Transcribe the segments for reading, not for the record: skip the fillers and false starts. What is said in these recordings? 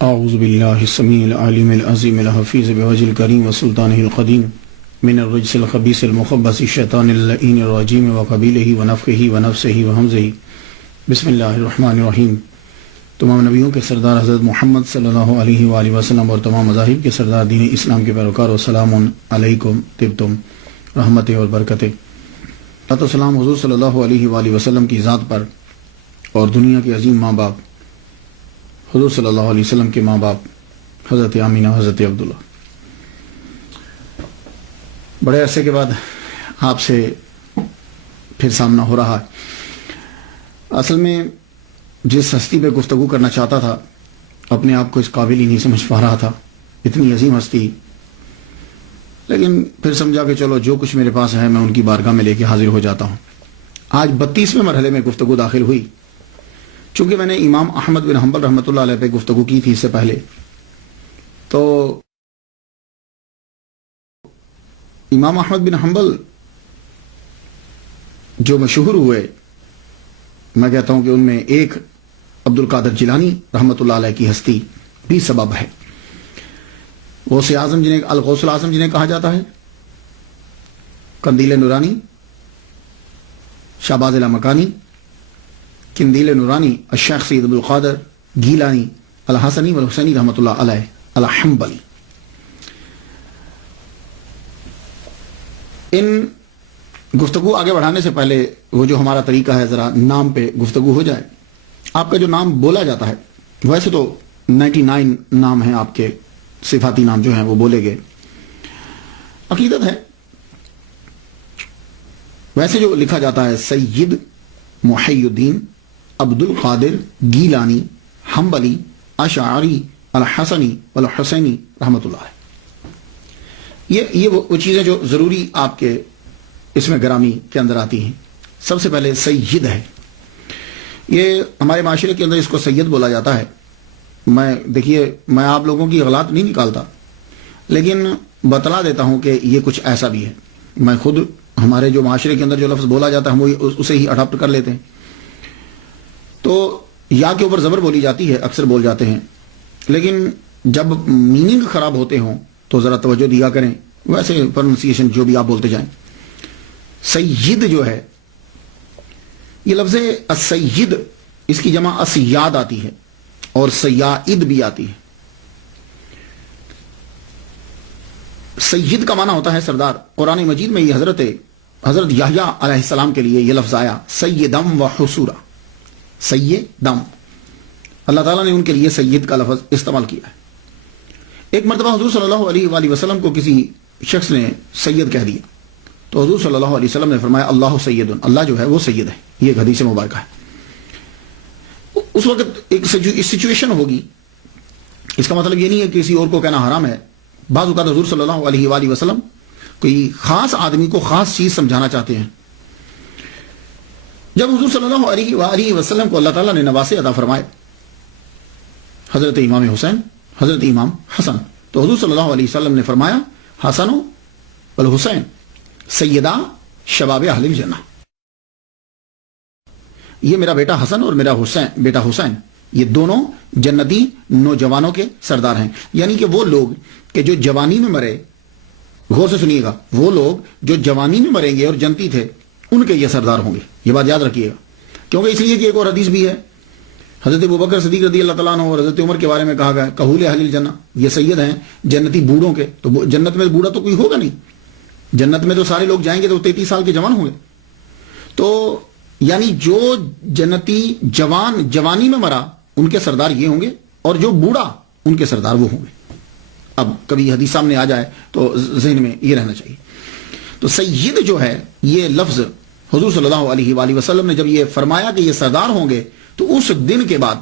اعوذ باللہ السمیع العلیم العظیم الحفیظ بوجہ الکریم وسلطانہ القدیم من الرجس الخبیث المخبث الشیطان اللعین الرجیم وقبیلہ ونفخہ ونفسہ وہمزہ بسم اللہ الرحمن الرحیم۔ تمام نبیوں کے سردار حضرت محمد صلی اللہ علیہ وآلہ وسلم اور تمام مذاہب کے سردار دین اسلام کے پیروکار و سلام علیکم طبتم رحمت اور برکت۔ و سلام حضور صلی اللہ علیہ وآلہ وسلم کی ذات پر اور دنیا کے عظیم ماں باپ حضور صلی اللہ علیہ وسلم کے ماں باپ حضرت آمینہ حضرت عبداللہ۔ بڑے عرصے کے بعد آپ سے پھر سامنا ہو رہا ہے۔ اصل میں جس ہستی پہ گفتگو کرنا چاہتا تھا اپنے آپ کو اس قابل ہی نہیں سمجھ پا رہا تھا، اتنی عظیم ہستی، لیکن پھر سمجھا کہ چلو جو کچھ میرے پاس ہے میں ان کی بارگاہ میں لے کے حاضر ہو جاتا ہوں۔ آج 32ویں مرحلے میں گفتگو داخل ہوئی۔ چونکہ میں نے امام احمد بن حنبل رحمۃ اللہ علیہ پہ گفتگو کی تھی اس سے پہلے، تو امام احمد بن حنبل جو مشہور ہوئے، میں کہتا ہوں کہ ان میں ایک عبد القادر جیلانی رحمۃ اللہ علیہ کی ہستی بھی سبب ہے۔ غوث اعظم جنہیں الغوث الاعظم جنہیں کہا جاتا ہے، قندیل نورانی، شہباز لامکانی، قندیل نورانی، الشیخ سید عبد القادر گیلانی الحسنی والحسینی رحمۃ اللہ علیہ الحنبلی۔ ان گفتگو آگے بڑھانے سے پہلے وہ جو ہمارا طریقہ ہے، ذرا نام پہ گفتگو ہو جائے۔ آپ کا جو نام بولا جاتا ہے، ویسے تو 99 نام ہیں آپ کے، صفاتی نام جو ہیں وہ بولے گئے، عقیدت ہے۔ ویسے جو لکھا جاتا ہے سید محی الدین عبد القادر گیلانی حنبلی اشعری الحسنی والحسینی رحمۃ اللہ علیہ۔ یہ وہ چیزیں جو ضروری آپ کے اس میں گرامی کے اندر آتی ہیں۔ سب سے پہلے سید ہے، یہ ہمارے معاشرے کے اندر اس کو سید بولا جاتا ہے۔ دیکھیے میں آپ لوگوں کی غلط نہیں نکالتا، لیکن بتلا دیتا ہوں کہ یہ کچھ ایسا بھی ہے۔ میں خود ہمارے جو معاشرے کے اندر جو لفظ بولا جاتا ہے ہم وہ اسے ہی اڈاپٹ کر لیتے ہیں۔ تو یا کے اوپر زبر بولی جاتی ہے، اکثر بول جاتے ہیں، لیکن جب میننگ خراب ہوتے ہوں تو ذرا توجہ دیا کریں، ویسے پروننسیشن جو بھی آپ بولتے جائیں۔ سید جو ہے، یہ لفظ السید، اس کی جمع اسیاد آتی ہے اور سیائد بھی آتی ہے۔ سید کا معنی ہوتا ہے سردار۔ قرآن مجید میں یہ حضرت یحییٰ علیہ السلام کے لیے یہ لفظ آیا، سیدم و حسورا، سیدم، اللہ تعالیٰ نے ان کے لیے سید کا لفظ استعمال کیا ہے۔ ایک مرتبہ حضور صلی اللہ علیہ وآلہ وسلم کو کسی شخص نے سید کہہ دیا، تو حضور صلی اللہ علیہ وسلم نے فرمایا اللہ سید، اللہ جو ہے وہ سید ہے۔ یہ ایک حدیث مبارکہ ہے۔ اس وقت ایک سچویشن ہوگی، اس کا مطلب یہ نہیں ہے کہ کسی اور کو کہنا حرام ہے۔ بعض اوقات حضور صلی اللہ علیہ وآلہ وسلم کوئی خاص آدمی کو خاص چیز سمجھانا چاہتے ہیں۔ جب حضور صلی اللہ علیہ وآلہ وسلم کو اللہ تعالیٰ نے نواسے عطا فرمائے، حضرت امام حسین، حضرت امام حسن، تو حضور صلی اللہ علیہ وسلم نے فرمایا حسن والحسین سیدہ شباب اہل الجنہ، یہ میرا بیٹا حسن اور میرا بیٹا حسین، یہ دونوں جنتی نوجوانوں کے سردار ہیں۔ یعنی کہ وہ لوگ کہ جو جوانی میں مرے، غور سے سنیے گا، وہ لوگ جو جوانی میں مریں گے اور جنتی تھے ان کے یہ سردار ہوں گے۔ یہ بات یاد رکھیے گا، کیونکہ اس لیے کہ ایک اور حدیث بھی ہے، حضرت ابوبکر صدیق رضی اللہ تعالیٰ عنہ اور حضرت عمر کے بارے میں کہا گیا کہول اہل الجنہ، یہ سید ہیں جنتی بوڑھوں کے۔ تو جنت میں بوڑھا تو کوئی ہوگا نہیں، جنت میں تو سارے لوگ جائیں گے تو 33 سال کے جوان ہوں گے۔ تو یعنی جو جنتی جوانی میں مرا ان کے سردار یہ ہوں گے، اور جو بوڑھا ان کے سردار وہ ہوں گے۔ اب کبھی حدیث سامنے آ جائے تو ذہن میں یہ رہنا چاہیے۔ تو سید جو ہے، یہ لفظ حضور صلی اللہ علیہ وآلہ وسلم نے جب یہ فرمایا کہ یہ سردار ہوں گے، تو اس دن کے بعد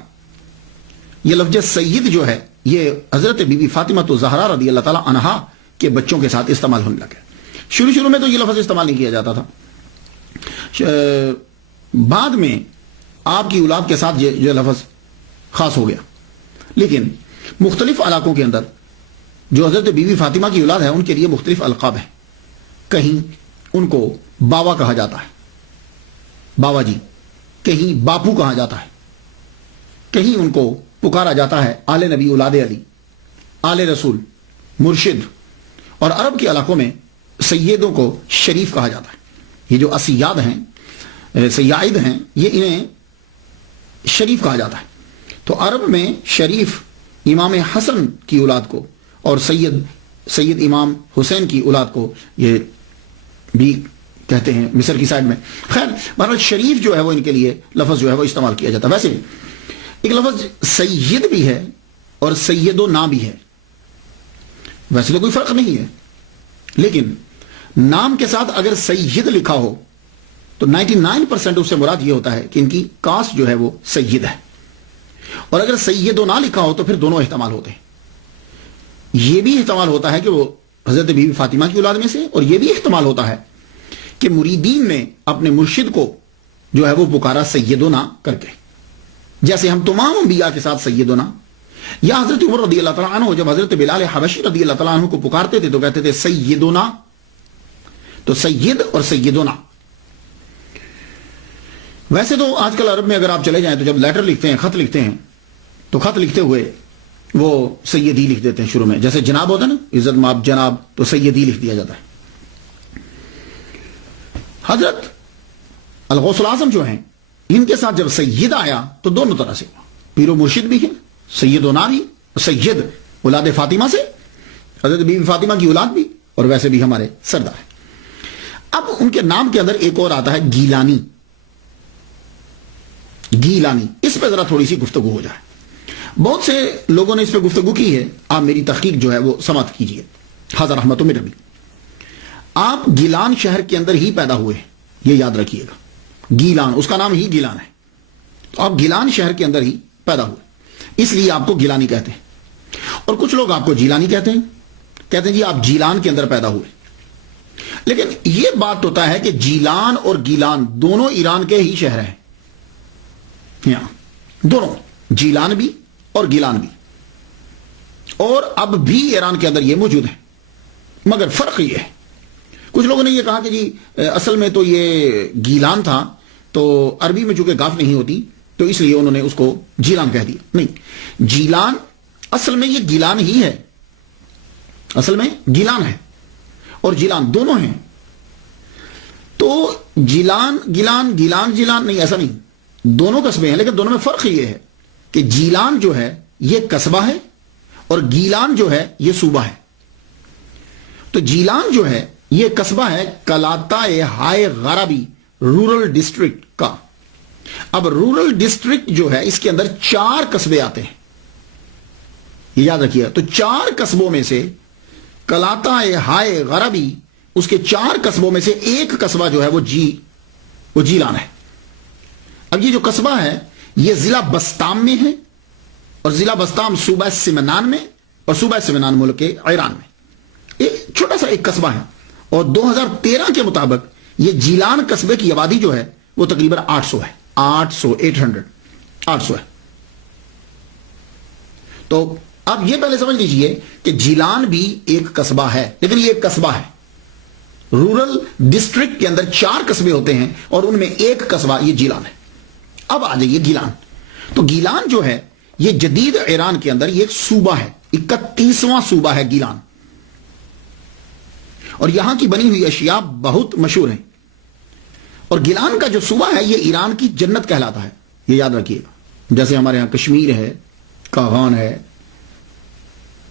یہ لفظ سید جو ہے یہ حضرت بی بی فاطمہ الزہرا رضی اللہ تعالیٰ عنہا کے بچوں کے ساتھ استعمال ہونے لگا۔ شروع میں تو یہ لفظ استعمال نہیں کیا جاتا تھا، بعد میں آپ کی اولاد کے ساتھ یہ لفظ خاص ہو گیا۔ لیکن مختلف علاقوں کے اندر جو حضرت بی بی فاطمہ کی اولاد ہے ان کے لیے مختلف القاب ہیں۔ کہیں ان کو باوا کہا جاتا ہے، باوا جی، کہیں باپو کہا جاتا ہے، کہیں ان کو پکارا جاتا ہے آل نبی، اولاد علی، آل رسول، مرشد، اور عرب کے علاقوں میں سیدوں کو شریف کہا جاتا ہے. یہ جو اسیاد ہیں، سیاد ہیں، یہ انہیں شریف کہا جاتا ہے. تو عرب میں شریف امام حسن کی اولاد کو اور سید امام حسین کی اولاد کو یہ بھی کہتے ہیں مصر کی سائڈ میں. خیر بہرحال شریف جو ہے وہ ان کے لیے لفظ جو ہے وہ استعمال کیا جاتا ہے. ویسے ایک لفظ سید بھی ہے اور سید و نا بھی ہے. ویسے تو کوئی فرق نہیں ہے، لیکن نام کے ساتھ اگر سید لکھا ہو تو 99% اس سے مراد یہ ہوتا ہے کہ ان کی کاسٹ جو ہے وہ سید ہے، اور اگر سید و نا لکھا ہو تو پھر دونوں احتمال ہوتے ہیں. یہ بھی احتمال ہوتا ہے کہ وہ حضرت بی بی فاطمہ کی اولاد میں سے، اور یہ بھی احتمال ہوتا ہے کہ مریدین نے اپنے مرشد کو جو ہے وہ پکارا سیدنا کر کے، جیسے ہم تمام انبیاء کے ساتھ سیدنا. یا حضرت عمر رضی اللہ تعالیٰ عنہ جب حضرت بلال حبشی رضی اللہ تعالیٰ عنہ کو پکارتے تھے تو کہتے تھے سیدنا. تو سید اور سیدنا. ویسے تو آج کل عرب میں اگر آپ چلے جائیں تو جب لیٹر لکھتے ہیں، خط لکھتے ہیں، تو خط لکھتے ہوئے وہ سیدی لکھ دیتے ہیں شروع میں. جیسے جناب ہوتا ہے نا، عزت ماب جناب، تو سیدی لکھ دیا جاتا ہے. حضرت الغوث الاعظم جو ہیں، ان کے ساتھ جب سید آیا تو دونوں طرح سے ہوا. پیر و مرشد بھی ہے، سید و نا بھی، سید اولاد فاطمہ سے، حضرت بی بی فاطمہ کی اولاد بھی، اور ویسے بھی ہمارے سردار ہیں. اب ان کے نام کے اندر ایک اور آتا ہے گیلانی. گیلانی، اس پہ ذرا تھوڑی سی گفتگو ہو جائے. بہت سے لوگوں نے اس پہ گفتگو کی ہے، آپ میری تحقیق جو ہے وہ سماعت کیجئے. حاضر رحمت من ربی. آپ گیلان شہر کے اندر ہی پیدا ہوئے، یہ یاد رکھیے گا. گیلان، اس کا نام ہی گیلان ہے. تو آپ گیلان شہر کے اندر ہی پیدا ہوئے، اس لیے آپ کو گیلانی کہتے ہیں. اور کچھ لوگ آپ کو جیلانی کہتے ہیں جی آپ جیلان کے اندر پیدا ہوئے. لیکن یہ بات ہوتا ہے کہ جیلان اور گیلان دونوں ایران کے ہی شہر ہیں. دونوں، جیلان بھی اور گیلان بھی، اور اب بھی ایران کے اندر یہ موجود ہیں. مگر فرق یہ ہے، کچھ لوگوں نے یہ کہا کہ جی اصل میں تو یہ گیلان تھا، تو عربی میں چونکہ گاف نہیں ہوتی تو اس لیے انہوں نے اس کو جیلان کہہ دیا. نہیں، جیلان اصل میں یہ گیلان ہی ہے. اصل میں گیلان ہے اور جیلان دونوں ہیں. تو جیلان گیلان، گیلان جیلان نہیں، ایسا نہیں. دونوں قصبے ہیں، لیکن دونوں میں فرق یہ ہے کہ جیلان جو ہے یہ قصبہ ہے اور گیلان جو ہے یہ صوبہ ہے. تو جیلان جو ہے یہ قصبہ ہے کلاتائے ہائے غربی رورل ڈسٹرکٹ کا. اب رورل ڈسٹرکٹ جو ہے اس کے اندر 4 قصبے آتے ہیں، یہ یاد رکھیے. تو 4 قصبوں میں سے کلاتائے ہائے غربی، اس کے 4 قصبوں میں سے ایک قصبہ جو ہے وہ جیلان ہے. اب یہ جو قصبہ ہے یہ ضلع بستام میں ہے، اور ضلع بستام صوبہ سمنان میں، اور صوبہ سمنان ملک کے ایران میں. ایک چھوٹا سا ایک قصبہ ہے، اور 2013 کے مطابق یہ جیلان قصبے کی آبادی جو ہے وہ تقریباً 800 ہے. 800 ہے. تو اب یہ پہلے سمجھ لیجئے کہ جیلان بھی ایک قصبہ ہے، لیکن یہ ایک قصبہ ہے. رورل ڈسٹرکٹ کے اندر 4 قصبے ہوتے ہیں اور ان میں ایک قصبہ یہ جیلان ہے. اب آ جائیے گیلان. تو گیلان جو ہے یہ جدید ایران کے اندر یہ ایک صوبہ ہے، 31واں صوبہ ہے گیلان. اور یہاں کی بنی ہوئی اشیاء بہت مشہور ہیں. اور گیلان کا جو صوبہ ہے یہ ایران کی جنت کہلاتا ہے، یہ یاد رکھیے گا. جیسے ہمارے ہاں کشمیر ہے، کاغان ہے،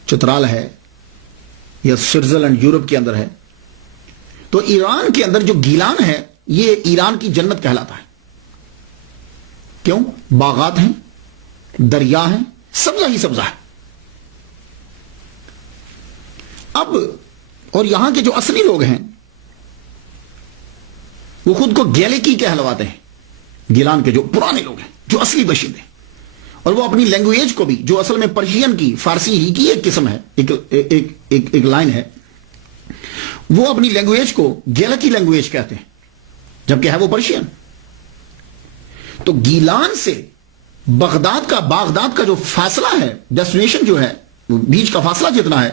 چترال ہے، یا سوئٹزرلینڈ یورپ کے اندر ہے. تو ایران کے اندر جو گیلان ہے یہ ایران کی جنت کہلاتا ہے. کیوں؟ باغات ہیں، دریا ہیں، سبزہ ہی سبزہ ہے. اب اور یہاں کے جو اصلی لوگ ہیں وہ خود کو گیلکی کہلواتے ہیں. گیلان کے جو پرانے لوگ ہیں، جو اصلی باشندے ہیں، اور وہ اپنی لینگویج کو بھی، جو اصل میں پرشین کی، فارسی ہی کی ایک قسم ہے، ایک لائن ہے، وہ اپنی لینگویج کو گیلکی لینگویج کہتے ہیں، جبکہ ہے وہ پرشین. تو گیلان سے بغداد کا جو فاصلہ ہے، ڈیسٹینیشن جو ہے، بیچ کا فاصلہ جتنا ہے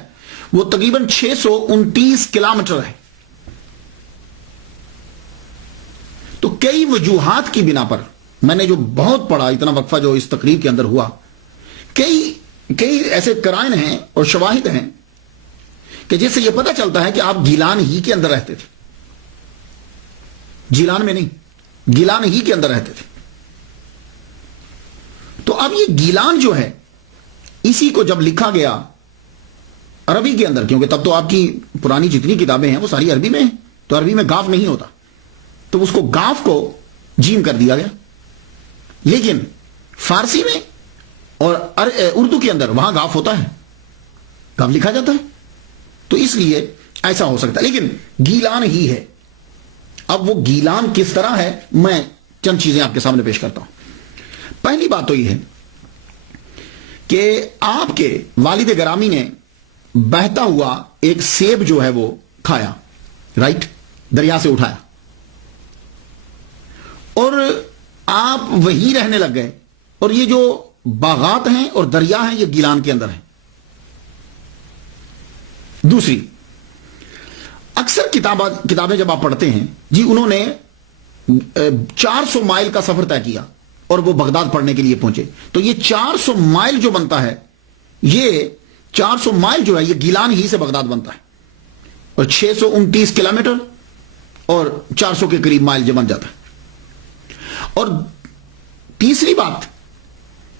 وہ تقریباً 629 کلومیٹر ہے. تو کئی وجوہات کی بنا پر میں نے جو بہت پڑھا، اتنا وقفہ جو اس تقریر کے اندر ہوا، کئی ایسے قرائن ہیں اور شواہد ہیں کہ جس سے یہ پتہ چلتا ہے کہ آپ گیلان ہی کے اندر رہتے تھے، جیلان میں نہیں، گیلان ہی کے اندر رہتے تھے۔ تو اب یہ گیلان جو ہے، اسی کو جب لکھا گیا عربی کے اندر، کیونکہ تب تو آپ کی پرانی جتنی کتابیں ہیں وہ ساری عربی میں ہیں، تو عربی میں گاف نہیں ہوتا، تو اس کو گاف کو جیم کر دیا گیا۔ لیکن فارسی میں اور اردو کے اندر وہاں گاف ہوتا ہے، گاف لکھا جاتا ہے، تو اس لیے ایسا ہو سکتا ہے، لیکن گیلان ہی ہے۔ اب وہ گیلان کس طرح ہے، میں چند چیزیں آپ کے سامنے پیش کرتا ہوں۔ پہلی بات تو یہ ہے کہ آپ کے والد گرامی نے بہتا ہوا ایک سیب جو ہے وہ کھایا، رائٹ، دریا سے اٹھایا، اور آپ وہیں رہنے لگ گئے، اور یہ جو باغات ہیں اور دریا ہیں یہ گیلان کے اندر ہیں۔ دوسری، اکثر کتابیں جب آپ پڑھتے ہیں جی، انہوں نے 400 مائل کا سفر طے کیا اور وہ بغداد پڑھنے کے لیے پہنچے، تو یہ 400 مائل جو بنتا ہے، یہ 400 مائل جو ہے یہ گیلان ہی سے بغداد بنتا ہے، اور 629 کلومیٹر اور 400 کے قریب مائل جو بن جاتا ہے۔ اور تیسری بات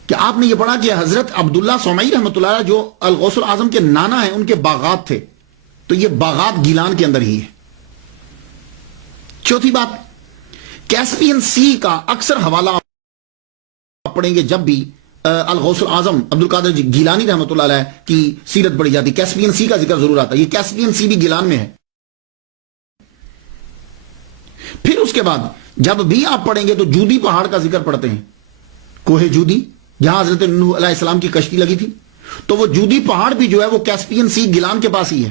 کہ آپ نے یہ پڑھا کہ حضرت عبداللہ سومعی رحمۃ اللہ علیہ جو الغوث الاعظم کے نانا ہیں، ان کے باغات تھے، تو یہ باغات گیلان کے اندر ہی ہے۔ چوتھی بات، کیسپین سی کا اکثر حوالہ آپ پڑھیں گے جب بھی الغوث الاعظم عبد القادر گیلانی رحمۃ اللہ علیہ کی سیرت پڑھی جاتی، کیسپین سی کا ذکر ضرور آتا ہے۔ یہ کیسپین سی بھی گیلان میں ہے۔ پھر اس کے بعد جب بھی آپ پڑھیں گے تو جودی پہاڑ کا ذکر پڑھتے ہیں، کوہ جودی، جہاں حضرت نوح علیہ السلام کی کشتی لگی تھی، تو وہ جودی پہاڑ بھی جو ہے وہ کیسپین سی گیلان کے پاس ہی ہے۔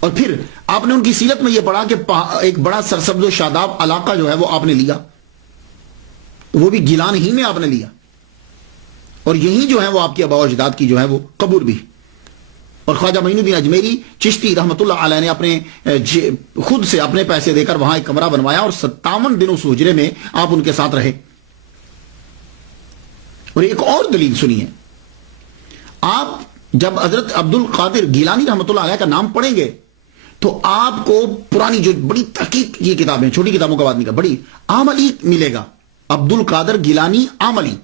اور پھر آپ نے ان کی سیرت میں یہ پڑھا کہ ایک بڑا سرسبز و شاداب علاقہ جو ہے وہ آپ نے لیا، وہ بھی گیلان ہی میں آپ نے لیا، اور یہی جو ہے وہ آپ کے آباء و اجداد کی جو ہے وہ قبر بھی۔ اور خواجہ معین الدین اجمیری چشتی رحمۃ اللہ علیہ نے اپنے خود سے اپنے پیسے دے کر وہاں ایک کمرہ بنوایا، اور 57 دن اس حجرے میں آپ ان کے ساتھ رہے۔ اور ایک اور دلیل سنیے، آپ جب حضرت عبد القادر گیلانی رحمۃ اللہ علیہ کا نام پڑھیں گے تو آپ کو پرانی جو بڑی تحقیق یہ کتابیں، چھوٹی کتابوں کا بات نہیں کا، بڑی عملی ملے گا۔ عبد القادر گیلانی عملی،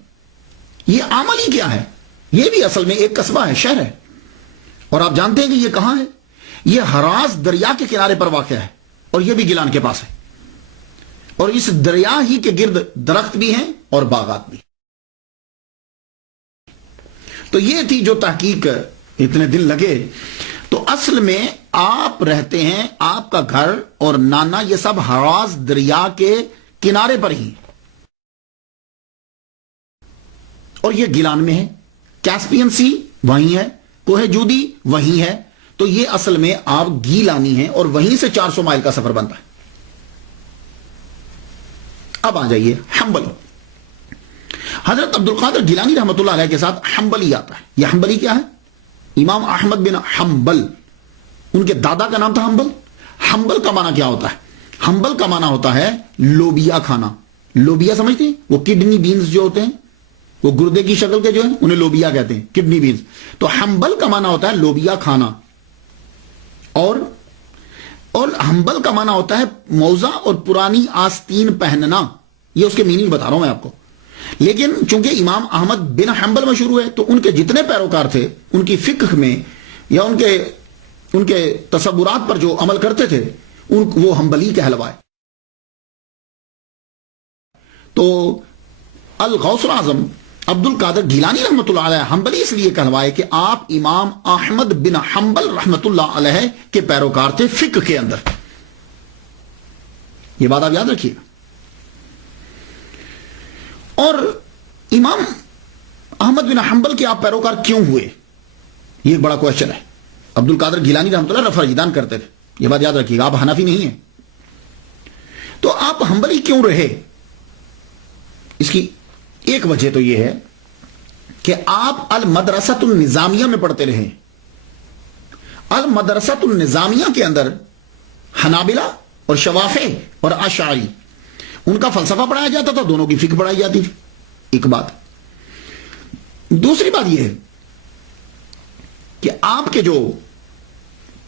یہ عملی کیا ہے؟ یہ بھی اصل میں ایک قصبہ ہے، شہر ہے، اور آپ جانتے ہیں کہ یہ کہاں ہے؟ یہ ہراز دریا کے کنارے پر واقع ہے، اور یہ بھی گیلان کے پاس ہے، اور اس دریا ہی کے گرد درخت بھی ہیں اور باغات بھی۔ تو یہ تھی جو تحقیق، اتنے دن لگے۔ تو اصل میں آپ رہتے ہیں، آپ کا گھر اور نانا یہ سب ہراز دریا کے کنارے پر ہی، اور یہ گیلان میں ہے، کیسپین سی وہیں ہے، کوہ جودی وہیں ہے، تو یہ اصل میں آپ گیلانی ہیں، اور وہیں سے 400 مائل کا سفر بنتا ہے۔ اب آ جائیے حنبل۔ حضرت عبد القادر گیلانی رحمۃ اللہ علیہ کے ساتھ حنبلی آتا ہے۔ یہ حنبلی کیا ہے؟ امام احمد بن حنبل، ان کے دادا کا نام تھا حنبل۔ حنبل کا معنی کیا ہوتا ہے؟ حنبل کا معنی ہوتا ہے لوبیا کھانا۔ لوبیا سمجھتے ہیں؟ وہ کڈنی بینز جو ہوتے ہیں، وہ گردے کی شکل کے جو ہیں، انہیں لوبیا کہتے ہیں، کڈنی بینز۔ تو حنبل کا معنی ہوتا ہے لوبیا کھانا، اور حنبل کا معنی ہوتا ہے موزہ اور پرانی آستین پہننا۔ یہ اس کے میننگ بتا رہا ہوں میں آپ کو۔ لیکن چونکہ امام احمد بن حنبل مشہور ہوئے، تو ان کے جتنے پیروکار تھے ان کی فقہ میں یا ان کے تصورات پر جو عمل کرتے تھے وہ حنبلی کہلوائے۔ تو الغوث الاعظم عبد القادر گیلانی رحمۃ اللہ علیہ حنبلی اس لیے کہلوائے کہ آپ امام احمد بن حنبل رحمۃ اللہ علیہ کے پیروکار تھے فقہ کے اندر۔ یہ بات آپ یاد رکھیے۔ اور امام احمد بن حنبل کے آپ پیروکار کیوں ہوئے، یہ ایک بڑا کوشچن ہے۔ عبد القادر گیلانی رحمۃ اللہ رفع اجدان کرتے تھے، یہ بات یاد رکھیے گا، آپ حنفی نہیں ہیں۔ تو آپ حنبلی کیوں رہے؟ اس کی ایک وجہ تو یہ ہے کہ آپ المدرسۃ النظامیہ میں پڑھتے رہے۔ المدرسۃ النظامیہ کے اندر حنابلہ اور شوافع اور اشعری، ان کا فلسفہ پڑھایا جاتا تھا، دونوں کی فقہ پڑھائی جاتی تھی، ایک بات۔ دوسری بات یہ ہے کہ آپ کے جو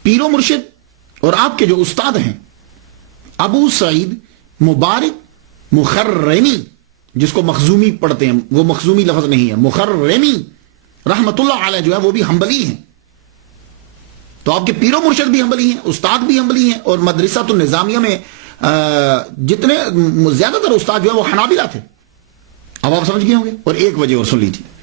پیر و مرشد اور آپ کے جو استاد ہیں ابو سعید مبارک مخرمی، جس کو مخزومی پڑھتے ہیں، وہ مخزومی لفظ نہیں ہے، مخرمی رحمت اللہ علیہ جو ہے وہ بھی حنبلی ہیں. تو آپ کے پیر و مرشد بھی حنبلی ہیں، استاد بھی حنبلی ہیں، اور مدرسۃ النظامیہ میں جتنے زیادہ تر استاد جو ہے وہ حنابلہ تھے. اب آپ سمجھ گئے ہوں گے. اور ایک وجہ اور سن لیجیے،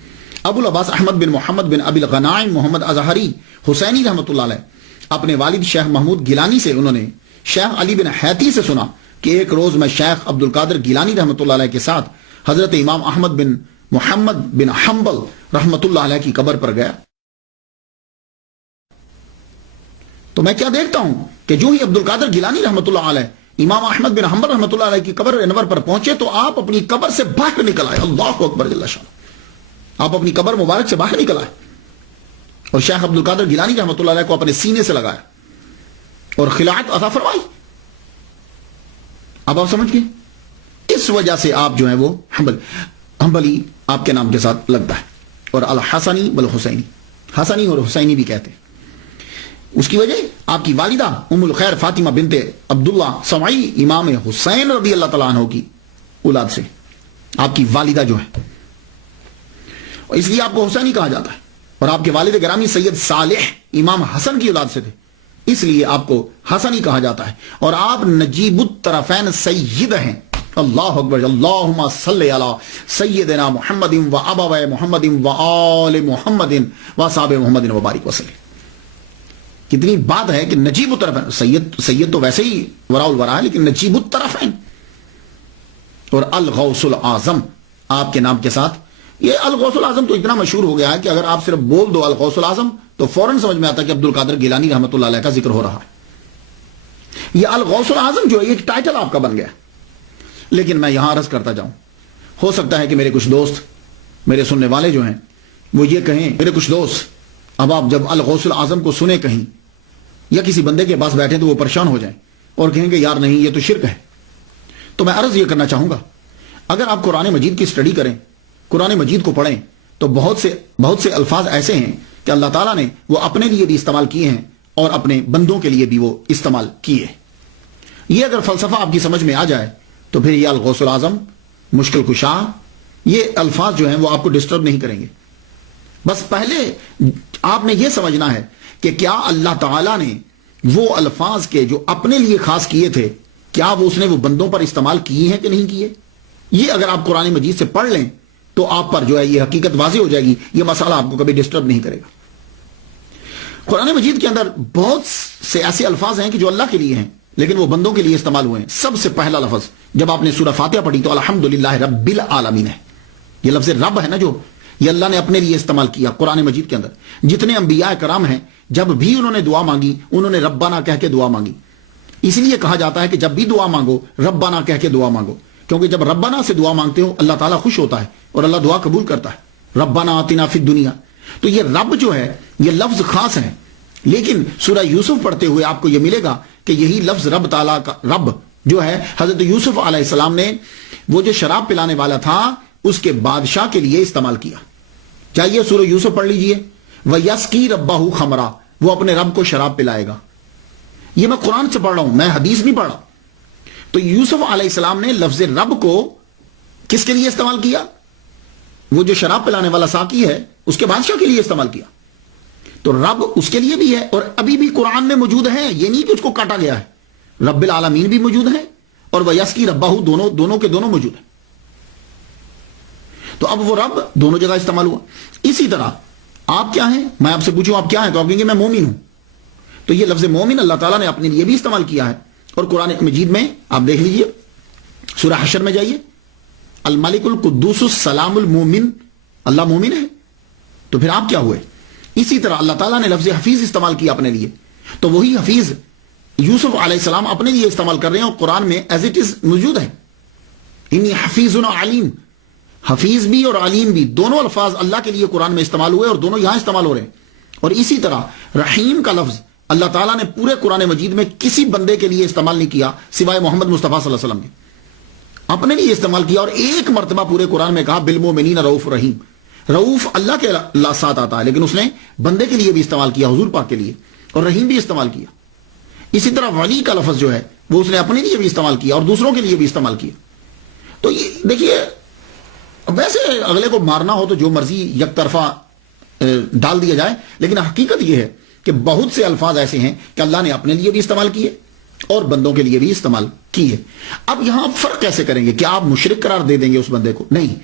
ابو العباس احمد بن محمد بن ابی الغنائم محمد اظہری حسینی رحمۃ اللہ علیہ اپنے والد شیخ محمود گیلانی سے، انہوں نے شیخ علی بن حیتی سے سنا کہ ایک روز میں شیخ عبد القادر گیلانی رحمۃ اللہ علیہ کے ساتھ حضرت امام احمد بن محمد بن حنبل رحمۃ اللہ علیہ کی قبر پر گیا. تو میں کیا دیکھتا ہوں کہ جو ہی عبد القادر گیلانی رحمۃ اللہ علیہ امام احمد بن حنبل رحمۃ اللہ علیہ کی قبر انور پر پہنچے تو آپ اپنی قبر سے باہر نکل آئے. اللہ اکبر جل شان. آپ اپنی قبر مبارک سے باہر نکل آئے اور شیخ عبد القادر گیلانی رحمۃ اللہ علیہ کو اپنے سینے سے لگایا اور خلعت عطا فرمائی. اب آپ سمجھ گئے. اس وجہ سے آپ جو ہیں وہ حنبلی آپ کے نام کے ساتھ لگتا ہے. اور الحسنی والحسینی، حسنی اور حسینی بھی کہتے ہیں. اس کی وجہ آپ کی والدہ ام الخیر فاطمہ بنت عبداللہ سمعی امام حسین رضی اللہ تعالیٰ عنہ کی اولاد سے آپ کی والدہ جو ہے، اور اس لیے آپ کو حسینی کہا جاتا ہے. اور آپ کے والد گرامی سید صالح امام حسن کی اولاد سے تھے، اس لیے آپ کو حسنی کہا جاتا ہے. اور آپ نجیب الطرفین سید ہیں. اللہ اکبر. اللہم صلی علی سیدنا محمد و ابوی محمد و آل محمد و اصحاب محمد وبارک وسلم. کتنی بات ہے کہ نجیب الطرفین، سید تو ویسے ہی وراء الورا ہے، لیکن نجیب الطرفین اور الغوث العظم آپ کے نام کے ساتھ. یہ الغوث العظم تو اتنا مشہور ہو گیا ہے کہ اگر آپ صرف بول دو الغوث العظم تو فوراً سمجھ میں آتا ہے کہ عبد القادر گیلانی رحمۃ اللہ علیہ کا ذکر ہو رہا ہے. یہ الغوث العظم جو ہے ایک ٹائٹل آپ کا بن گیا. لیکن میں یہاں عرض کرتا جاؤں، ہو سکتا ہے کہ میرے کچھ دوست، میرے سننے والے جو ہیں وہ یہ کہیں، میرے کچھ دوست اب آپ جب الغوث العظم کو سنیں کہیں یا کسی بندے کے پاس بیٹھیں تو وہ پریشان ہو جائیں اور کہیں کہ یار نہیں یہ تو شرک ہے. تو میں عرض یہ کرنا چاہوں گا، اگر آپ قرآن مجید کی اسٹڈی کریں، قرآن مجید کو پڑھیں، تو بہت سے الفاظ ایسے ہیں کہ اللہ تعالیٰ نے وہ اپنے لیے بھی استعمال کیے ہیں اور اپنے بندوں کے لیے بھی وہ استعمال کیے. یہ اگر فلسفہ آپ کی سمجھ میں آ جائے تو پھر یہ الغوث العظم، مشکل کشا، یہ الفاظ جو ہیں وہ آپ کو ڈسٹرب نہیں کریں گے. بس پہلے آپ نے یہ سمجھنا ہے کہ کیا اللہ تعالیٰ نے وہ الفاظ کے جو اپنے لیے خاص کیے تھے، کیا وہ اس نے وہ بندوں پر استعمال کیے ہیں کہ نہیں کیے. یہ اگر آپ قرآن مجید سے پڑھ لیں تو آپ پر جو ہے یہ حقیقت واضح ہو جائے گی. یہ مسئلہ آپ کو کبھی ڈسٹرب نہیں کرے گا. قرآن مجید کے اندر بہت سے ایسے الفاظ ہیں کہ جو اللہ کے لیے ہیں لیکن وہ بندوں کے لیے استعمال ہوئے ہیں. سب سے پہلا لفظ جب آپ نے سورہ فاتحہ پڑھی تو الحمدللہ رب العالمین ہے. یہ لفظ رب ہے نا، جو یہ اللہ نے اپنے لیے استعمال کیا قرآن مجید کے اندر. جتنے انبیاء کرام ہیں جب بھی انہوں نے دعا مانگی انہوں نے ربنا کہہ کے دعا مانگی. اس لیے کہا جاتا ہے کہ جب بھی دعا مانگو ربنا کہہ کے دعا مانگو، کیونکہ جب ربنا سے دعا مانگتے ہو اللہ تعالیٰ خوش ہوتا ہے اور اللہ دعا قبول کرتا ہے. ربنا آتنا فی الدنیا. تو یہ رب جو ہے یہ لفظ خاص ہے، لیکن سورہ یوسف پڑھتے ہوئے آپ کو یہ ملے گا کہ یہی لفظ رب تعالیٰ کا رب جو ہے حضرت یوسف علیہ السلام نے وہ جو شراب پلانے والا تھا اس کے بادشاہ کے لیے استعمال کیا. چاہیے سورہ یوسف پڑھ لیجئے. وَيَسْقِي رَبَّهُ خَمْرًا، وہ اپنے رب کو شراب پلائے گا. یہ میں قرآن سے پڑھ رہا ہوں، میں حدیث نہیں پڑھ رہا. تو یوسف علیہ السلام نے لفظ رب کو کس کے لیے استعمال کیا؟ وہ جو شراب پلانے والا ساقی ہے اس کے بادشاہ کے لیے استعمال کیا. تو رب اس کے لیے بھی ہے اور ابھی بھی قرآن میں موجود ہے، یہ نہیں کہ اس کو کاٹا گیا ہے. رب العالمین بھی موجود ہے اور وَيَسْقِي رَبَّهُ دونوں کے دونوں موجود ہیں. تو اب وہ رب دونوں جگہ استعمال ہوا. اسی طرح آپ کیا ہیں، میں آپ سے پوچھوں آپ کیا ہیں تو آپ کہیں گے میں مومن ہوں. تو یہ لفظ مومن اللہ تعالیٰ نے اپنے لیے بھی استعمال کیا ہے. اور قرآن مجید میں آپ دیکھ لیجئے، سورہ حشر میں جائیے، الملک القدوس السلام المومن، اللہ مومن ہے. تو پھر آپ کیا ہوئے؟ اسی طرح اللہ تعالیٰ نے لفظ حفیظ استعمال کیا اپنے لیے. تو وہی حفیظ یوسف علیہ السلام اپنے لیے استعمال کر رہے ہیں اور قرآن میں ایز اٹ از موجود ہے. انی حفیظ علیم، حفیظ بھی اور علیم بھی دونوں الفاظ اللہ کے لیے قرآن میں استعمال ہوئے اور دونوں یہاں استعمال ہو رہے ہیں. اور اسی طرح رحیم کا لفظ اللہ تعالیٰ نے پورے قرآن مجید میں کسی بندے کے لیے استعمال نہیں کیا سوائے محمد مصطفیٰ صلی اللہ علیہ وسلم نے. اپنے لیے استعمال کیا اور ایک مرتبہ پورے قرآن میں کہا بالمؤمنین رؤوف رحیم. رؤوف اللہ کے ساتھ آتا ہے، لیکن اس نے بندے کے لیے بھی استعمال کیا، حضور پاک کے لیے، اور رحیم بھی استعمال کیا۔ اسی طرح ولی کا لفظ جو ہے وہ اس نے اپنے لیے بھی استعمال کیا اور دوسروں کے لیے بھی استعمال کیا۔ تو یہ دیکھیے، ویسے اگلے کو مارنا ہو تو جو مرضی یک طرفہ ڈال دیا جائے، لیکن حقیقت یہ ہے کہ بہت سے الفاظ ایسے ہیں کہ اللہ نے اپنے لیے بھی استعمال کیے اور بندوں کے لیے بھی استعمال کیے۔ اب یہاں آپ فرق کیسے کریں گے؟ کہ آپ مشرک قرار دے دیں گے اس بندے کو؟ نہیں،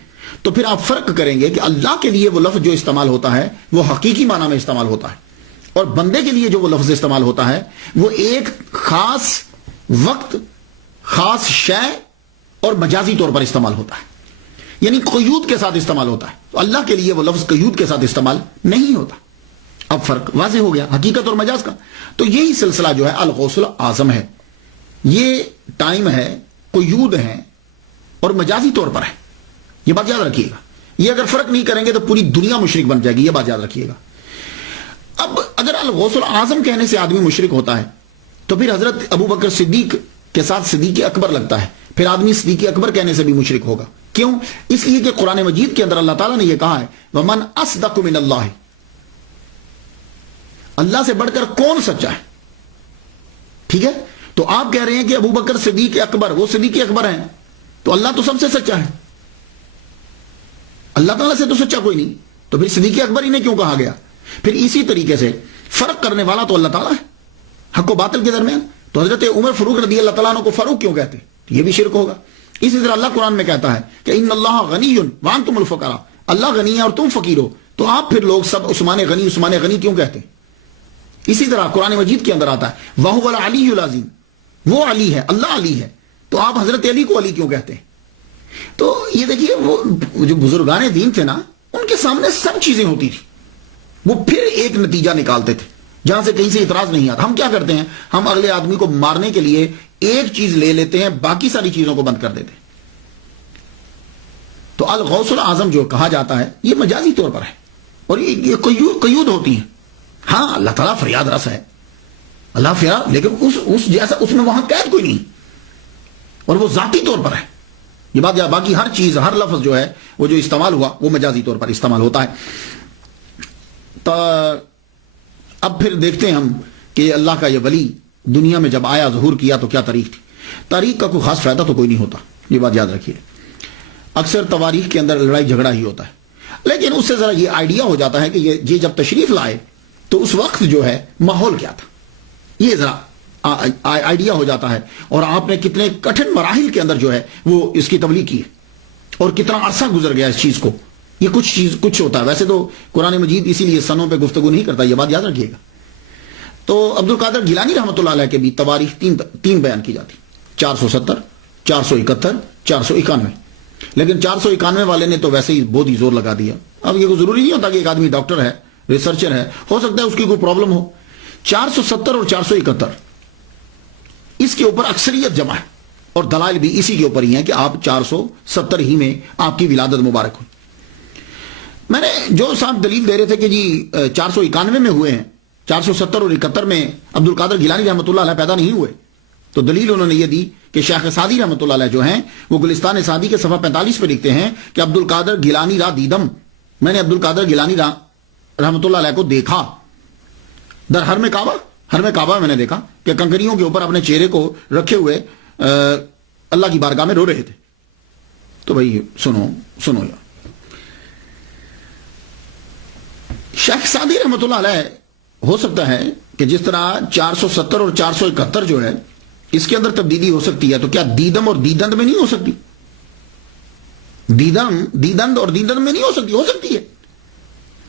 تو پھر آپ فرق کریں گے کہ اللہ کے لیے وہ لفظ جو استعمال ہوتا ہے وہ حقیقی معنی میں استعمال ہوتا ہے، اور بندے کے لیے جو وہ لفظ استعمال ہوتا ہے وہ ایک خاص وقت، خاص شے اور مجازی طور پر استعمال ہوتا ہے، یعنی قیود کے ساتھ استعمال ہوتا ہے۔ تو اللہ کے لیے وہ لفظ قیود کے ساتھ استعمال نہیں ہوتا۔ اب فرق واضح ہو گیا حقیقت اور مجاز کا۔ تو یہی سلسلہ جو ہے الغوث الاعظم ہے، یہ ٹائم ہے، قیود ہے اور مجازی طور پر ہے، یہ بات یاد رکھیے گا۔ یہ اگر فرق نہیں کریں گے تو پوری دنیا مشرک بن جائے گی، یہ بات یاد رکھیے گا۔ اب اگر الغوث الاعظم کہنے سے آدمی مشرک ہوتا ہے تو پھر حضرت ابو بکر صدیق کے ساتھ صدیق اکبر لگتا ہے، پھر آدمی صدیق اکبر کہنے سے بھی مشرک ہوگا۔ کیوں؟ اس لیے کہ قرآن مجید کے اندر اللہ تعالیٰ نے یہ کہا ہے وَمَنْ أَصْدَقُ مِنَ اللَّهِ، اللہ سے بڑھ کر کون سچا ہے؟ ٹھیک ہے، تو آپ کہہ رہے ہیں کہ ابو بکر صدیق اکبر، وہ صدیق اکبر ہیں، تو اللہ تو سب سے سچا ہے، اللہ تعالیٰ سے تو سچا کوئی نہیں، تو پھر صدیق اکبر انہیں کیوں کہا گیا؟ پھر اسی طریقے سے فرق کرنے والا تو اللہ تعالیٰ ہے حق و باطل کے درمیان، تو حضرت عمر فاروق رضی اللہ تعالیٰ عنہ کو فاروق کیوں کہتے؟ یہ بھی شرک ہوگا۔ اسی طرح اللہ قرآن میں کہتا ہے کہ ان اللہ غنی وانتم الفقراء، اللہ غنی ہے اور تم فقیر ہو، تو آپ پھر لوگ سب عثمان غنی عثمان غنی کیوں کہتے ہیں؟ اسی طرح قرآن مجید کے اندر آتا ہے وَهُوَ الْعَلِيُّ الْعَظِيمُ، وہ علی ہے، اللہ علی ہے، تو آپ حضرت علی کو علی کیوں کہتے ہیں؟ تو یہ دیکھیے، وہ جو بزرگان دین تھے نا، ان کے سامنے سب چیزیں ہوتی تھی، وہ پھر ایک نتیجہ نکالتے تھے جہاں سے کہیں سے اعتراض نہیں آتا۔ ہم کیا کرتے ہیں؟ ہم اگلے آدمی کو مارنے کے لیے ایک چیز لے لیتے ہیں، باقی ساری چیزوں کو بند کر دیتے ہیں۔ تو الغوث الاعظم جو کہا جاتا ہے یہ مجازی طور پر ہے، اور یہ قیود ہوتی ہیں۔ ہاں اللہ تعالیٰ فریاد رس ہے، اللہ فریاد، لیکن اس جیسا اس میں وہاں قید کوئی نہیں، اور وہ ذاتی طور پر ہے یہ بات۔ باقی ہر چیز، ہر لفظ جو ہے وہ جو استعمال ہوا وہ مجازی طور پر استعمال ہوتا ہے۔ تو اب پھر دیکھتے ہیں ہم کہ اللہ کا یہ ولی دنیا میں جب آیا، ظہور کیا، تو کیا تاریخ تھی؟ تاریخ کا کوئی خاص فائدہ تو کوئی نہیں ہوتا، یہ بات یاد رکھیے۔ اکثر تواریخ کے اندر لڑائی جھگڑا ہی ہوتا ہے، لیکن اس سے ذرا یہ آئیڈیا ہو جاتا ہے کہ یہ جب تشریف لائے تو اس وقت جو ہے ماحول کیا تھا، یہ ذرا آئیڈیا ہو جاتا ہے، اور آپ نے کتنے کٹھن مراحل کے اندر جو ہے وہ اس کی تبلیغ کی ہے، اور کتنا عرصہ گزر گیا اس چیز کو۔ یہ کچھ ہوتا ہے، ویسے تو قرآن مجید اسی لیے سنوں پہ گفتگو نہیں کرتا، یہ بات یاد رکھیے گا۔ تو عبد القادر گیلانی رحمۃ اللہ علیہ کے بھی تواریخ تین بیان کی جاتی، 470، 471، 491، لیکن 491 والے نے تو ویسے ہی بہت ہی زور لگا دیا۔ اب یہ ضروری نہیں ہوتا کہ ایک آدمی ڈاکٹر ہے، ریسرچر ہے، ہو سکتا ہے اس کی کوئی پرابلم ہو۔ 470 اور 471 اس کے اوپر اکثریت جمع ہے، اور دلائل بھی اسی کے اوپر ہی ہیں کہ آپ 470 ہی میں آپ کی ولادت مبارک ہوئی۔ میں نے جو صاحب دلیل دے رہے تھے کہ جی 491 میں ہوئے ہیں، 470 اور 71 میں عبد القادر گیلانی رحمۃ اللہ علیہ پیدا نہیں ہوئے، تو دلیل انہوں نے یہ دی کہ شیخ سعدی رحمۃ اللہ علیہ جو ہیں وہ گلستان سعدی کے صفحہ 45 پہ لکھتے ہیں کہ عبد القادر گیلانی را دیدم، میں نے عبد القادر گیلانی رحمۃ اللہ علیہ کو دیکھا در حرم کعبہ میں نے دیکھا کہ کنکریوں کے اوپر اپنے چہرے کو رکھے ہوئے اللہ کی بارگاہ میں رو رہے تھے۔ تو بھائی سنو یار، شیخ سعدی رحمۃ اللہ علیہ ہو سکتا ہے کہ جس طرح 470 اور 471 جو ہے اس کے اندر تبدیلی ہو سکتی ہے، تو کیا دیدم اور دیدند میں نہیں ہو سکتی؟ دیدند اور دیدند میں نہیں ہو سکتی ہے۔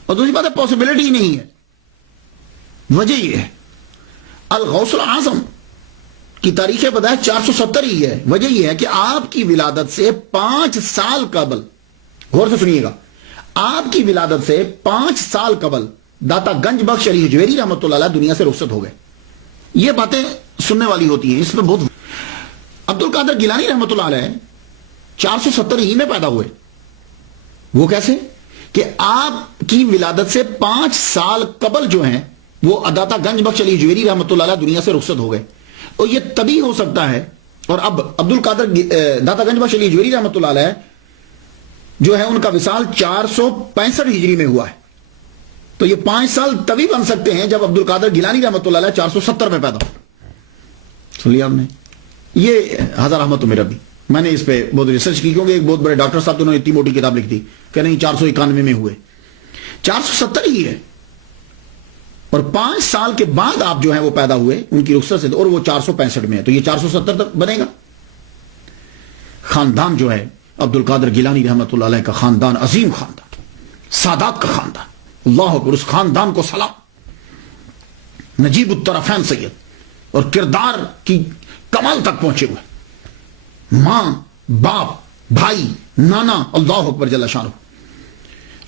اور دوسری بات ہے پاسبلٹی ہی نہیں ہے۔ وجہ یہ ہے الغوث الاعظم کی تاریخ بدائے 470 ہی ہے۔ وجہ یہ ہے کہ آپ کی ولادت سے 5 سال قبل، غور سے سنیے گا، آپ کی ولادت سے 5 سال قبل داتا گنج بخش علی حجویری رحمۃ اللہ علیہ دنیا سے رخصت ہو گئے۔ یہ باتیں سننے والی ہوتی ہیں، اس پہ بہت۔ عبد القادر گیلانی رحمۃ اللہ علیہ 470 ہی میں پیدا ہوئے۔ وہ کیسے؟ کہ آپ کی ولادت سے 5 سال قبل جو ہیں وہ داتا گنج بخش علی حجویری رحمۃ اللہ علیہ دنیا سے رخصت ہو گئے۔ اور یہ تبھی ہو سکتا ہے، اور اب عبد القادر داتا گنج بخش علی حجویری رحمۃ اللہ علیہ جو ہے ان کا وصال 465 ہجری میں ہوا ہے. تو یہ 5 سال تبھی بن سکتے ہیں جب عبد القادر گیلانی رحمۃ اللہ علیہ 470 میں پیدا ہو. سن لیا آپ نے؟ یہ ہزار احمد میرا بھی میں نے اس پہ بہت ریسرچ کی، کیونکہ ایک بہت بڑے ڈاکٹر صاحب تو انہوں نے اتنی موٹی کتاب لکھ دی کہ نہیں 491 میں ہوئے، 470 ہی ہے. اور 5 سال کے بعد آپ جو ہیں وہ پیدا ہوئے ان کی رخصت سے، اور وہ 465 میں ہے، تو یہ 470 تک بنے گا. خاندان جو ہے عبد القادر گیلانی رحمۃ اللہ علیہ کا خاندان عظیم خاندان، سادات کا خاندان. اللہ اکبر، اس خاندان کو سلام. نجیب الطرفین سید اور کردار کی کمال تک پہنچے ہوئے، ماں باپ بھائی نانا، اللہ اکبر جل شانہ.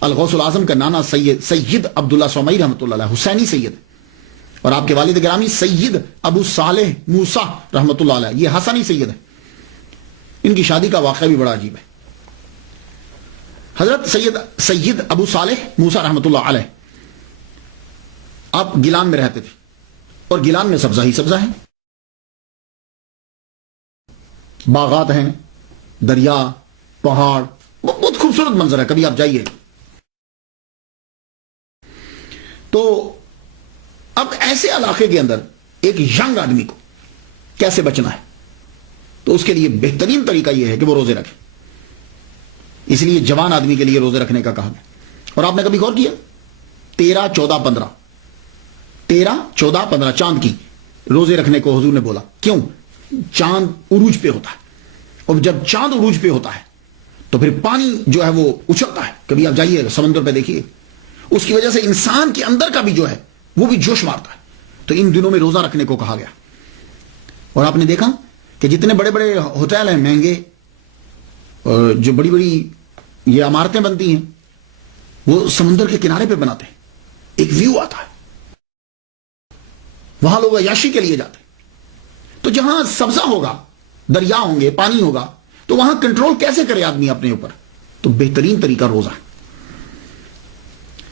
الغوث العظم کا نانا سید عبداللہ سومئی رحمۃ اللہ علیہ حسینی سید، اور آپ کے والد گرامی سید ابو صالح موسیٰ رحمۃ اللہ علیہ یہ حسنی سید ہے. ان کی شادی کا واقعہ بھی بڑا عجیب ہے. حضرت سید ابو صالح موسیٰ رحمۃ اللہ علیہ آپ گیلان میں رہتے تھے، اور گیلان میں سبزہ ہی سبزہ ہے، باغات ہیں، دریا، پہاڑ، بہت خوبصورت منظر ہے، کبھی آپ جائیے. تو اب ایسے علاقے کے اندر ایک ینگ آدمی کو کیسے بچنا ہے؟ تو اس کے لیے بہترین طریقہ یہ ہے کہ وہ روزے رکھے. اس لیے جوان آدمی کے لیے روزے رکھنے کا کہا گیا. اور آپ نے کبھی غور کیا 13 14 15 13 14 15 چاند کی روزے رکھنے کو حضور نے بولا؟ کیوں؟ چاند عروج پہ ہوتا ہے، اور جب چاند عروج پہ ہوتا ہے تو پھر پانی جو ہے وہ اچھلتا ہے. کبھی آپ جائیے سمندر پہ دیکھیے، اس کی وجہ سے انسان کے اندر کا بھی جو ہے وہ بھی جوش مارتا ہے. تو ان دنوں میں روزہ رکھنے کو کہا گیا. اور آپ نے دیکھا کہ جتنے بڑے بڑے ہوٹل ہیں مہنگے، جو بڑی بڑی یہ عمارتیں بنتی ہیں، وہ سمندر کے کنارے پہ بناتے ہیں. ایک ویو آتا ہے، وہاں لوگ عیاشی کے لیے جاتے ہیں. تو جہاں سبزہ ہوگا، دریا ہوں گے، پانی ہوگا، تو وہاں کنٹرول کیسے کرے آدمی اپنے اوپر؟ تو بہترین طریقہ روزہ ہے.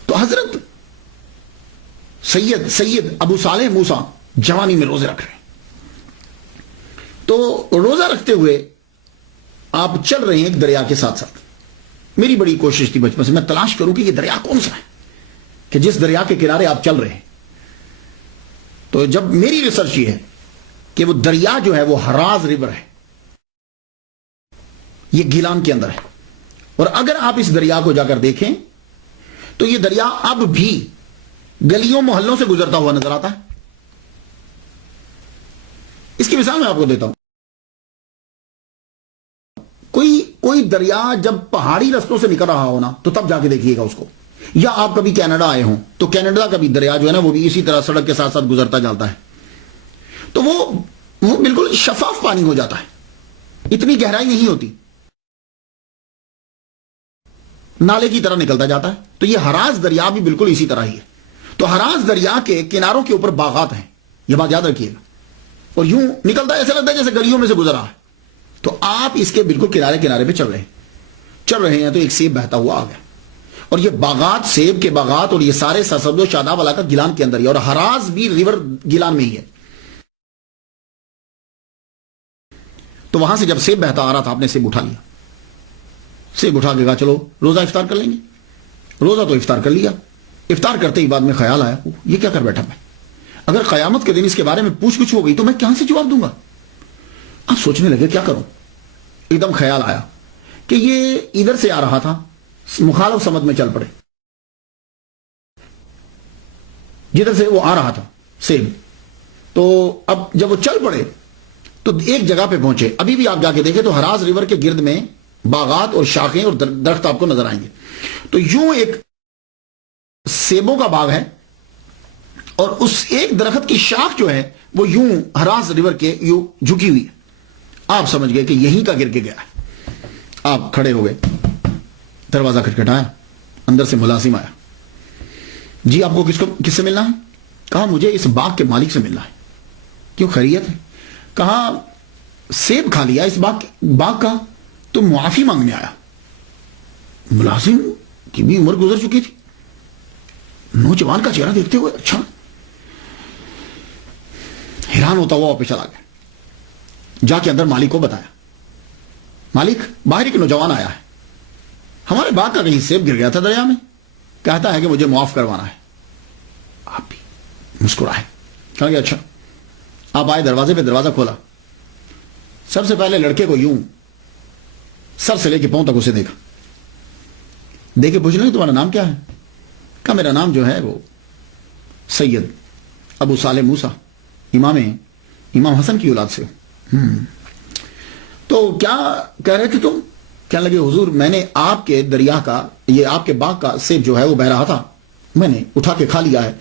تو حضرت سید ابو صالح موسیٰ جوانی میں روزے رکھ رہے ہیں. تو روزہ رکھتے ہوئے آپ چل رہے ہیں ایک دریا کے ساتھ ساتھ. میری بڑی کوشش تھی بچپن سے میں تلاش کروں کہ یہ دریا کون سا ہے کہ جس دریا کے کنارے آپ چل رہے ہیں. تو جب میری ریسرچ یہ ہے کہ وہ دریا جو ہے وہ ہراز ریور ہے، یہ گیلان کے اندر ہے. اور اگر آپ اس دریا کو جا کر دیکھیں تو یہ دریا اب بھی گلیوں محلوں سے گزرتا ہوا نظر آتا ہے. اس کی مثال میں آپ کو دیتا ہوں. کوئی دریا جب پہاڑی رستوں سے نکل رہا ہو نا تو تب جا کے دیکھیے گا اس کو. یا آپ کبھی کینیڈا آئے ہوں تو کینیڈا کا بھی دریا جو ہے نا وہ بھی اسی طرح سڑک کے ساتھ ساتھ گزرتا جاتا ہے. تو وہ بالکل شفاف پانی ہو جاتا ہے، اتنی گہرائی نہیں ہوتی، نالے کی طرح نکلتا جاتا ہے. تو یہ ہراز دریا بھی بالکل اسی طرح ہی ہے. تو ہراز دریا کے کناروں کے اوپر باغات ہیں، یہ بات یاد رکھیے گا. اور یوں نکلتا ہے، ایسا لگتا ہے جیسے گلیوں میں سے گزر رہا ہے. تو آپ اس کے بالکل کنارے پہ چل رہے ہیں تو ایک سیب بہتا ہوا آ گیا. اور یہ باغات، سیب کے باغات اور یہ سارے سرسبز و شاداب علاقہ گیلان کے اندر ہی ہے، اور ہراز بھی ریور گیلان میں ہی ہے. تو وہاں سے جب سیب بہتا آ رہا تھا، آپ نے سیب اٹھا لیا. سیب اٹھا کے کہا چلو روزہ افطار کر لیں گے. روزہ تو افطار کر لیا. افطار کرتے ہی بعد میں خیال آیا یہ کیا کر بیٹھا میں، اگر قیامت کے دن اس کے بارے میں پوچھ گچھ ہو گئی تو میں کہاں سے جواب دوں گا. اب سوچنے لگے کیا کروں. ایک دم خیال آیا کہ یہ ادھر سے آ رہا تھا، مخالف سمت میں چل پڑے. جدھر سے وہ آ رہا تھا سیب، تو اب جب وہ چل پڑے تو ایک جگہ پہ پہنچے. ابھی بھی آپ جا کے دیکھیں تو ہراز ریور کے گرد میں باغات اور شاخیں اور درخت آپ کو نظر آئیں گے. تو یوں ایک سیبوں کا باغ ہے، اور اس ایک درخت کی شاخ جو ہے وہ یوں ہراز ریور کے یوں جھکی ہوئی ہے. آپ سمجھ گئے کہ یہیں کا گر کے گیا ہے. آپ کھڑے ہو گئے، دروازہ کھٹکھٹایا، اندر سے ملازم آیا. جی آپ کو کس سے ملنا ہے؟ کہا مجھے اس باغ کے مالک سے ملنا ہے. کیوں خیریت ہے؟ کہا سیب کھا لیا اس باغ کا تو معافی مانگنے آیا. ملازم کی بھی عمر گزر چکی تھی، نوجوان کا چہرہ دیکھتے ہوئے اچھا حیران ہوتا ہوا واپس چلا گیا. جا کے اندر مالک کو بتایا، مالک باہر ایک نوجوان آیا ہے، ہمارے باغ کا کہیں سیب گر گیا تھا دریا میں، کہتا ہے کہ مجھے معاف کروانا ہے۔ آپ بھی مسکرائے، کہا کہ اچھا۔ آپ آئے دروازے پہ، دروازہ کھولا، سب سے پہلے لڑکے کو یوں سر سے لے کے پاؤں تک اسے دیکھا، دیکھے پوچھ لیں تمہارا نام کیا ہے؟ کہا میرا نام جو ہے وہ سید ابو صالح موسیٰ، امام حسن کی اولاد سے ہوں۔ تو کیا کہہ رہے تھے تم؟ کہنے لگے حضور میں نے آپ کے دریا کا، یہ آپ کے باغ کا سیب جو ہے وہ بہ رہا تھا، میں نے اٹھا کے کھا لیا ہے،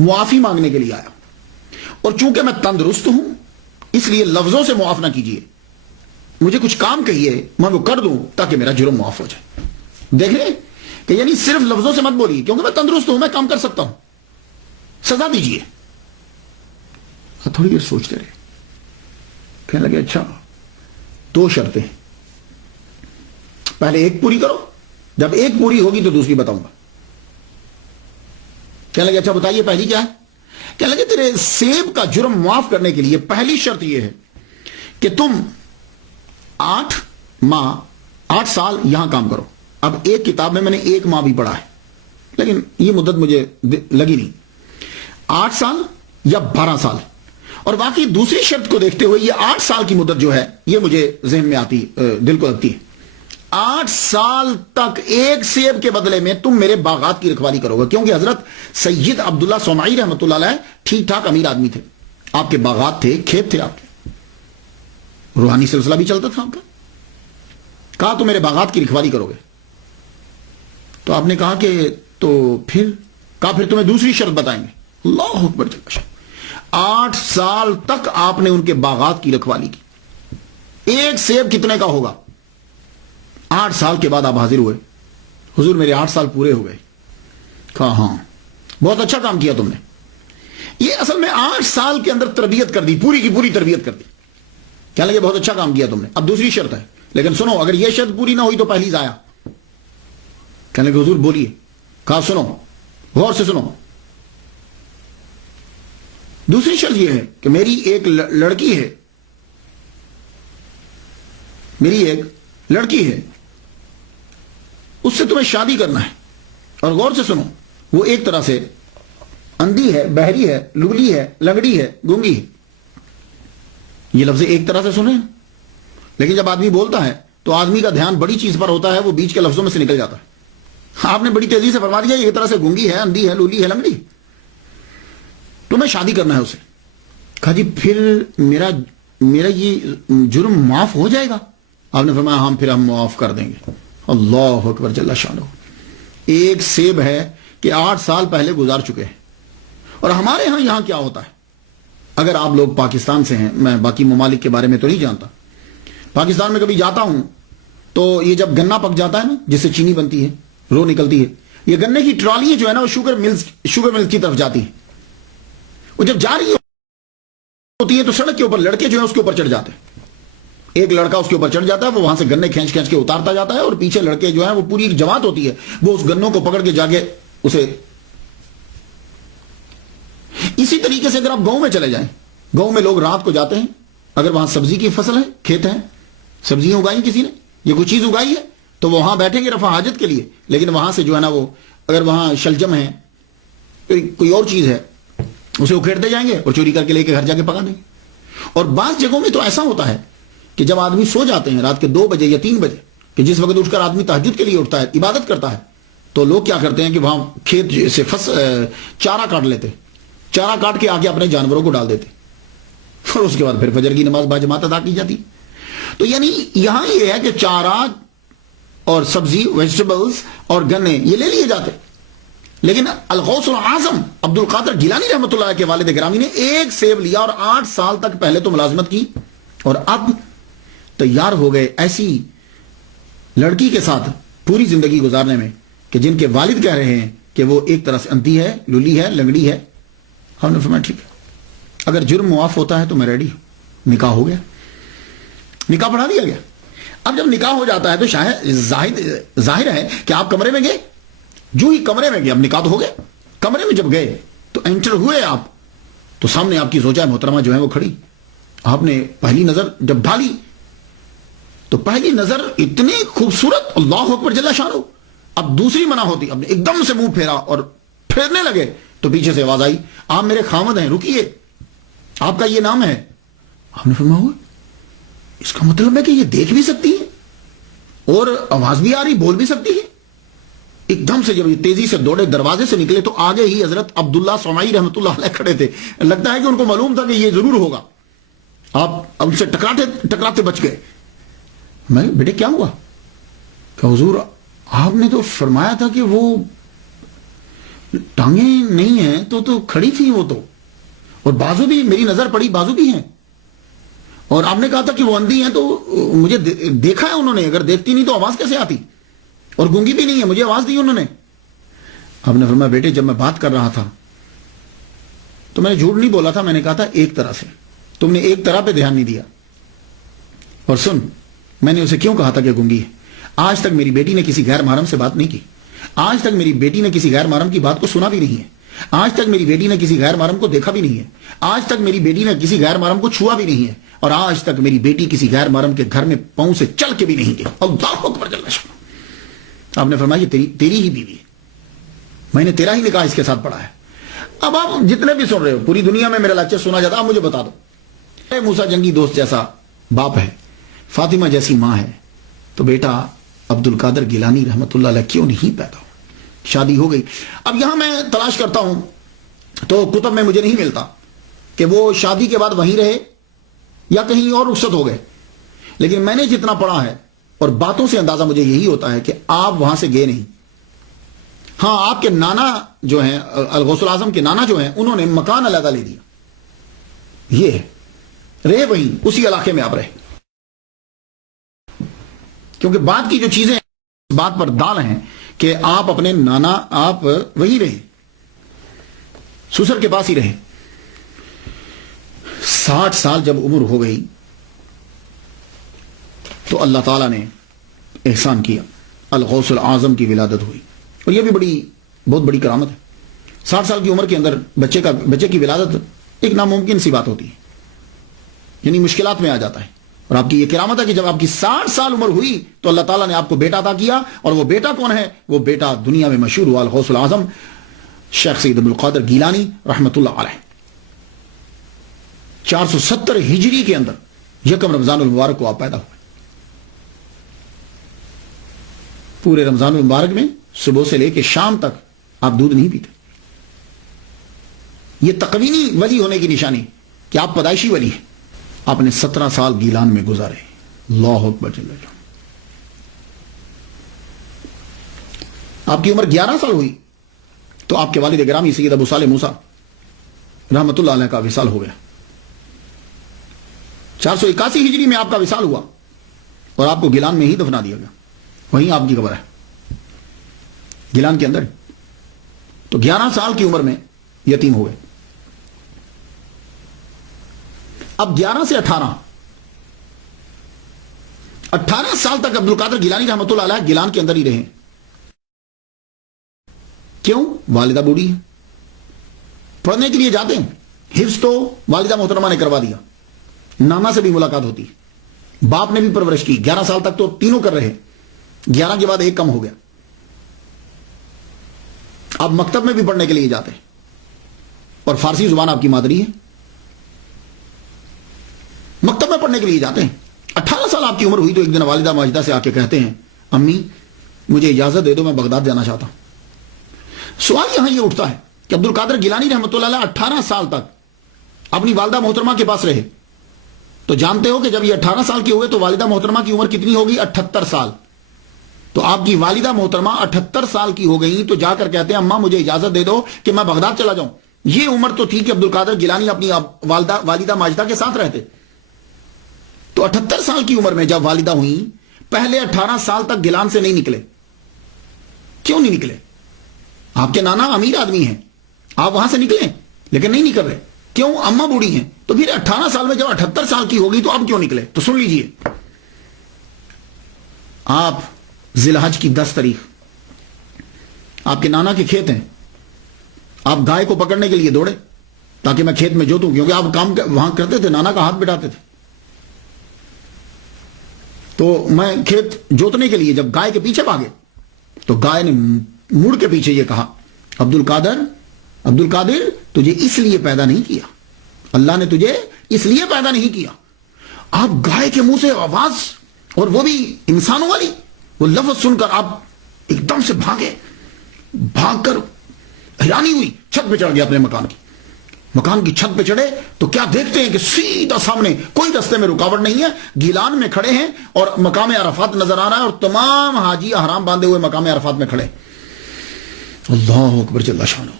معافی مانگنے کے لیے آیا، اور چونکہ میں تندرست ہوں اس لیے لفظوں سے معاف نہ کیجیے، مجھے کچھ کام کہیے میں وہ کر دوں تاکہ میرا جرم معاف ہو جائے۔ دیکھ رہے کہ یعنی صرف لفظوں سے مت بولیے، کیونکہ میں تندرست ہوں، میں کام کر سکتا ہوں، سزا دیجیے۔ تھوڑی دیر سوچتے رہے، کہنے لگے اچھا 2 شرطیں، پہلے ایک پوری کرو، جب ایک پوری ہوگی تو دوسری بتاؤں گا۔ کہنے لگے اچھا بتائیے پہلی کیا ہے؟ کہنے لگے تیرے سیب کا جرم معاف کرنے کے لیے پہلی شرط یہ ہے کہ تم 8 سال یہاں کام کرو۔ اب ایک کتاب میں نے 1 ماہ بھی پڑھا ہے، لیکن یہ مدت مجھے لگی نہیں، 8 سال یا 12 سال، اور باقی دوسری شرط کو دیکھتے ہوئے یہ 8 سال کی مدت جو ہے یہ مجھے ذہن میں آتی، دل کو لگتی ہے۔ 8 سال تک ایک سیب کے بدلے میں تم میرے باغات کی رکھوالی کرو گے، کیونکہ حضرت سید عبداللہ صومعی رحمۃ اللہ علیہ ٹھیک ٹھاک امیر آدمی تھے، آپ کے باغات تھے، کھیت تھے، آپ کے روحانی سلسلہ بھی چلتا تھا آپ کا۔ کہا تو میرے باغات کی رکھوالی کرو گے، تو آپ نے کہا کہ تو پھر تمہیں دوسری شرط بتائیں گے۔ اللہ اکبر جل شانہ، 8 سال تک آپ نے ان کے باغات کی رکھوالی کی۔ ایک سیب کتنے کا ہوگا؟ 8 سال کے بعد آپ حاضر ہوئے، حضور میرے 8 سال پورے ہو گئے۔ کہا ہاں بہت اچھا کام کیا تم نے، یہ اصل میں 8 سال کے اندر تربیت کر دی، پوری کی پوری تربیت کر دی۔ کہنے لگے بہت اچھا کام کیا تم نے، اب دوسری شرط ہے، لیکن سنو اگر یہ شرط پوری نہ ہوئی تو پہلی ضائع۔ کہنے لگے حضور بولیے۔ کہا سنو غور سے سنو، دوسری شرط یہ ہے کہ میری ایک لڑکی ہے، اس سے تمہیں شادی کرنا ہے، اور غور سے سنو وہ ایک طرح سے اندھی ہے، بہری ہے، لولی ہے، لنگڑی ہے، گونگی ہے۔ یہ لفظ ایک طرح سے سنے، لیکن جب آدمی بولتا ہے تو آدمی کا دھیان بڑی چیز پر ہوتا ہے، وہ بیچ کے لفظوں میں سے نکل جاتا ہے۔ آپ نے بڑی تیزی سے فرما دیا ایک طرح سے گونگی ہے، اندھی ہے، لولی ہے، لنگڑی، تمہیں شادی کرنا ہے اسے۔ کہا جی پھر میرا یہ جرم معاف ہو جائے گا؟ آپ نے فرمایا ہاں پھر ہم معاف کر دیں گے۔ اللہ اکبر جل شانہ، ایک سیب ہے کہ 8 سال پہلے گزار چکے ہیں۔ اور ہمارے ہاں یہاں کیا ہوتا ہے، اگر آپ لوگ پاکستان سے ہیں، میں باقی ممالک کے بارے میں تو نہیں جانتا، پاکستان میں کبھی جاتا ہوں تو یہ جب گنا پک جاتا ہے نا، جس سے چینی بنتی ہے، رو نکلتی ہے، یہ گنے کی ٹرالی جو ہے نا وہ شوگر ملز کی طرف جاتی ہے، وہ جب جا رہی ہوتی ہے تو سڑک کے اوپر لڑکے جو ہیں اس کے اوپر چڑھ جاتے ہیں، ایک لڑکا اس کے اوپر چڑھ جاتا ہے، وہ وہاں سے گنے کھینچ کے اتارتا جاتا ہے، اور پیچھے لڑکے جو ہیں وہ پوری ایک جماعت ہوتی ہے، وہ اس گنوں کو پکڑ کے جا کے اسے۔ اسی طریقے سے اگر آپ گاؤں میں چلے جائیں، گاؤں میں لوگ رات کو جاتے ہیں، اگر وہاں سبزی کی فصل ہے، کھیت ہیں، سبزیاں اگائی کسی نے، یہ کوئی چیز اگائی ہے، تو وہاں بیٹھیں گے رفع حاجت کے لیے، لیکن وہاں سے جو ہے نا وہ اگر وہاں شلجم ہے، کوئی اور چیز ہے، اسے اکھیڑتے جائیں گے اور چوری کر کے لے کے گھر جا کے پکا دیں گے۔ اور بعض جگہوں میں تو ایسا ہوتا ہے کہ جب آدمی سو جاتے ہیں رات کے 2 بجے یا 3 بجے، کہ جس وقت اٹھ کر آدمی تہجد کے لیے اٹھتا ہے، عبادت کرتا ہے، تو لوگ کیا کرتے ہیں کہ وہاں کھیت سے چارہ کاٹ لیتے، چارہ کاٹ کے آگے اپنے جانوروں کو ڈال دیتے، اور اس کے بعد پھر فجر کی نماز باجماعت ادا کی جاتی۔ تو یعنی یہاں یہ ہے کہ چارہ اور سبزی، ویجیٹیبلز اور گنے یہ لے لیے جاتے، لیکن الغوث العظم عبد القادر گیلانی رحمۃ اللہ کے والد گرامی نے ایک سیب لیا اور 8 سال تک پہلے تو ملازمت کی، اور اب تیار ہو گئے ایسی لڑکی کے ساتھ پوری زندگی گزارنے میں کہ جن کے والد کہہ رہے ہیں کہ وہ ایک طرح سے اندھی ہے، لولی ہے، لنگڑی ہے۔ ہم نے فرمایا ٹھیک ہے، اگر جرم معاف ہوتا ہے تو میں ریڈی ہوں۔ نکاح ہو گیا، نکاح پڑھا دیا گیا۔ اب جب نکاح ہو جاتا ہے تو شاید ظاہر ہے کہ آپ کمرے میں گئے، جو ہی کمرے میں گئے، اب نکاح تو ہو گیا، کمرے میں جب گئے تو انٹر ہوئے آپ، تو سامنے آپ کی زوجہ محترمہ جو ہے وہ کھڑی، آپ نے پہلی نظر جب ڈالی تو پہلی نظر اتنی خوبصورت، اللہ اکبر جل شانہ، اب دوسری منع ہوتی، اب نے ایک دم سے منہ پھیرا اور پھیرنے لگے تو پیچھے سے آواز آئی، آپ میرے خامد ہیں، رکیے، آپ کا یہ نام ہے۔ آپ نے فرمایا اس کا مطلب ہے کہ یہ دیکھ بھی سکتی ہے اور آواز بھی آ رہی، بول بھی سکتی ہے۔ ایک دم سے جب یہ تیزی سے دوڑے، دروازے سے نکلے تو آگے ہی حضرت عبداللہ سمائی رحمۃ اللہ علیہ کھڑے تھے۔ لگتا ہے کہ ان کو معلوم تھا کہ یہ ضرور ہوگا، آپ ان سے ٹکراتے بچ گئے۔ میں بیٹے کیا ہوا؟ کہ حضور آپ نے تو فرمایا تھا کہ وہ ٹانگیں نہیں ہیں تو کھڑی تھی وہ تو، اور بازو بھی، میری نظر پڑی بازو بھی ہیں، اور آپ نے کہا تھا کہ وہ اندھی ہیں، تو مجھے دیکھا ہے انہوں نے، اگر دیکھتی نہیں تو آواز کیسے آتی، اور گونگی بھی نہیں ہے، مجھے آواز دی انہوں نے۔ آپ نے فرمایا بیٹے جب میں بات کر رہا تھا تو میں نے جھوٹ نہیں بولا تھا، میں نے کہا تھا ایک طرح سے، تم نے ایک طرح پہ دھیان نہیں دیا۔ اور سن، میں نے اسے کیوں کہا تھا کہ گونگی ہے؟ آج تک میری بیٹی نے کسی غیر محرم سے بات نہیں کی، آج تک میری بیٹی نے کسی غیر محرم کی بات کو سنا بھی نہیں ہے، آج تک میری بیٹی نے کسی غیر محرم کو دیکھا بھی نہیں ہے، آج تک میری بیٹی نے کسی غیر محرم کو چھوا بھی نہیں ہے، اور آج تک میری بیٹی کسی غیر محرم کے گھر میں پاؤں سے چل کے بھی نہیں گئی۔ اللہ اکبر جل شانہ۔ آپ نے فرمایا یہ تیری ہی بیوی ہے، میں نے تیرا ہی نکاح اس کے ساتھ پڑھا ہے۔ اب آپ جتنے بھی سن رہے ہو، پوری دنیا میں میرا لیکچر سنا جاتا، آپ مجھے بتا دو، موسیٰ جنگی دوست جیسا باپ ہے، فاطمہ جیسی ماں ہے، تو بیٹا عبد القادر گیلانی رحمۃ اللہ علیہ کیوں نہیں پیدا ہو؟ شادی ہو گئی۔ اب یہاں میں تلاش کرتا ہوں تو کتب میں مجھے نہیں ملتا کہ وہ شادی کے بعد وہیں رہے یا کہیں اور رخصت ہو گئے، لیکن میں نے جتنا پڑھا ہے اور باتوں سے اندازہ مجھے یہی ہوتا ہے کہ آپ وہاں سے گئے نہیں۔ ہاں، آپ کے نانا جو ہیں، الغوث الاعظم کے نانا جو ہیں، انہوں نے مکان علیحدہ لے دیا، یہ ہے، رہے وہیں، اسی علاقے میں آپ رہے، کیونکہ بات کی جو چیزیں اس بات پر دال ہیں کہ آپ اپنے نانا، آپ وہی رہے، سسر کے پاس ہی رہے۔ 60 سال جب عمر ہو گئی تو اللہ تعالیٰ نے احسان کیا، الغوث الاعظم کی ولادت ہوئی، اور یہ بھی بہت بڑی کرامت ہے۔ 60 سال کی عمر کے اندر بچے کی ولادت ایک ناممکن سی بات ہوتی ہے، یعنی مشکلات میں آ جاتا ہے، اور آپ کی یہ کرامت ہے کہ جب آپ کی 60 سال عمر ہوئی تو اللہ تعالیٰ نے آپ کو بیٹا عطا کیا، اور وہ بیٹا کون ہے؟ وہ بیٹا دنیا میں مشہور ہوا، الغوث الاعظم شیخ سید عبد القادر گیلانی رحمۃ اللہ علیہ۔ 470 ہجری کے اندر 1 رمضان المبارک کو آپ پیدا ہوئے۔ پورے رمضان المبارک میں صبح سے لے کے شام تک آپ دودھ نہیں پیتے۔ یہ تقوینی ولی ہونے کی نشانی کہ آپ پیدائشی ولی ہیں۔ آپ نے 17 سال گیلان میں گزارے، اللہ اکبر جل جلالہ۔ آپ کی عمر 11 سال ہوئی تو آپ کے والد گرامی سید ابو صالح موسیٰ رحمۃ اللہ علیہ کا وصال ہو گیا۔ 481 ہجری میں آپ کا وصال ہوا اور آپ کو گیلان میں ہی دفنا دیا گیا، وہیں آپ کی قبر ہے، گیلان کے اندر۔ تو 11 سال کی عمر میں یتیم ہو گئے۔ اب 11 سے 18 سال تک عبد القادر گیلانی رحمۃ اللہ علیہ گیلان کے اندر ہی رہے۔ کیوں؟ والدہ بوڑھی ہے، پڑھنے کے لیے جاتے ہیں، حفظ تو والدہ محترمہ نے کروا دیا، نانا سے بھی ملاقات ہوتی، باپ نے بھی پرورش کی۔ 11 سال تک تو تینوں کر رہے، 11 کے بعد ایک کم ہو گیا۔ آپ مکتب میں بھی پڑھنے کے لیے جاتے ہیں، اور فارسی زبان آپ کی مادری ہے، مکتب میں پڑھنے کے لیے جاتے ہیں۔ 18 سال آپ کی عمر ہوئی تو ایک دن والدہ ماجدہ سے آ کے کہتے ہیں، امی مجھے اجازت دے دو، میں بغداد جانا چاہتا ہوں۔ سوال یہاں یہ اٹھتا ہے کہ عبد القادر گیلانی رحمۃ اللہ علیہ 18 سال تک اپنی والدہ محترمہ کے پاس رہے، تو جانتے ہو کہ جب یہ 18 سال کے ہوئے تو والدہ محترمہ کی عمر کتنی ہوگی؟ 78 سال۔ تو آپ کی والدہ محترمہ 78 سال کی ہو گئی تو جا کر کہتے ہیں اماں مجھے اجازت دے دو کہ میں بغداد چلا جاؤں۔ یہ عمر تو تھی کہ عبد القادر گیلانی اپنی والدہ ماجدہ کے ساتھ رہتے۔ تو 78 سال کی عمر میں جب والدہ ہوئی، پہلے 18 سال تک گیلان سے نہیں نکلے۔ کیوں نہیں نکلے؟ آپ کے نانا امیر آدمی ہیں، آپ وہاں سے نکلیں، لیکن نہیں نکل رہے۔ کیوں؟ اماں بوڑھی ہیں۔ تو پھر 18 سال میں جب 78 سال کی ہوگی تو اب کیوں نکلے؟ تو سن لیجئے، آپ ذی الحج کی 10 تاریخ آپ کے نانا کے کھیت ہیں، آپ گائے کو پکڑنے کے لیے دوڑے تاکہ میں کھیت میں جوتوں، کیونکہ آپ کام وہاں کرتے تھے، نانا کا ہاتھ بٹاتے تھے۔ تو میں کھیت جوتنے کے لیے جب گائے کے پیچھے بھاگے تو گائے نے مڑ کے پیچھے یہ کہا، عبد القادر تجھے اس لیے پیدا نہیں کیا، اللہ نے تجھے اس لیے پیدا نہیں کیا۔ آپ گائے کے منہ سے آواز، اور وہ بھی انسانوں والی، وہ لفظ سن کر آپ ایک دم سے بھاگ کر حیرانی ہوئی، چھت پہ چڑھ گیا اپنے مکان کی چھت پہ چڑھے تو کیا دیکھتے ہیں کہ سیدھا سامنے، کوئی رستے میں رکاوٹ نہیں ہے، گیلان میں کھڑے ہیں اور مقام عرفات نظر آ رہا ہے، اور تمام حاجی احرام باندھے ہوئے مقام عرفات میں کھڑے۔ اللہ اکبر جل شانہ،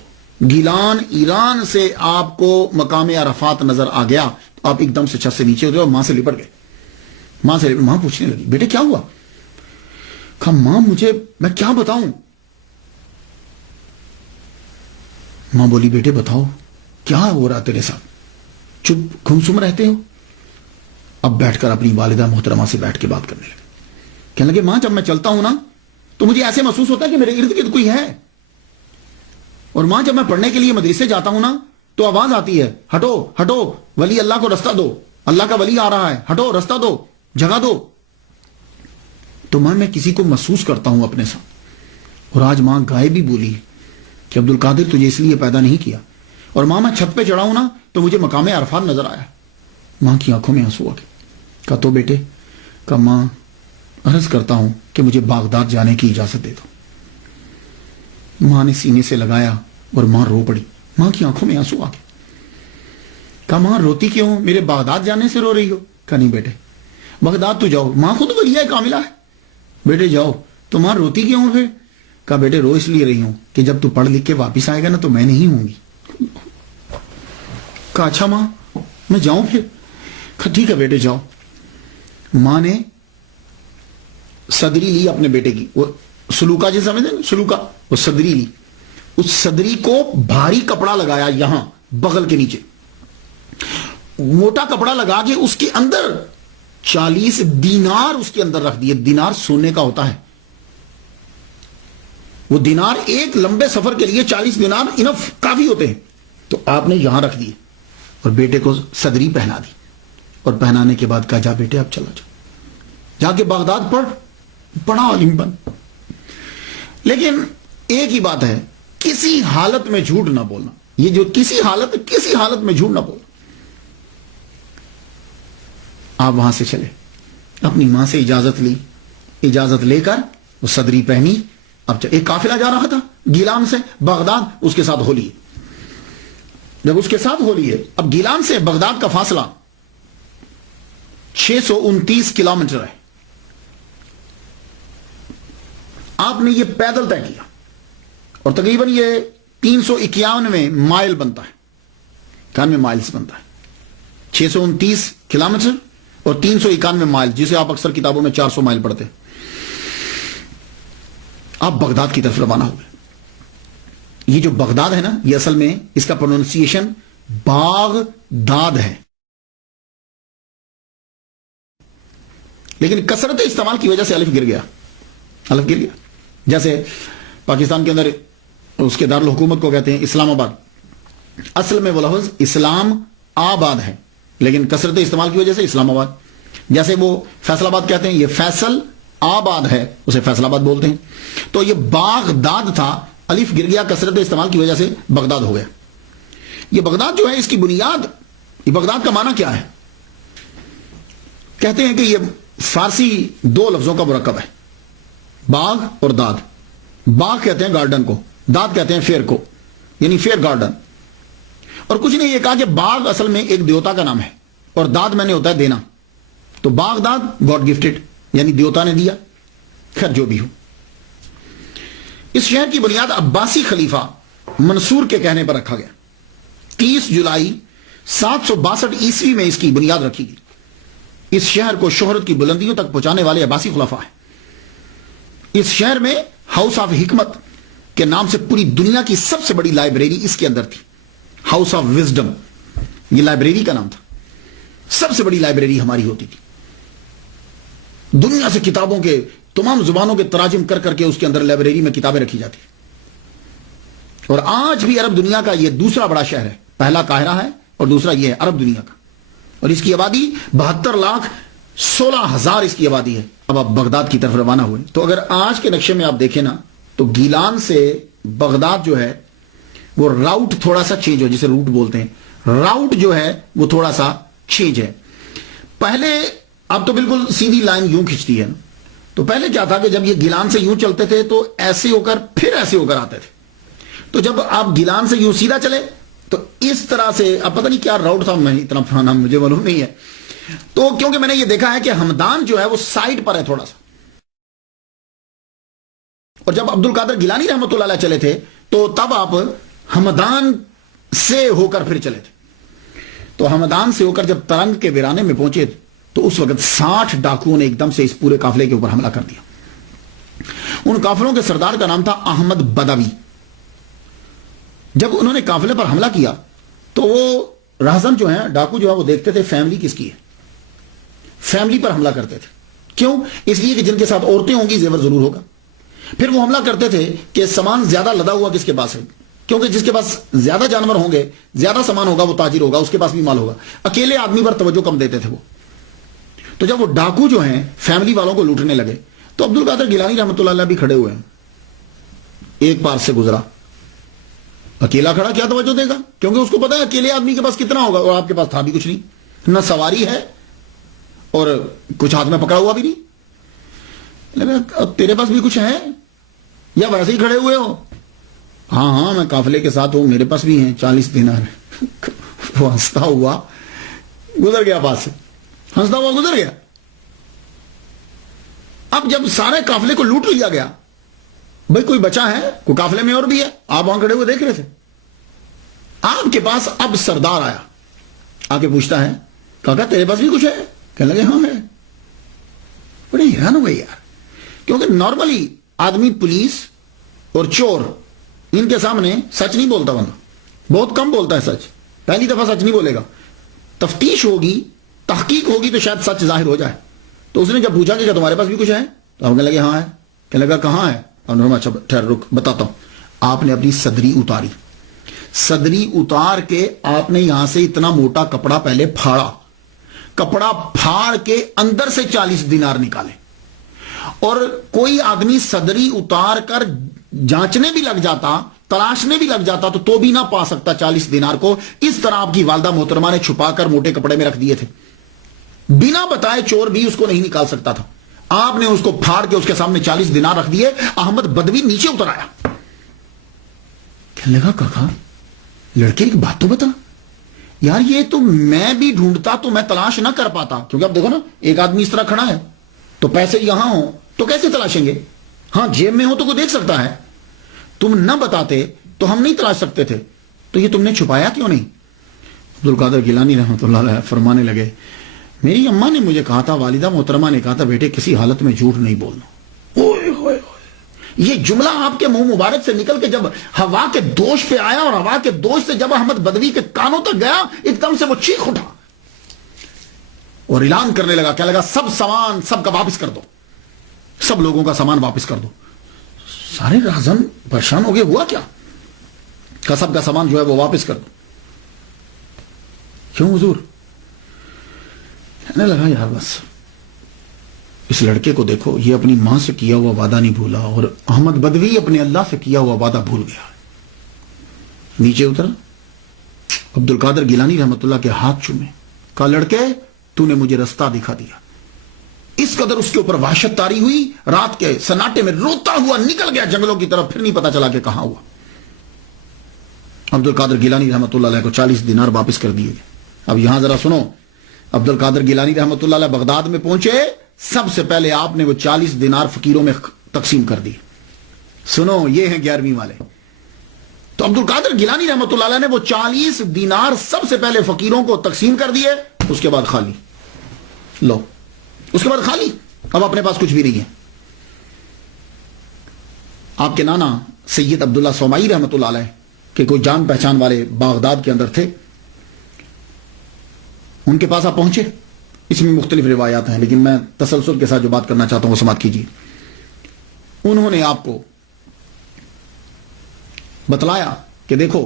گیلان ایران سے آپ کو مقام عرفات نظر آ گیا تو آپ ایک دم سے چھت سے نیچے اترے اور ماں سے لپٹ گئے۔ ماں پوچھنے لگی، بیٹے کیا ہوا؟ کہا ماں میں کیا بتاؤں؟ ماں بولی بیٹے بتاؤ کیا ہو رہا تیرے ساتھ، چپ گمسم رہتے ہو؟ اب بیٹھ کر اپنی والدہ محترمہ سے بیٹھ کے بات کرنے لگے، کہنے لگے ماں جب میں چلتا ہوں نا تو مجھے ایسے محسوس ہوتا ہے کہ میرے ارد گرد کوئی ہے، اور ماں جب میں پڑھنے کے لیے مدرسے جاتا ہوں نا تو آواز آتی ہے، ہٹو ہٹو ولی اللہ کو رستہ دو، اللہ کا ولی آ رہا ہے، ہٹو رستہ دو، جگہ دو۔ تو میں کسی کو محسوس کرتا ہوں اپنے ساتھ۔ اور آج ماں گائے بھی بولی کہ عبد القادر تجھے اس لیے پیدا نہیں کیا، اور ماں میں چھت پہ چڑھا ہوں نا تو مجھے مقام عرفات نظر آیا۔ ماں کی آنکھوں میں آنسو آ گئے۔ کہا تو بیٹے، کہا ماں عرض کرتا ہوں کہ مجھے بغداد جانے کی اجازت دے دو۔ ماں نے سینے سے لگایا اور ماں رو پڑی، ماں کی آنکھوں میں آنسو آ گئے۔ کہا ماں روتی کیوں، میرے بغداد جانے سے رو رہی ہو؟ کہا نہیں بیٹے بغداد تو جاؤ، ماں خود ولیہ کاملہ ہے، بیٹے جاؤ۔ تو ماں روتی کیوں ہو پھر؟ کہا بیٹے رو اس لیے رہی ہوں کہ جب تو پڑھ لکھ کے واپس آئے گا نا تو میں نہیں ہوں گی۔ کہا اچھا ماں میں جاؤں پھر؟ کہا ٹھیک ہے بیٹے جاؤ۔ ماں نے صدری لی اپنے بیٹے کی، وہ سلوکا جیسے سمجھتے ہیں سلوکا، وہ صدری لی، اس صدری کو بھاری کپڑا لگایا یہاں بغل کے نیچے، موٹا کپڑا لگا کے اس کے اندر 40 دینار اس کے اندر رکھ دیے۔ دینار سونے کا ہوتا ہے، وہ دینار ایک لمبے سفر کے لیے 40 دینار انف کافی ہوتے ہیں، تو آپ نے یہاں رکھ دیے اور بیٹے کو صدری پہنا دی، اور پہنانے کے بعد کہا جا بیٹے اب چلا جا کے بغداد پڑھا عالم بن۔ لیکن ایک ہی بات ہے، کسی حالت میں جھوٹ نہ بولنا، یہ جو کسی حالت میں جھوٹ نہ بولنا۔ آپ وہاں سے چلے، اپنی ماں سے اجازت لی، اجازت لے کر وہ صدری پہنی۔ اب ایک قافلہ جا رہا تھا گیلان سے بغداد، اس کے ساتھ ہولی ہے۔ جب اس کے ساتھ ہولی ہے، اب گیلان سے بغداد کا فاصلہ 629 کلومیٹر ہے۔ آپ نے یہ پیدل طے کیا، اور تقریباً یہ 391 مائل بنتا ہے، 91 مائلز بنتا ہے۔ 629 کلومیٹر اور 391 مائل، جسے آپ اکثر کتابوں میں 400 مائل پڑھتے ہیں۔ آپ بغداد کی طرف روانہ ہوئے۔ یہ جو بغداد ہے نا، یہ اصل میں اس کا پروننسیشن باغداد ہے، لیکن کثرت استعمال کی وجہ سے الف گر گیا۔ جیسے پاکستان کے اندر اس کے دارالحکومت کو کہتے ہیں اسلام آباد، اصل میں وہ لفظ اسلام آباد ہے، لیکن کثرت استعمال کی وجہ سے اسلام آباد۔ جیسے وہ فیصل آباد کہتے ہیں، یہ فیصل آباد ہے، اسے فیصل آباد بولتے ہیں۔ تو یہ باغداد تھا، الف گر گیا، کثرت استعمال کی وجہ سے بغداد ہو گیا۔ یہ بغداد جو ہے، اس کی بنیاد، یہ بغداد کا معنی کیا ہے؟ کہتے ہیں کہ یہ فارسی 2 لفظوں کا مرکب ہے، باغ اور داد۔ باغ کہتے ہیں گارڈن کو، داد کہتے ہیں فیئر کو، یعنی فیئر گارڈن۔ اور کچھ نے یہ کہا کہ باغ اصل میں ایک دیوتا کا نام ہے، اور داد میں نے ہوتا ہے دینا، تو باغ داد گاڈ گفٹڈ، یعنی دیوتا نے دیا۔ خیر جو بھی ہو، اس شہر کی بنیاد عباسی خلیفہ منصور کے کہنے پر رکھا گیا۔ 30 جولائی 762 عیسوی میں اس کی بنیاد رکھی گئی۔ اس شہر کو شہرت کی بلندیوں تک پہنچانے والے عباسی خلفاء ہیں۔ اس شہر میں ہاؤس آف حکمت کے نام سے پوری دنیا کی سب سے بڑی لائبریری اس کے اندر تھی، ہاؤس آف وزڈم، یہ لائبریری کا نام تھا۔ سب سے بڑی لائبریری ہماری ہوتی تھی، دنیا سے کتابوں کے تمام زبانوں کے تراجم کر کر کے اس کے اندر لائبریری میں کتابیں رکھی جاتی۔ اور آج بھی عرب دنیا کا یہ دوسرا بڑا شہر ہے، پہلا قاہرہ ہے اور دوسرا یہ ہے عرب دنیا کا، اور اس کی آبادی 72 لاکھ 16,000 اس کی آبادی ہے. اب آپ بغداد کی طرف روانہ ہوئے تو اگر آج کے نقشے میں آپ دیکھیں نا تو گیلان سے بغداد جو ہے وہ راؤٹ تھوڑا سا چینج ہو, جسے روٹ بولتے ہیں, راؤٹ جو ہے وہ تھوڑا سا چینج ہے. پہلے اب تو بالکل سیدھی لائن یوں کھچتی ہے, تو پہلے کیا تھا کہ جب یہ گیلان سے یوں چلتے تھے تو ایسے ہو کر پھر ایسے ہو کر آتے تھے. تو جب آپ گیلان سے یوں سیدھا چلے تو اس طرح سے, اب پتہ نہیں کیا راؤٹ تھا, میں اتنا پرانا مجھے معلوم نہیں ہے. تو کیونکہ میں نے یہ دیکھا ہے کہ ہمدان جو ہے وہ سائڈ پر ہے تھوڑا سا, اور جب عبد القادر گیلانی رحمۃ اللہ علیہ چلے تھے تو تب آپ ہمدان سے ہو کر پھر چلے تھے. تو ہمدان سے ہو کر جب ترنگ کے ویرانے میں پہنچے تو اس وقت 60 ڈاکوؤں نے ایک دم سے اس پورے قافلے کے اوپر حملہ کر دیا. ان قافلوں کے سردار کا نام تھا احمد بدوی. جب انہوں نے قافلے پر حملہ کیا تو وہ راہزن جو ہیں, ڈاکو جو ہے, وہ دیکھتے تھے فیملی کس کی ہے, فیملی پر حملہ کرتے تھے. کیوں؟ اس لیے کہ جن کے ساتھ عورتیں ہوں گی زیور ضرور ہوگا. پھر وہ حملہ کرتے تھے کہ سامان زیادہ لدا ہوا کس کے پاس ہے, کیونکہ جس کے پاس زیادہ جانور ہوں گے, زیادہ سامان ہوگا, وہ تاجر ہوگا, اس کے پاس بھی مال ہوگا. اکیلے آدمی پر توجہ کم دیتے تھے وہ. تو جب وہ ڈاکو جو ہیں فیملی والوں کو لوٹنے لگے تو عبد القادر گیلانی رحمۃ اللہ علیہ بھی کھڑے ہوئے ہیں. ایک پار سے گزرا, اکیلا کھڑا کیا توجہ دے گا, کیونکہ اس کو پتا ہے اکیلے آدمی کے پاس کتنا ہوگا, اور آپ کے پاس تھا بھی کچھ نہیں, نہ سواری ہے اور کچھ ہاتھ میں پکڑا ہوا بھی نہیں. لگا تیرے پاس بھی کچھ ہے یا ویسے ہی کھڑے ہوئے ہو؟ ہاں ہاں میں قافلے کے ساتھ ہوں, میرے پاس بھی ہیں 40 دینار. وہ ہنستا ہوا گزر گیا, پاس سے ہنستا ہوا گزر گیا. اب جب سارے قافلے کو لوٹ لیا گیا, بھئی کوئی بچا ہے, کوئی قافلے میں اور بھی ہے, آپ وہاں کھڑے ہوئے دیکھ رہے تھے. آپ کے پاس اب سردار آیا, آ کے پوچھتا ہے کہا تیرے پاس بھی کچھ ہے؟ کہنے لگے ہاں ہے. بڑے حیران ہو گئے یار, کیونکہ نارملی آدمی پولیس اور چور ان کے سامنے سچ نہیں بولتا, بندہ بہت کم بولتا ہے سچ, پہلی دفعہ سچ نہیں بولے گا. تفتیش ہوگی, تحقیق ہوگی تو شاید سچ ظاہر ہو جائے. تو اس نے جب پوچھا کہ کیا تمہارے پاس بھی کچھ ہے, تو ہم کہنے لگے ہاں ہے. کہنے لگا کہاں ہے؟ اچھا ٹھہر رک بتاتا ہوں. آپ نے اپنی صدری اتاری, صدری اتار کے آپ نے یہاں سے اتنا موٹا کپڑا پہلے پھاڑا, کپڑا پھاڑ کے اندر سے 40 دینار نکالے. اور کوئی آدمی صدری اتار کر جانچنے بھی لگ جاتا, تلاشنے بھی لگ جاتا تو بھی نہ پا سکتا 40 دینار کو. اس طرح آپ کی والدہ محترمہ نے چھپا کر موٹے کپڑے میں رکھ دیے تھے, بنا بتائے چور بھی اس کو نہیں نکال سکتا تھا. آپ نے اس کو پھاڑ کے اس کے سامنے 40 دینار رکھ دیے. احمد بدوی نیچے اتر آیا, کہنے لگا کاکا لڑکے ایک بات تو بتا یار, یہ تو میں بھی ڈھونڈتا تو میں تلاش نہ کر پاتا, کیونکہ اب دیکھو نا ایک آدمی اس طرح کھڑا ہے تو پیسے یہاں ہوں تو کیسے تلاشیں گے, ہاں جیب میں ہو تو کوئی دیکھ سکتا ہے, تم نہ بتاتے تو ہم نہیں تلاش سکتے تھے, تو یہ تم نے چھپایا کیوں نہیں؟ عبد القادر گیلانی رحمۃ اللہ علیہ فرمانے لگے میری اماں نے مجھے کہا تھا, والدہ محترمہ نے کہا تھا بیٹے کسی حالت میں جھوٹ نہیں بولنا. اوئے ہوئے یہ جملہ آپ کے منہ مبارک سے نکل کے جب ہوا کے دوش پہ آیا, اور ہوا کے دوش سے جب احمد بدوی کے کانوں تک گیا, ایک دم سے وہ چیخ اٹھا اور اعلان کرنے لگا, کہنے لگا سب سامان سب کا واپس کر دو, سب لوگوں کا سامان واپس کر دو. سارے راہزن پریشان ہو گئے, ہوا کیا؟ کہ سب کا سامان جو ہے وہ واپس کر دو. کیوں حضور؟ کہنے لگا یار بس اس لڑکے کو دیکھو, یہ اپنی ماں سے کیا ہوا وعدہ نہیں بھولا, اور احمد بدوی اپنے اللہ سے کیا ہوا وعدہ بھول گیا. نیچے اتر, عبد القادر گیلانی رحمت اللہ کے ہاتھ چومے, کہا لڑکے تو نے مجھے رستہ دکھا دیا. اس قدر اس کے اوپر وحشت طاری ہوئی, رات کے سناٹے میں روتا ہوا نکل گیا جنگلوں کی طرف, پھر نہیں پتا چلا کہ کہاں ہوا. عبد القادر گیلانی رحمت اللہ علیہ کو 40 دینار واپس کر دیے گئے. اب یہاں ذرا سنو, عبد القادر گیلانی رحمت اللہ علیہ بغداد میں پہنچے, سب سے پہلے آپ نے وہ 40 دینار فقیروں میں تقسیم کر دی. سنو یہ ہیں 11ویں والے. تو عبد القادر گیلانی رحمت اللہ علیہ نے وہ 40 دینار سب سے پہلے فقیروں کو تقسیم کر دیے, اس کے بعد خالی. لو اس کے بعد خالی, اب اپنے پاس کچھ بھی نہیں ہے. آپ کے نانا سید عبداللہ سومائی رحمت اللہ علیہ کہ کوئی جان پہچان والے بغداد کے اندر تھے, ان کے پاس آپ پہنچے. اس میں مختلف روایات ہیں, لیکن میں تسلسل کے ساتھ جو بات کرنا چاہتا ہوں وہ سماعت کیجیے. انہوں نے آپ کو بتلایا کہ دیکھو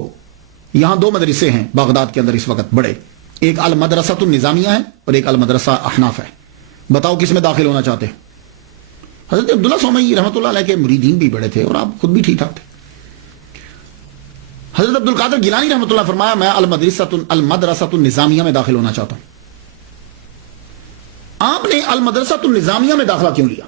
یہاں 2 مدرسے ہیں بغداد کے اندر اس وقت بڑے, ایک المدرسۃ النظامیہ ہے اور ایک المدرسہ احناف ہے. بتاؤ کس میں داخل ہونا چاہتے ہیں؟ حضرت عبداللہ سومئی رحمۃ اللہ علیہ کے مریدین بھی بڑے تھے اور آپ خود بھی ٹھیک ٹھاک تھے. حضرت عبد القادر گیلانی رحمۃ اللہ فرمایا میں المدرسۃ النظامیہ میں داخل ہونا چاہتا ہوں. آپ نے المدرسۃ النظامیہ میں داخلہ کیوں لیا؟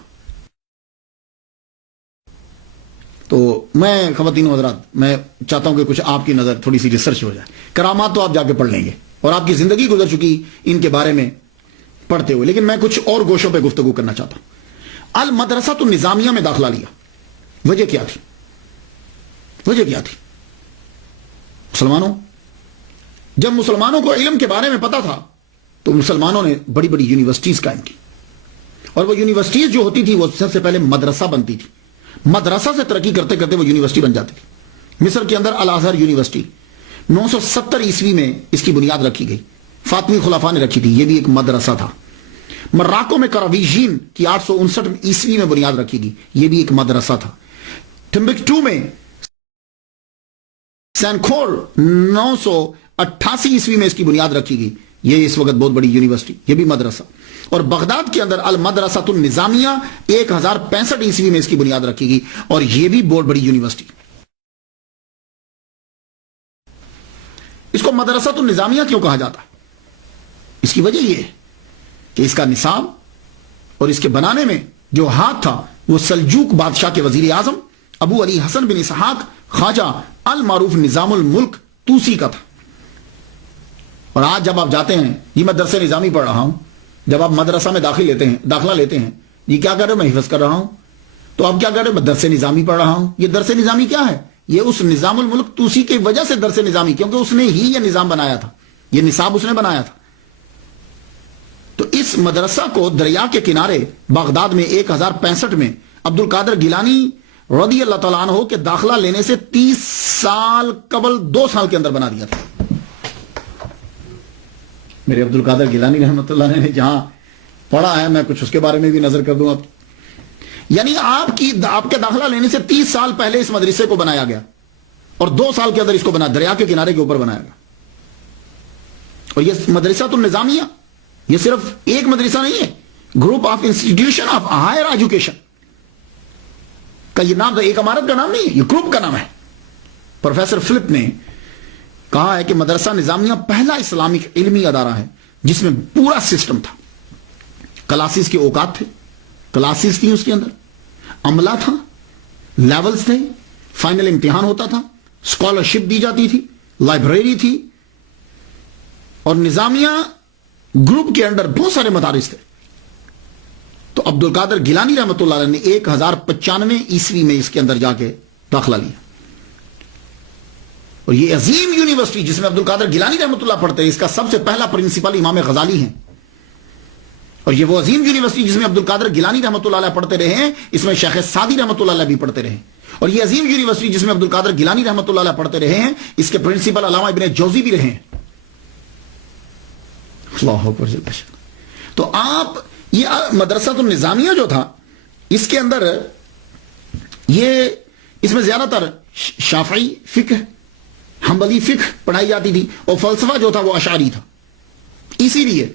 تو میں خواتین و حضرات میں چاہتا ہوں کہ کچھ آپ کی نظر تھوڑی سی ریسرچ ہو جائے. کرامات تو آپ جا کے پڑھ لیں گے اور آپ کی زندگی گزر چکی ان کے بارے میں پڑھتے ہوئے, لیکن میں کچھ اور گوشوں پہ گفتگو کرنا چاہتا ہوں. المدرسۃ النظامیہ میں داخلہ لیا, وجہ کیا تھی؟ وجہ کیا تھی؟ مسلمانوں, جب مسلمانوں کو علم کے بارے میں پتا تھا تو مسلمانوں نے بڑی بڑی یونیورسٹیز قائم کی, اور وہ یونیورسٹیز جو ہوتی تھی وہ سب سے پہلے مدرسہ بنتی تھی. مدرسہ سے ترقی کرتے کرتے وہ یونیورسٹی بن جاتی تھی. مصر کے اندر الازہر یونیورسٹی 970 عیسوی میں اس کی بنیاد رکھی گئی, فاطمی خلفاء نے رکھی تھی, یہ بھی ایک مدرسہ تھا. مراکو میں کراویجین کی 859 عیسوی میں بنیاد رکھی گئی, یہ بھی ایک مدرسہ تھا. ٹمبکٹو میں سینکھور 988 عیسوی میں اس کی بنیاد رکھی گئی, یہ اس وقت بہت بڑی یونیورسٹی, یہ بھی مدرسہ. اور بغداد کے اندر المدرسۃ النظامیہ 1065 عیسوی میں اس کی بنیاد رکھی گئی, اور یہ بھی بہت بڑی یونیورسٹی. اس کو مدرسۃ النظامیہ کیوں کہا جاتا ہے؟ اس کی وجہ یہ ہے کہ اس کا نصاب اور اس کے بنانے میں جو ہاتھ تھا وہ سلجوق بادشاہ کے وزیر اعظم ابو علی حسن بن اسحاق خواجہ المعروف نظام الملک توسی کا تھا. اور آج جب آپ جاتے ہیں, یہ میں درس نظامی پڑھ رہا ہوں, جب آپ مدرسہ میں داخلہ لیتے ہیں, یہ کیا کر رہے ہو؟ میں حفظ کر رہا ہوں. تو آپ کیا کر رہے ہو؟ میں درس نظامی پڑھ رہا ہوں. یہ درس نظامی کیا ہے؟ یہ اس نظام الملک توسی کی وجہ سے درس نظامی, کیونکہ اس نے ہی یہ نظام بنایا تھا, یہ نصاب اس نے بنایا تھا. تو اس مدرسہ کو دریا کے کنارے بغداد میں 1065 میں عبد القادر گیلانی رضی اللہ تعالیٰ عنہ کے داخلہ لینے سے 30 سال قبل 2 سال کے اندر بنا دیا تھا. میرے عبد القادر گیلانی رحمۃ اللہ نے جہاں پڑھا ہے, میں کچھ اس کے بارے میں بھی نظر کر دوں آپ. یعنی آپ کے داخلہ لینے سے 30 سال پہلے اس مدرسے کو بنایا گیا, اور 2 سال کے اندر اس کو دریا کے کنارے کے اوپر بنایا گیا. اور یہ مدرسۃ النظامیہ یہ صرف ایک مدرسہ نہیں ہے, group of institution of higher education کا یہ نام, ایک عمارت کا نام نہیں ہے, یہ گروپ کا نام ہے. پروفیسر فلپ نے کہا ہے کہ مدرسہ نظامیہ پہلا اسلامک علمی ادارہ ہے جس میں پورا سسٹم تھا. کلاسز کے اوقات تھے, کلاسز تھی اس کے اندر, عملہ تھا, لیولز تھے, فائنل امتحان ہوتا تھا, اسکالرشپ دی جاتی تھی, لائبریری تھی, اور نظامیہ گروپ کے اندر بہت سارے مدارس تھے. تو عبد القادر گیلانی رحمۃ اللہ علیہ نے 1095 عیسوی میں اس کے اندر جا کے داخلہ لیا. اور یہ عظیم یونیورسٹی جس میں عبد القادر گیلانی رحمۃ اللہ پڑھتے ہیں, اس کا سب سے پہلا پرنسپل امام غزالی ہیں. اور یہ وہ عظیم یونیورسٹی جس میں عبد القادر گیلانی رحمۃ اللہ علیہ پڑھتے رہے ہیں, اس میں شیخ سعدی رحمۃ اللہ علیہ بھی پڑھتے رہے. اور یہ عظیم یونیورسٹی جس میں عبد القادر گیلانی رحمۃ اللہ علیہ پڑھتے رہے ہیں, اس کے پرنسپل علامہ ابن جوزی بھی رہے ہیں. اللہ اکبر. تو آپ یہ مدرسۃ النظامیہ جو تھا, اس کے اندر اس میں زیادہ تر شافعی فقہ, حنبلی فقہ پڑھائی جاتی تھی, اور فلسفہ جو تھا وہ اشعری تھا. اسی لیے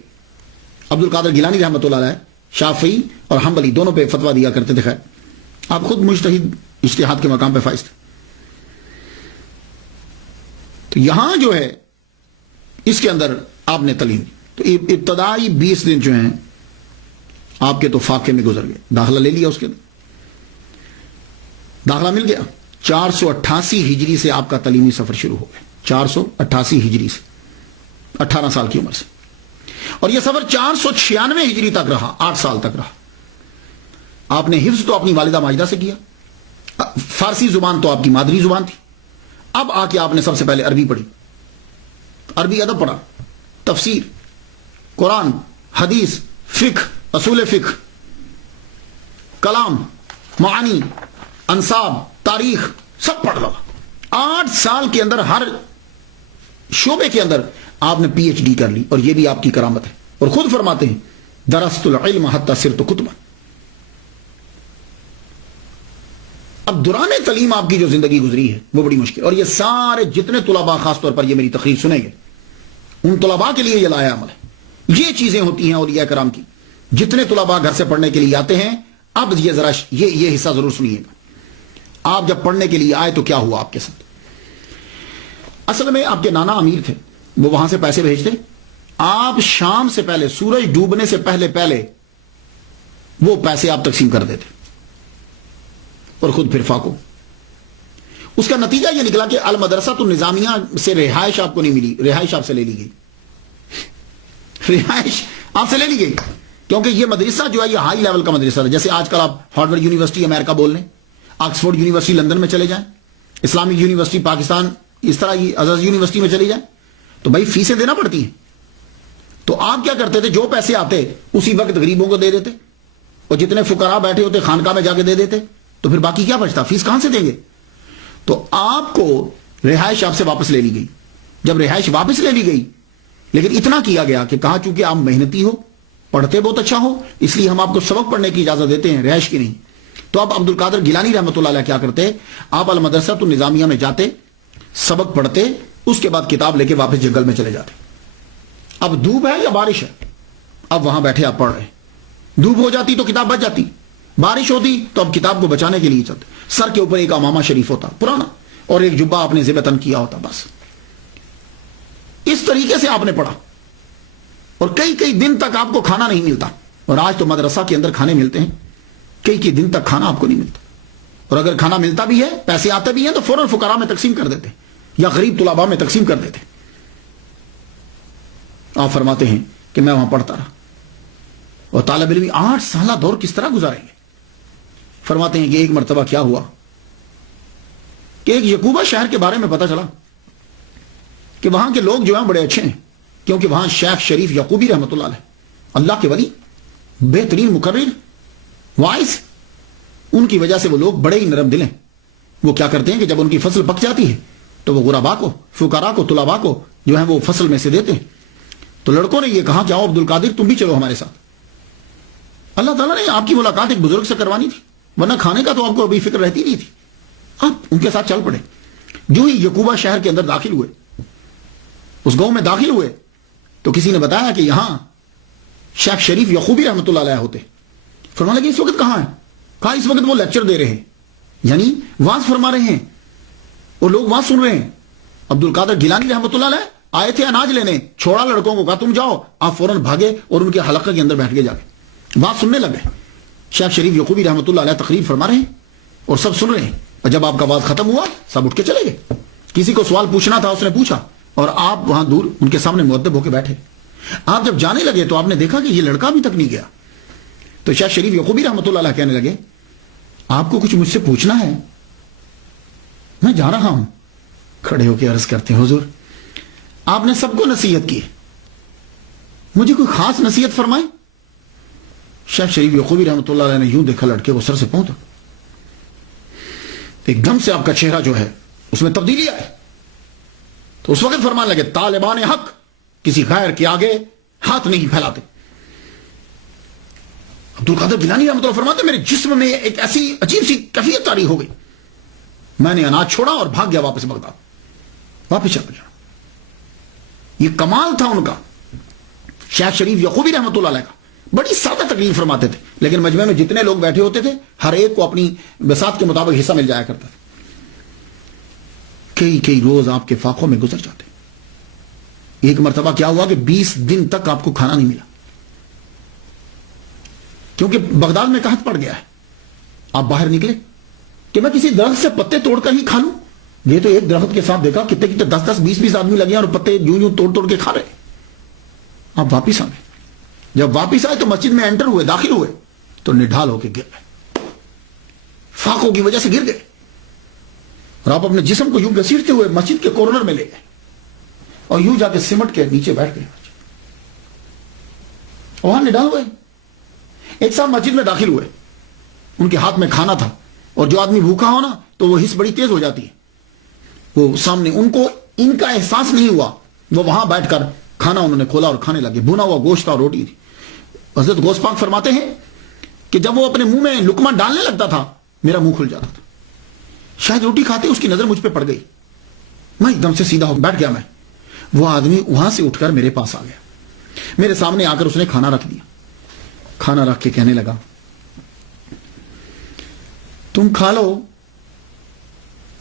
عبد القادر گیلانی رحمۃ اللہ علیہ شافعی اور حنبلی دونوں پہ فتویٰ دیا کرتے تھے. خیر, آپ خود مجتہد اجتہاد کے مقام پہ فائز تھے. تو یہاں جو ہے اس کے اندر آپ نے تعلیم دی. تو ابتدائی 20 دن جو ہیں آپ کے تو فاقے میں گزر گئے. داخلہ لے لیا, اس کے اندر داخلہ مل گیا. 488 ہجری سے آپ کا تعلیمی سفر شروع ہو گیا. 488 ہجری سے 18 سال کی عمر سے. اور یہ سفر 496 ہجری تک رہا, 8 سال تک رہا. آپ نے حفظ تو اپنی والدہ ماجدہ سے کیا, فارسی زبان تو آپ کی مادری زبان تھی. اب آ کے آپ نے سب سے پہلے عربی پڑھی, عربی ادب پڑھا, تفسیر, قرآن, حدیث, فقہ, اصول فقہ, کلام, معانی, انصاب, تاریخ, سب پڑھ لگا. 8 سال کے اندر ہر شعبے کے اندر آپ نے پی ایچ ڈی کر لی, اور یہ بھی آپ کی کرامت ہے. اور خود فرماتے ہیں درست العلم حتی صرت کتبا. اب دوران تعلیم آپ کی جو زندگی گزری ہے وہ بڑی مشکل, اور یہ سارے جتنے طلباء خاص طور پر یہ میری تقریر سنیں گے, ان طلباء کے لیے یہ لایا عمل ہے. یہ چیزیں ہوتی ہیں اولیاء کرام کی جتنے طلباء گھر سے پڑھنے کے لیے آتے ہیں، اب یہ ذرا یہ حصہ ضرور سنیے گا. آپ جب پڑھنے کے لیے آئے تو کیا ہوا آپ کے ساتھ؟ اصل میں آپ کے نانا امیر تھے، وہ وہاں سے پیسے بھیجتے، آپ شام سے پہلے، سورج ڈوبنے سے پہلے وہ پیسے آپ تقسیم کر دیتے اور خود پھر فاقو. اس کا نتیجہ یہ نکلا کہ المدرسہ النظامیہ سے رہائش آپ کو نہیں ملی، رہائش آپ سے لے لی گئی. رہائش آپ سے لے لی گئی کیونکہ یہ مدرسہ جو ہے یہ ہائی لیول کا مدرسہ ہے. جیسے آج کل آپ ہارورڈ یونیورسٹی امریکہ بول لیں، آکسفورڈ یونیورسٹی لندن میں چلے جائیں، اسلامک یونیورسٹی پاکستان، اس طرح یہ عزاز یونیورسٹی میں چلے جائیں، تو بھائی فیسیں دینا پڑتی ہیں. تو آپ کیا کرتے تھے، جو پیسے آتے اسی وقت غریبوں کو دے دیتے، اور جتنے فقراء بیٹھے ہوتے خانقاہ میں جا کے دے دیتے، تو پھر باقی کیا بچتا، فیس کہاں سے دیں گے؟ تو آپ کو رہائش آپ سے واپس لے لی گئی. جب رہائش واپس لے لی گئی، لیکن اتنا کیا گیا کہ کہا چونکہ آپ محنتی ہو، پڑھتے بہت اچھا ہو، اس لیے ہم آپ کو سبق پڑھنے کی اجازت دیتے ہیں، رہائش کی نہیں. تو اب عبد القادر گیلانی رحمۃ اللہ علیہ کیا کرتے، آپ المدرسہ النظامیہ میں جاتے، سبق پڑھتے، اس کے بعد کتاب لے کے واپس جنگل میں چلے جاتے. اب دھوپ ہے یا بارش ہے، اب وہاں بیٹھے آپ پڑھ رہے ہیں، دھوپ ہو جاتی تو کتاب بچ جاتی، بارش ہوتی تو اب کتاب کو بچانے کے لیے چلتے. سر کے اوپر ایک امامہ شریف ہوتا پرانا، اور ایک جبہ آپ نے ذبح تن کیا ہوتا، بس اس طریقے سے آپ نے پڑھا. اور کئی دن تک آپ کو کھانا نہیں ملتا. اور آج تو مدرسہ کے اندر کھانے ملتے ہیں، کئی دن تک کھانا آپ کو نہیں ملتا. اور اگر کھانا ملتا بھی ہے، پیسے آتے بھی ہیں، تو فوراً فقراء میں تقسیم کر دیتے یا غریب طلباء میں تقسیم کر دیتے. آپ فرماتے ہیں کہ میں وہاں پڑھتا رہا، اور طالب علم 8 سالہ دور کس طرح گزاریں گے. فرماتے ہیں کہ ایک مرتبہ کیا ہوا کہ ایک یعقوبہ شہر کے بارے میں پتا چلا کہ وہاں کے لوگ جو ہیں بڑے اچھے ہیں، کیونکہ وہاں شیخ شریف یعقوبی رحمۃ اللہ علیہ، اللہ کے ولی، بہترین مقرر، وائس، ان کی وجہ سے وہ لوگ بڑے ہی نرم دل ہیں. وہ کیا کرتے ہیں کہ جب ان کی فصل پک جاتی ہے تو وہ غرباء کو، فقراء کو، طلباء کو جو ہیں وہ فصل میں سے دیتے ہیں. تو لڑکوں نے یہ کہا کہ آؤ عبد القادر تم بھی چلو ہمارے ساتھ. اللہ تعالیٰ نے آپ کی ملاقات ایک بزرگ سے کروانی تھی، ورنہ کھانے کا تو آپ کو ابھی فکر رہتی نہیں تھی. آپ ان کے ساتھ چل پڑے. جو ہی یعقوبہ شہر کے اندر داخل ہوئے، اس گاؤں میں داخل ہوئے، تو کسی نے بتایا کہ یہاں شیخ شریف یعقوبی رحمۃ اللہ علیہ ہوتے. فرمانے لگے اس وقت کہاں ہیں؟ کہا اس وقت وہ لیکچر دے رہے ہیں، یعنی واز فرما رہے ہیں، اور لوگ واز سن رہے ہیں. عبد القادر گیلانی رحمۃ اللہ علیہ آئے تھے اناج لینے، چھوڑا لڑکوں کو، کہا تم جاؤ. آپ فوراً بھاگے اور ان کے حلقہ کے اندر بیٹھ کے جا کے بات سننے لگ گئے. شیخ شریف یعقوبی رحمۃ اللہ علیہ تقریر فرما رہے ہیں اور سب سن رہے ہیں. اور جب آپ کا بات ختم ہوا، سب اٹھ کے چلے گئے. کسی کو سوال پوچھنا تھا، اس نے پوچھا، اور آپ وہاں دور ان کے سامنے مؤدب ہو کے بیٹھے. آپ جب جانے لگے تو آپ نے دیکھا کہ یہ لڑکا ابھی تک نہیں گیا. تو شیخ شریف یعقوبی رحمۃ اللہ علیہ کہنے لگے آپ کو کچھ مجھ سے پوچھنا ہے؟ میں جا رہا ہوں. کھڑے ہو کے عرض کرتے ہیں حضور آپ نے سب کو نصیحت کی، مجھے کوئی خاص نصیحت فرمائے. شیخ شریف یعقوبی رحمۃ اللہ علیہ نے یوں دیکھا لڑکے کو سر سے پاؤں تک. ایک دم سے آپ کا چہرہ جو ہے اس میں تبدیلی آئے. تو اس وقت فرمانے لگے طالبان حق کسی غیر کے آگے ہاتھ نہیں پھیلاتے. عبد القادر گیلانی رحمۃ اللہ فرماتے میرے جسم میں ایک ایسی عجیب سی کیفیت طاری ہو گئی. میں نے اناج چھوڑا اور بھاگ گیا واپس بغداد، واپس چلا گیا. یہ کمال تھا ان کا. شیخ شریف یعقوبی رحمۃ اللہ علیہ کا بڑی سادہ تقریر فرماتے تھے، لیکن مجمع میں جتنے لوگ بیٹھے ہوتے تھے ہر ایک کو اپنی بساط کے مطابق حصہ مل جایا کرتا تھا. کئی روز آپ کے فاقوں میں گزر جاتے. ایک مرتبہ کیا ہوا کہ 20 دن تک آپ کو کھانا نہیں ملا، کیونکہ بغداد میں قحط پڑ گیا ہے. آپ باہر نکلے کہ میں کسی درخت سے پتے توڑ کر ہی کھا لوں. یہ تو ایک درخت کے ساتھ دیکھا کتنے 10 20 آدمی لگے اور پتے یوں توڑ کے کھا رہے. آپ واپس آ گئے. جب واپس آئے تو مسجد میں انٹر ہوئے، داخل ہوئے تو نڈھال ہو کے گر گئے، فاقوں کی وجہ سے گر گئے. اور آپ اپنے جسم کو یوں گھسیٹتے ہوئے مسجد کے کارنر میں لے گئے اور یوں جا کے سمٹ کے نیچے بیٹھ گئے. وہاں نڈھال ہوئے. ایک صاحب مسجد میں داخل ہوئے، ان کے ہاتھ میں کھانا تھا، اور جو آدمی بھوکا ہو نا تو وہ حس بڑی تیز ہو جاتی ہے. وہ سامنے ان کو ان کا احساس نہیں ہوا، وہ وہاں بیٹھ کر کھانا انہوں نے کھولا اور کھانے لگے. بھونا ہوا گوشت اور روٹی تھی. حضرت غوث پاک فرماتے ہیں کہ جب وہ اپنے منہ میں لقمہ ڈالنے لگتا تھا میرا منہ کھل جاتا تھا. شاید روٹی کھاتے اس کی نظر مجھ پہ پڑ گئی. میں ایک دم سے سیدھا ہو بیٹھ گیا. میں وہ آدمی وہاں سے اٹھ کر میرے پاس آ گیا، میرے سامنے آ کر اس نے کھانا رکھ دیا. کھانا رکھ کے کہنے لگا تم کھا لو،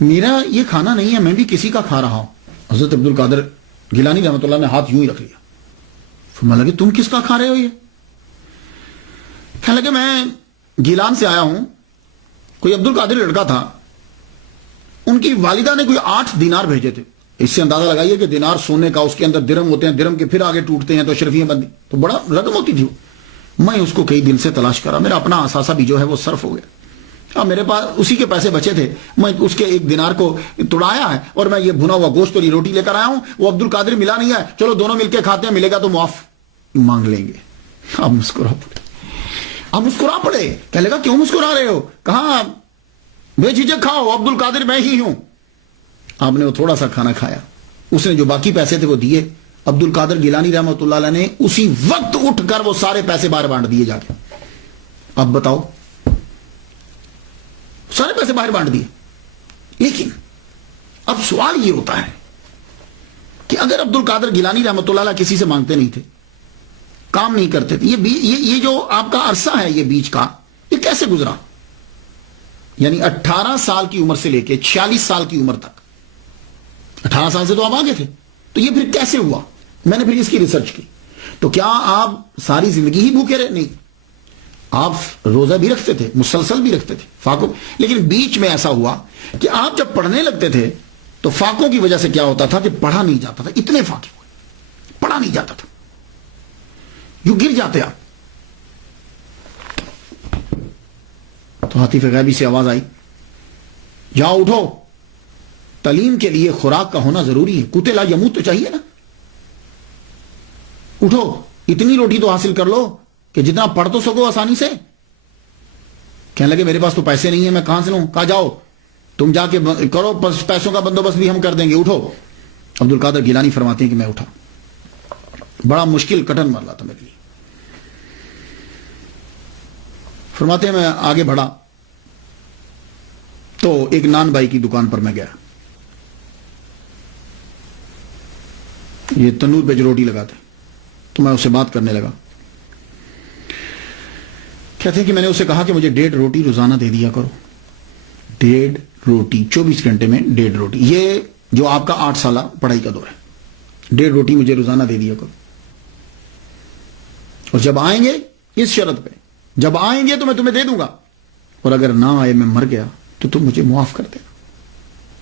میرا یہ کھانا نہیں ہے، میں بھی کسی کا کھا رہا ہوں۔ حضرت عبد القادر گیلانی رحمۃ اللہ نے ہاتھ یوں ہی رکھ لیا، فرمانے لگے تم کس کا کھا رہے ہو؟ یہ کہنے لگے میں گیلان سے آیا ہوں، کوئی عبد القادر لڑکا تھا، ان کی والدہ نے کوئی 8 دینار بھیجے تھے۔ اس سے اندازہ لگائیے کہ دینار سونے کا، اس کے اندر درم ہوتے ہیں، درم کے پھر آگے ٹوٹتے ہیں تو اشرفیاں بندی، تو بڑا رقم ہوتی تھی۔ میں اس کو کئی دن سے تلاش کرا، میرا اپنا اثاثہ بھی جو ہے وہ صرف ہو گیا، اب میرے پاس اسی کے پیسے بچے تھے، میں اس کے 1 دینار کو توڑایا ہے اور میں یہ بھنا ہوا گوشت اور یہ روٹی لے کر آیا ہوں، وہ عبد القادر ملا نہیں ہے، چلو دونوں مل کے کھاتے ہیں، ملے گا تو معاف مانگ لیں گے۔ اب مسکرا پڑے، کہنے لگا کیوں مسکرا رہے ہو؟ کہا بے جھجک کھاؤ، عبد القادر میں ہی ہوں۔ آپ نے وہ تھوڑا سا کھانا کھایا، اس نے جو باقی پیسے تھے وہ دیے، عبد القادر گیلانی رحمۃ اللہ علیہ نے اسی وقت اٹھ کر وہ سارے پیسے باہر بانٹ دیے جا کے۔ اب بتاؤ، سارے پیسے باہر بانٹ دیے۔ لیکن اب سوال یہ ہوتا ہے کہ اگر عبد القادر گیلانی رحمۃ اللہ علیہ کسی سے مانگتے نہیں تھے، کام نہیں کرتے تھے، یہ جو آپ کا عرصہ ہے یہ بیچ کا، یہ کیسے گزرا؟ یعنی 18 سال کی عمر سے لے کے 46 سال کی عمر تک، 18 سال سے تو آپ آگے تھے، تو یہ پھر کیسے ہوا؟ میں نے پھر اس کی ریسرچ کی، تو کیا آپ ساری زندگی ہی بھوکے رہے؟ نہیں، آپ روزہ بھی رکھتے تھے، مسلسل بھی رکھتے تھے، فاقوں، لیکن بیچ میں ایسا ہوا کہ آپ جب پڑھنے لگتے تھے تو فاقوں کی وجہ سے کیا ہوتا تھا کہ پڑھا نہیں جاتا تھا، اتنے فاقے ہوئے پڑھا نہیں جاتا تھا، یوں گر جاتے آپ۔ تو حتیف غیبی سے آواز آئی، جاؤ اٹھو، تعلیم کے لیے خوراک کا ہونا ضروری ہے، کوتے لا یموت تو چاہیے نا، اٹھو، اتنی روٹی تو حاصل کر لو کہ جتنا پڑھ تو سکو آسانی سے۔ کہنے لگے میرے پاس تو پیسے نہیں ہیں، میں کہاں سے لوں؟ کہا جاؤ تم جا کے کرو، پیسوں کا بندوبست بھی ہم کر دیں گے، اٹھو۔ عبد القادر گیلانی فرماتے ہیں کہ میں اٹھا، بڑا مشکل کٹن مر رہا تھا میرے لیے۔ فرماتے ہیں میں آگے بڑھا تو ایک نان بھائی کی دکان پر میں گیا، یہ تنور پہ جو روٹی لگاتے، تو میں اس سے بات کرنے لگا۔ کہتے ہیں کہ میں نے اسے کہا کہ مجھے 1.5 روٹی روزانہ دے دیا کرو، 1.5 روٹی 24 گھنٹے میں 1.5 روٹی، یہ جو آپ کا 8 سالہ پڑھائی کا دور ہے، 1.5 روٹی مجھے روزانہ دے دیا کرو، اور جب آئیں گے اس شرط پہ، جب آئیں گے تو میں تمہیں دے دوں گا، اور اگر نہ آئے میں مر گیا تو تم مجھے معاف کر دینا۔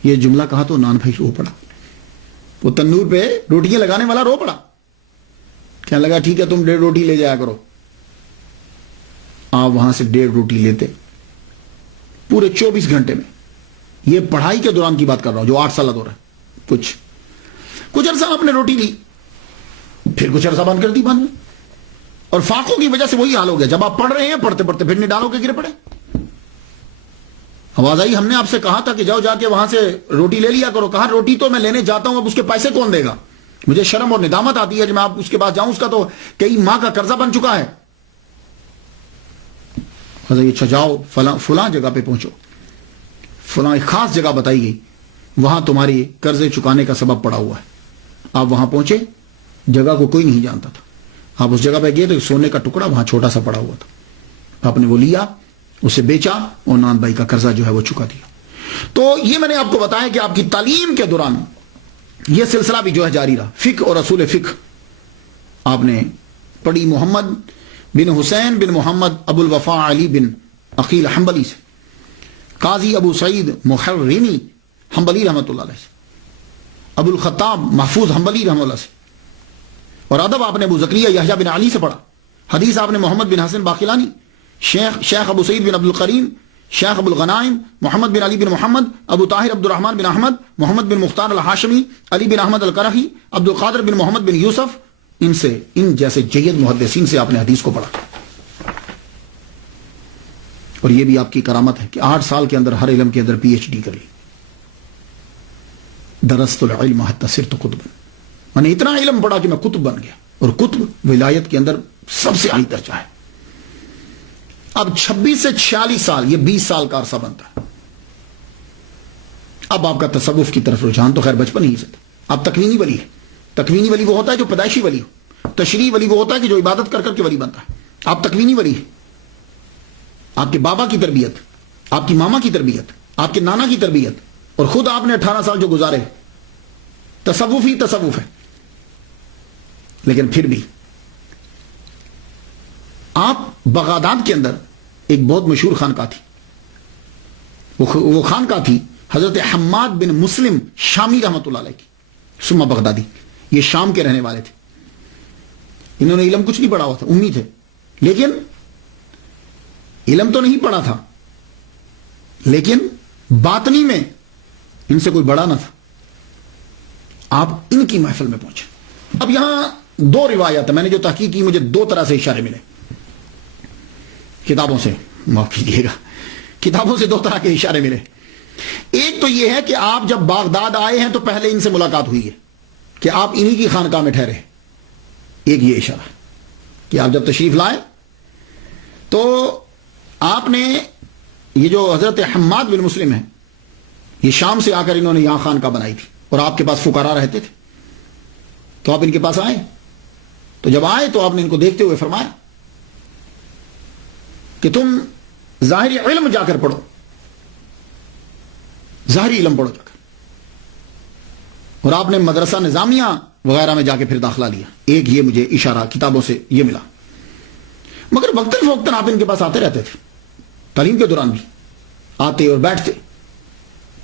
یہ جملہ کہا تو نان بھائی رو پڑا، وہ تنور پہ روٹیاں لگانے والا رو پڑا، کہنے لگا ٹھیک ہے تم 1.5 روٹی لے جایا کرو۔ آپ وہاں سے 1.5 روٹی لیتے، پورے 24 گھنٹے میں، یہ پڑھائی کے دوران کی بات کر رہا ہوں جو 8 سالہ دور ہے، کچھ عرصہ آپ نے روٹی لی، پھر کچھ عرصہ بند کر دی بند میں، اور فاقوں کی وجہ سے وہی حال ہو گیا، جب آپ پڑھ رہے ہیں پڑھتے پڑھتے پھر نہیں ڈالو کے گرے پڑے۔ آواز آئی، ہم نے آپ سے کہا تھا کہ جاؤ جا کے وہاں سے روٹی لے لیا کرو، کہا روٹی تو میں لینے جاتا ہوں، اب اس کے پیسے کون دے گا؟ مجھے شرم اور ندامت آتی ہے جب میں آپ اس کے پاس جاؤں، اس کا تو کئی ماہ کا قرضہ بن چکا ہے۔ اچھا جاؤ فلاں جگہ پہ پہنچو، فلاں ایک خاص جگہ بتائی گئی، وہاں تمہاری قرضے چکانے کا سبب پڑا ہوا ہے۔ آپ وہاں پہنچے، جگہ کو کوئی نہیں جانتا تھا، آپ اس جگہ پہ گئے تو سونے کا ٹکڑا وہاں چھوٹا سا پڑا ہوا تھا، آپ نے وہ لیا، اسے بیچا اور نان بھائی کا قرضہ جو ہے وہ چکا دیا۔ تو یہ میں نے آپ کو بتایا کہ آپ کی تعلیم کے دوران یہ سلسلہ بھی جو ہے جاری رہا، فقہ اور اصول فقہ آپ نے پڑھی محمد بن حسین بن محمد ابو الوفا علی بن عقیل حنبلی سے، قاضی ابو سعید محرمی حنبلی رحمۃ اللہ علیہ سے، ابو الخطاب محفوظ حنبلی رحمۃ اللہ سے، اور ادب آپ نے ابو زکریا یحییٰ بن علی سے پڑھا، حدیث آپ نے محمد بن حسن باقلانی، شیخ ابو سعید بن عبد القریم، شیخ ابو الغنائم محمد بن علی بن محمد، ابو طاہر عبد الرحمن بن احمد، محمد بن مختار الحاشمی، علی بن احمد القرحی، عبد القادر بن محمد بن یوسف، ان جیسے جید محدثین سے آپ نے حدیث کو پڑھا۔ اور یہ بھی آپ کی کرامت ہے کہ 8 سال کے اندر ہر علم کے اندر PhD کر لی۔ درست العلم حتی صرت قطبا، میں نے اتنا علم پڑھا کہ میں قطب بن گیا، اور قطب ولایت کے اندر سب سے اعلی درجہ ہے۔ اب 26 سے 46 سال، یہ 20 سال کا عرصہ بنتا ہے۔ اب آپ کا تصوف کی طرف رجحان تو خیر بچپن ہی سے تھا، اب تکوینی ولی ہے۔ تکوینی ولی وہ ہوتا ہے جو پیدائشی ولی ہو، تشریعی ولی وہ ہوتا ہے کہ جو عبادت کر کر کے ولی بنتا ہے۔ آپ تکوینی ولی ہیں، آپ کے بابا کی تربیت، آپ کی ماما کی تربیت، آپ کے نانا کی تربیت، اور خود آپ نے 18 سال جو گزارے، تصوف ہی تصوف ہے. لیکن پھر بھی آپ بغداد کے اندر ایک بہت مشہور خانقاہ تھی، وہ خانقاہ تھی حضرت حماد بن مسلم شامی رحمۃ اللہ علیہ کی، ثم بغدادی. یہ شام کے رہنے والے تھے. انہوں نے علم کچھ نہیں پڑھا ہوا تھا، امی تھے، لیکن علم تو نہیں پڑھا تھا، لیکن باطنی میں ان سے کوئی بڑا نہ تھا. آپ ان کی محفل میں پہنچے. اب یہاں دو روایات ہیں، میں نے جو تحقیق کی مجھے دو طرح سے اشارے ملے کتابوں سے، معاف کیجیے گا، کتابوں سے دو طرح کے اشارے ملے. ایک تو یہ ہے کہ آپ جب بغداد آئے ہیں تو پہلے ان سے ملاقات ہوئی ہے کہ آپ انہی کی خانقاہ میں ٹھہرے. ایک یہ اشارہ کہ آپ جب تشریف لائے تو آپ نے یہ جو حضرت حماد بن مسلم ہے، یہ شام سے آ کر انہوں نے یہاں خانقاہ بنائی تھی، اور آپ کے پاس فقراء رہتے تھے، تو آپ ان کے پاس آئے. تو جب آئے تو آپ نے ان کو دیکھتے ہوئے فرمایا کہ تم ظاہری علم جا کر پڑھو، ظاہری علم پڑھو جا کر. اور آپ نے مدرسہ نظامیہ وغیرہ میں جا کے پھر داخلہ لیا. ایک یہ مجھے اشارہ کتابوں سے یہ ملا. مگر وقتاً فوقتاً آپ ان کے پاس آتے رہتے تھے، تعلیم کے دوران بھی آتے اور بیٹھتے.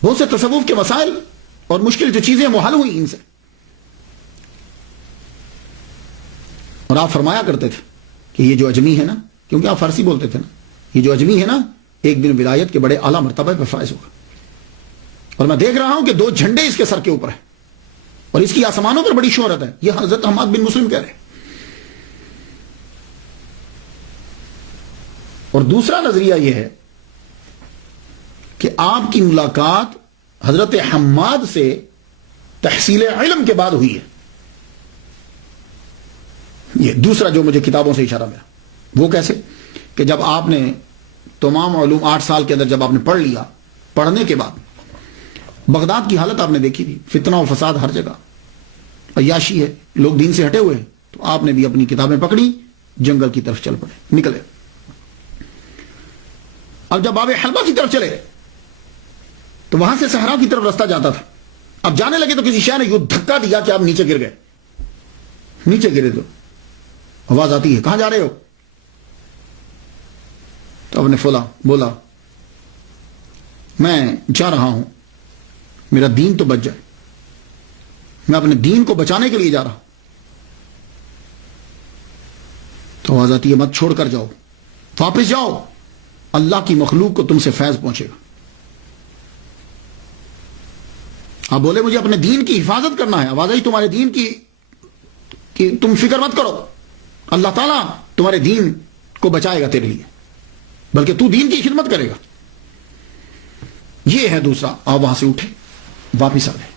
بہت سے تصوف کے مسائل اور مشکل جو چیزیں وہ حل ہوئی ان سے. اور آپ فرمایا کرتے تھے کہ یہ جو اجمی ہے نا، کیونکہ آپ فارسی بولتے تھے نا، یہ جو اجمی ہے نا ایک دن ولایت کے بڑے اعلیٰ مرتبہ پہ فائز ہوگا. اور میں دیکھ رہا ہوں کہ 2 جھنڈے اس کے سر کے اوپر ہیں اور اس کی آسمانوں پر بڑی شہرت ہے. یہ حضرت حماد بن مسلم کہہ رہے ہیں. اور دوسرا نظریہ یہ ہے کہ آپ کی ملاقات حضرت حماد سے تحصیل علم کے بعد ہوئی ہے. یہ دوسرا جو مجھے کتابوں سے اشارہ ملا. وہ کیسے کہ جب آپ نے تمام علوم 8 سال کے اندر جب آپ نے پڑھ لیا، پڑھنے کے بعد بغداد کی حالت آپ نے دیکھی تھی، فتنہ و فساد ہر جگہ، عیاشی ہے، لوگ دین سے ہٹے ہوئے ہیں. تو آپ نے بھی اپنی کتابیں پکڑی، جنگل کی طرف چل پڑے، نکلے. اب جب باب حلبہ کی طرف چلے تو وہاں سے صحرا کی طرف رستہ جاتا تھا. اب جانے لگے تو کسی شے نے یوں دھکا دیا کہ آپ نیچے گر گئے. نیچے گرے تو آواز آتی ہے کہاں جا رہے ہو؟ تو آپ نے بولا میں جا رہا ہوں، میرا دین تو بچ جائے، میں اپنے دین کو بچانے کے لیے جا رہا ہوں. تو آواز آتی ہے مت چھوڑ کر جاؤ، واپس جاؤ، اللہ کی مخلوق کو تم سے فیض پہنچے گا. آپ بولے مجھے اپنے دین کی حفاظت کرنا ہے. آواز آئی تمہارے دین کی کہ تم فکر مت کرو، اللہ تعالیٰ تمہارے دین کو بچائے گا تیرے لیے، بلکہ تو دین کی خدمت کرے گا. یہ ہے دوسرا. آپ وہاں سے اٹھے، واپس آ گئے.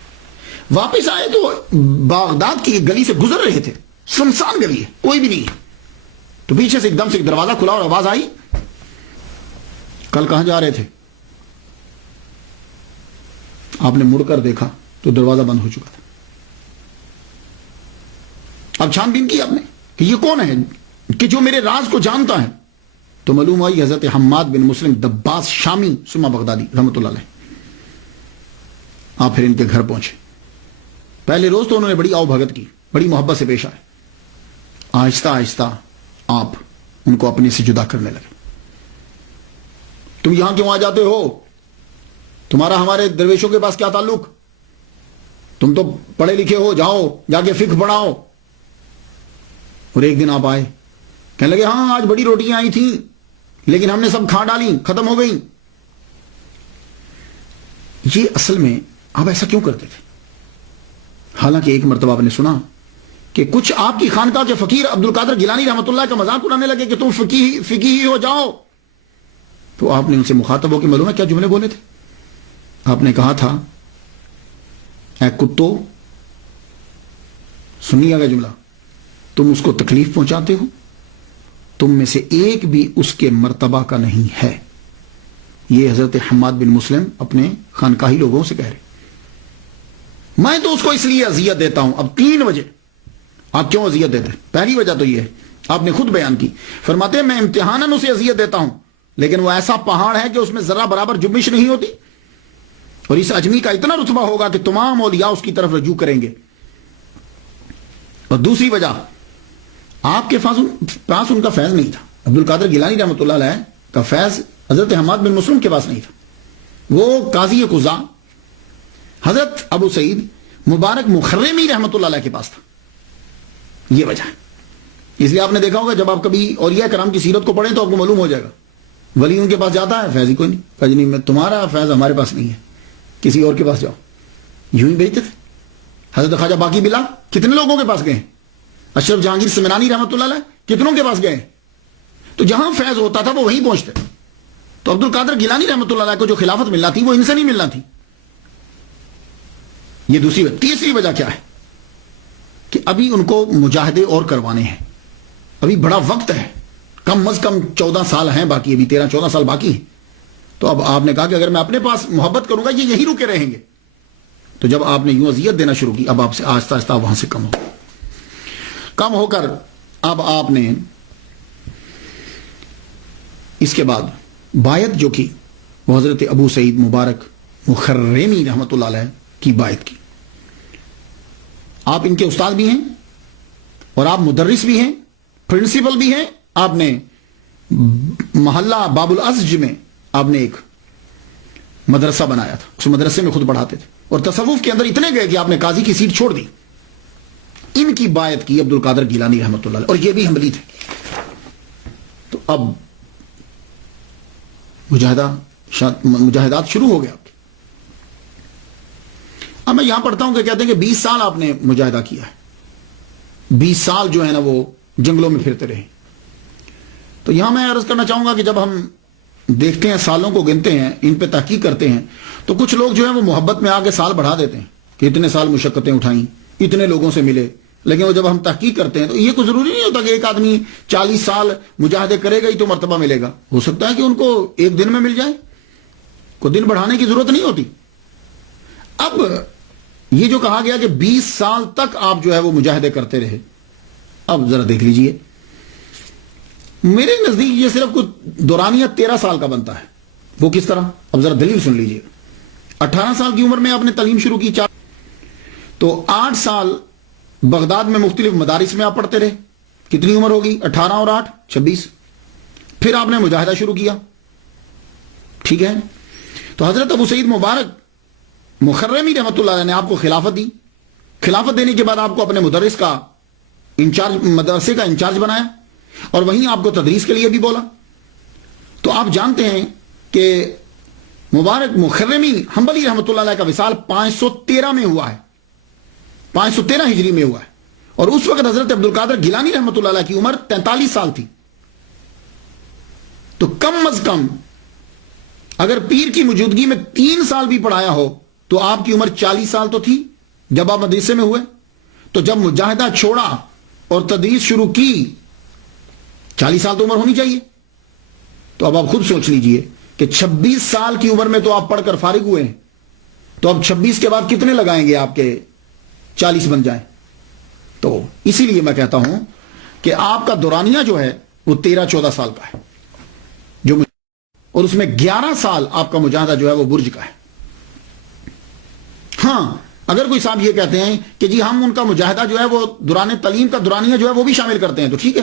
واپس آئے تو بغداد کی ایک گلی سے گزر رہے تھے، سنسان گلی ہے، کوئی بھی نہیں ہے. تو پیچھے سے ایک دم سے ایک دروازہ کھلا اور آواز آئی کل کہاں جا رہے تھے؟ آپ نے مڑ کر دیکھا تو دروازہ بند ہو چکا تھا. اب چھان بین کی آپ نے کہ یہ کون ہے کہ جو میرے راز کو جانتا ہے. تو معلوم ہوئی حضرت حماد بن مسلم دباس شامی ثم بغدادی رحمۃ اللہ علیہ. آپ پھر ان کے گھر پہنچے. پہلے روز تو انہوں نے بڑی آؤ بھگت کی، بڑی محبت سے پیش آئے. آہستہ آہستہ آپ ان کو اپنے سے جدا کرنے لگے. تم یہاں کیوں آ جاتے ہو؟ تمہارا ہمارے درویشوں کے پاس کیا تعلق؟ تم تو پڑھے لکھے ہو، جاؤ جا کے فقہ پڑھاؤ. اور ایک دن آپ آئے، کہنے لگے ہاں آج بڑی روٹیاں آئی تھیں لیکن ہم نے سب کھا ڈالی، ختم ہو گئی. یہ اصل میں آپ ایسا کیوں کرتے تھے؟ حالانکہ ایک مرتبہ آپ نے سنا کہ کچھ آپ کی خانقاہ کے فقیر عبد القادر گیلانی رحمۃ اللہ کا مذاق اڑانے لگے کہ تم فقیہی ہو جاؤ. تو آپ نے ان سے مخاطب ہو کے معلوم ہے کیا جملے بولے تھے؟ آپ نے کہا تھا اے کتو، سنیے گا جملہ، تم اس کو تکلیف پہنچاتے ہو، تم میں سے ایک بھی اس کے مرتبہ کا نہیں ہے. یہ حضرت حماد بن مسلم اپنے خانقاہی لوگوں سے کہہ رہے. میں تو اس کو اس لیے اذیت دیتا ہوں. اب 3 وجہ. آپ کیوں اذیت دیتے ہیں؟ پہلی وجہ تو یہ ہے آپ نے خود بیان کی. فرماتے ہیں میں امتحاناً اسے اذیت دیتا ہوں لیکن وہ ایسا پہاڑ ہے کہ اس میں ذرا برابر جنبش نہیں ہوتی, اور اس اجمی کا اتنا رتبہ ہوگا کہ تمام اولیاء اس کی طرف رجوع کریں گے. اور دوسری وجہ, آپ کے پاس ان کا فیض نہیں تھا. عبد القادر گیلانی رحمۃ اللہ علیہ کا فیض حضرت حماد بن مسلم کے پاس نہیں تھا, وہ قاضی قضا حضرت ابو سعید مبارک مخرمی رحمۃ اللہ علیہ کے پاس تھا. یہ وجہ ہے. اس لیے آپ نے دیکھا ہوگا جب آپ کبھی اولیاء کرام کی سیرت کو پڑھیں تو آپ کو معلوم ہو جائے گا, ولی ان کے پاس جاتا ہے, فیض ہی کوئی نہیں. کہا جی نہیں, میں تمہارا فیض ہمارے پاس نہیں ہے, کسی اور کے پاس جاؤ. یوں ہی بھیجتے تھے. حضرت خواجہ باقی بلا کتنے لوگوں کے پاس گئے, اشرف جہانگیر سمنانی رحمۃ اللہ علیہ کتنوں کے پاس گئے. تو جہاں فیض ہوتا تھا وہ وہیں پہنچتے. تو عبد القادر گیلانی رحمۃ اللہ علیہ کو جو خلافت ملنا تھی وہ ان سے نہیں ملنا تھی. یہ دوسری وجہ. تیسری وجہ کیا ہے کہ ابھی ان کو مجاہدے اور کروانے ہیں, ابھی بڑا وقت ہے, کم از کم 14 سال ہیں باقی, ابھی 13-14 سال باقی ہیں. تو اب آپ نے کہا کہ اگر میں اپنے پاس محبت کروں گا یہ یہی رکے رہیں گے. تو جب آپ نے یوں اذیت دینا شروع کی, اب آپ سے آہستہ آہستہ وہاں سے کم ہو کر اب آپ نے اس کے بعد بایت جو کی وہ حضرت ابو سعید مبارک مخرمی رحمۃ اللہ علیہ کی بایت کی. آپ ان کے استاد بھی ہیں اور آپ مدرس بھی ہیں, پرنسپل بھی ہیں. آپ نے محلہ باب الازج میں آپ نے ایک مدرسہ بنایا تھا, اس مدرسے میں خود پڑھاتے تھے, اور تصوف کے اندر اتنے گئے کہ آپ نے قاضی کی سیٹ چھوڑ دی. ان کی بایت کی عبد القادر گیلانی رحمۃ اللہ علیہ, اور یہ بھی حنبلی تھے. تو اب مجاہدات شروع ہو گیا. اب میں یہاں پڑھتا ہوں کہ کہتے ہیں کہ 20 سال آپ نے مجاہدہ کیا ہے, 20 سال جو ہے نا وہ جنگلوں میں پھرتے رہے. تو یہاں میں عرض کرنا چاہوں گا کہ جب ہم دیکھتے ہیں, سالوں کو گنتے ہیں, ان پہ تحقیق کرتے ہیں, تو کچھ لوگ جو ہیں وہ محبت میں آگے سال بڑھا دیتے ہیں کہ اتنے سال مشقتیں اٹھائیں, اتنے لوگوں سے ملے. لیکن وہ جب ہم تحقیق کرتے ہیں تو یہ کوئی ضروری نہیں ہوتا کہ ایک آدمی 40 سال مجاہدے کرے گا ہی تو مرتبہ ملے گا. ہو سکتا ہے کہ ان کو ایک دن میں مل جائے, کوئی دن بڑھانے کی ضرورت نہیں ہوتی. اب یہ جو کہا گیا کہ 20 سال تک آپ جو ہے وہ مجاہدے کرتے رہے, اب ذرا دیکھ لیجئے, میرے نزدیک یہ صرف کچھ دورانیہ 13 سال کا بنتا ہے. وہ کس طرح؟ اب ذرا دلیل سن لیجئے. 18 سال کی عمر میں آپ نے تعلیم شروع کی, تو 8 سال بغداد میں مختلف مدارس میں آپ پڑھتے رہے. کتنی عمر ہوگی؟ 18 اور 8 26. پھر آپ نے مجاہدہ شروع کیا, ٹھیک ہے. تو حضرت ابو سعید مبارک مخرمی رحمۃ اللہ علیہ نے آپ کو خلافت دی. خلافت دینے کے بعد آپ کو اپنے مدرس کا انچارج, مدرسے کا انچارج بنایا, اور وہیں آپ کو تدریس کے لیے بھی بولا. تو آپ جانتے ہیں کہ مبارک مخرمی حنبلی رحمۃ اللہ علیہ کا وصال 513 میں ہوا ہے, 513 ہجری میں ہوا ہے. اور اس وقت حضرت عبد القادر گیلانی رحمۃ اللہ علیہ کی عمر 43 سال تھی. تو کم از کم اگر پیر کی موجودگی میں 3 سال بھی پڑھایا ہو تو آپ کی عمر 40 سال تو تھی جب آپ مدرسے میں ہوئے. تو جب مجاہدہ چھوڑا اور تدریس شروع کی 40 سال تو عمر ہونی چاہیے. تو اب آپ خود سوچ لیجئے کہ 26 سال کی عمر میں تو آپ پڑھ کر فارغ ہوئے ہیں, تو اب 26 کے بعد کتنے لگائیں گے آپ کے 40 بن جائیں. تو اسی لیے میں کہتا ہوں کہ آپ کا دورانیہ جو ہے وہ 13-14 سال کا ہے, اور اس میں 11 سال آپ کا مجاہدہ جو ہے وہ برج کا ہے. ہاں اگر کوئی صاحب یہ کہتے ہیں کہ جی ہم ان کا مجاہدہ جو ہے وہ دوران تعلیم کا دورانیہ جو ہے وہ بھی شامل کرتے ہیں, تو ٹھیک ہے,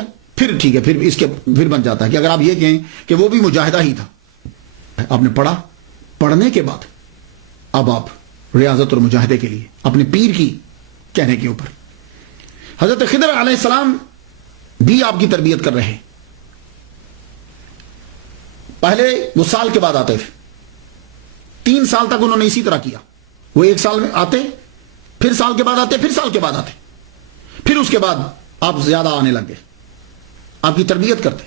پھر اس کے پھر بن جاتا ہے کہ اگر آپ یہ کہیں کہ وہ بھی مجاہدہ ہی تھا. آپ نے پڑھا, پڑھنے کے بعد اب آپ ریاضت اور مجاہدے کے لیے اپنے پیر کی کہنے کے اوپر حضرت خضر علیہ السلام بھی آپ کی تربیت کر رہے ہیں. پہلے وہ سال کے بعد آتے تھے, 3 سال تک انہوں نے اسی طرح کیا. وہ 1 سال میں آتے, پھر سال کے بعد آتے, پھر سال کے بعد آتے, پھر اس کے بعد آپ زیادہ آنے لگ گئے, آپ کی تربیت کرتے.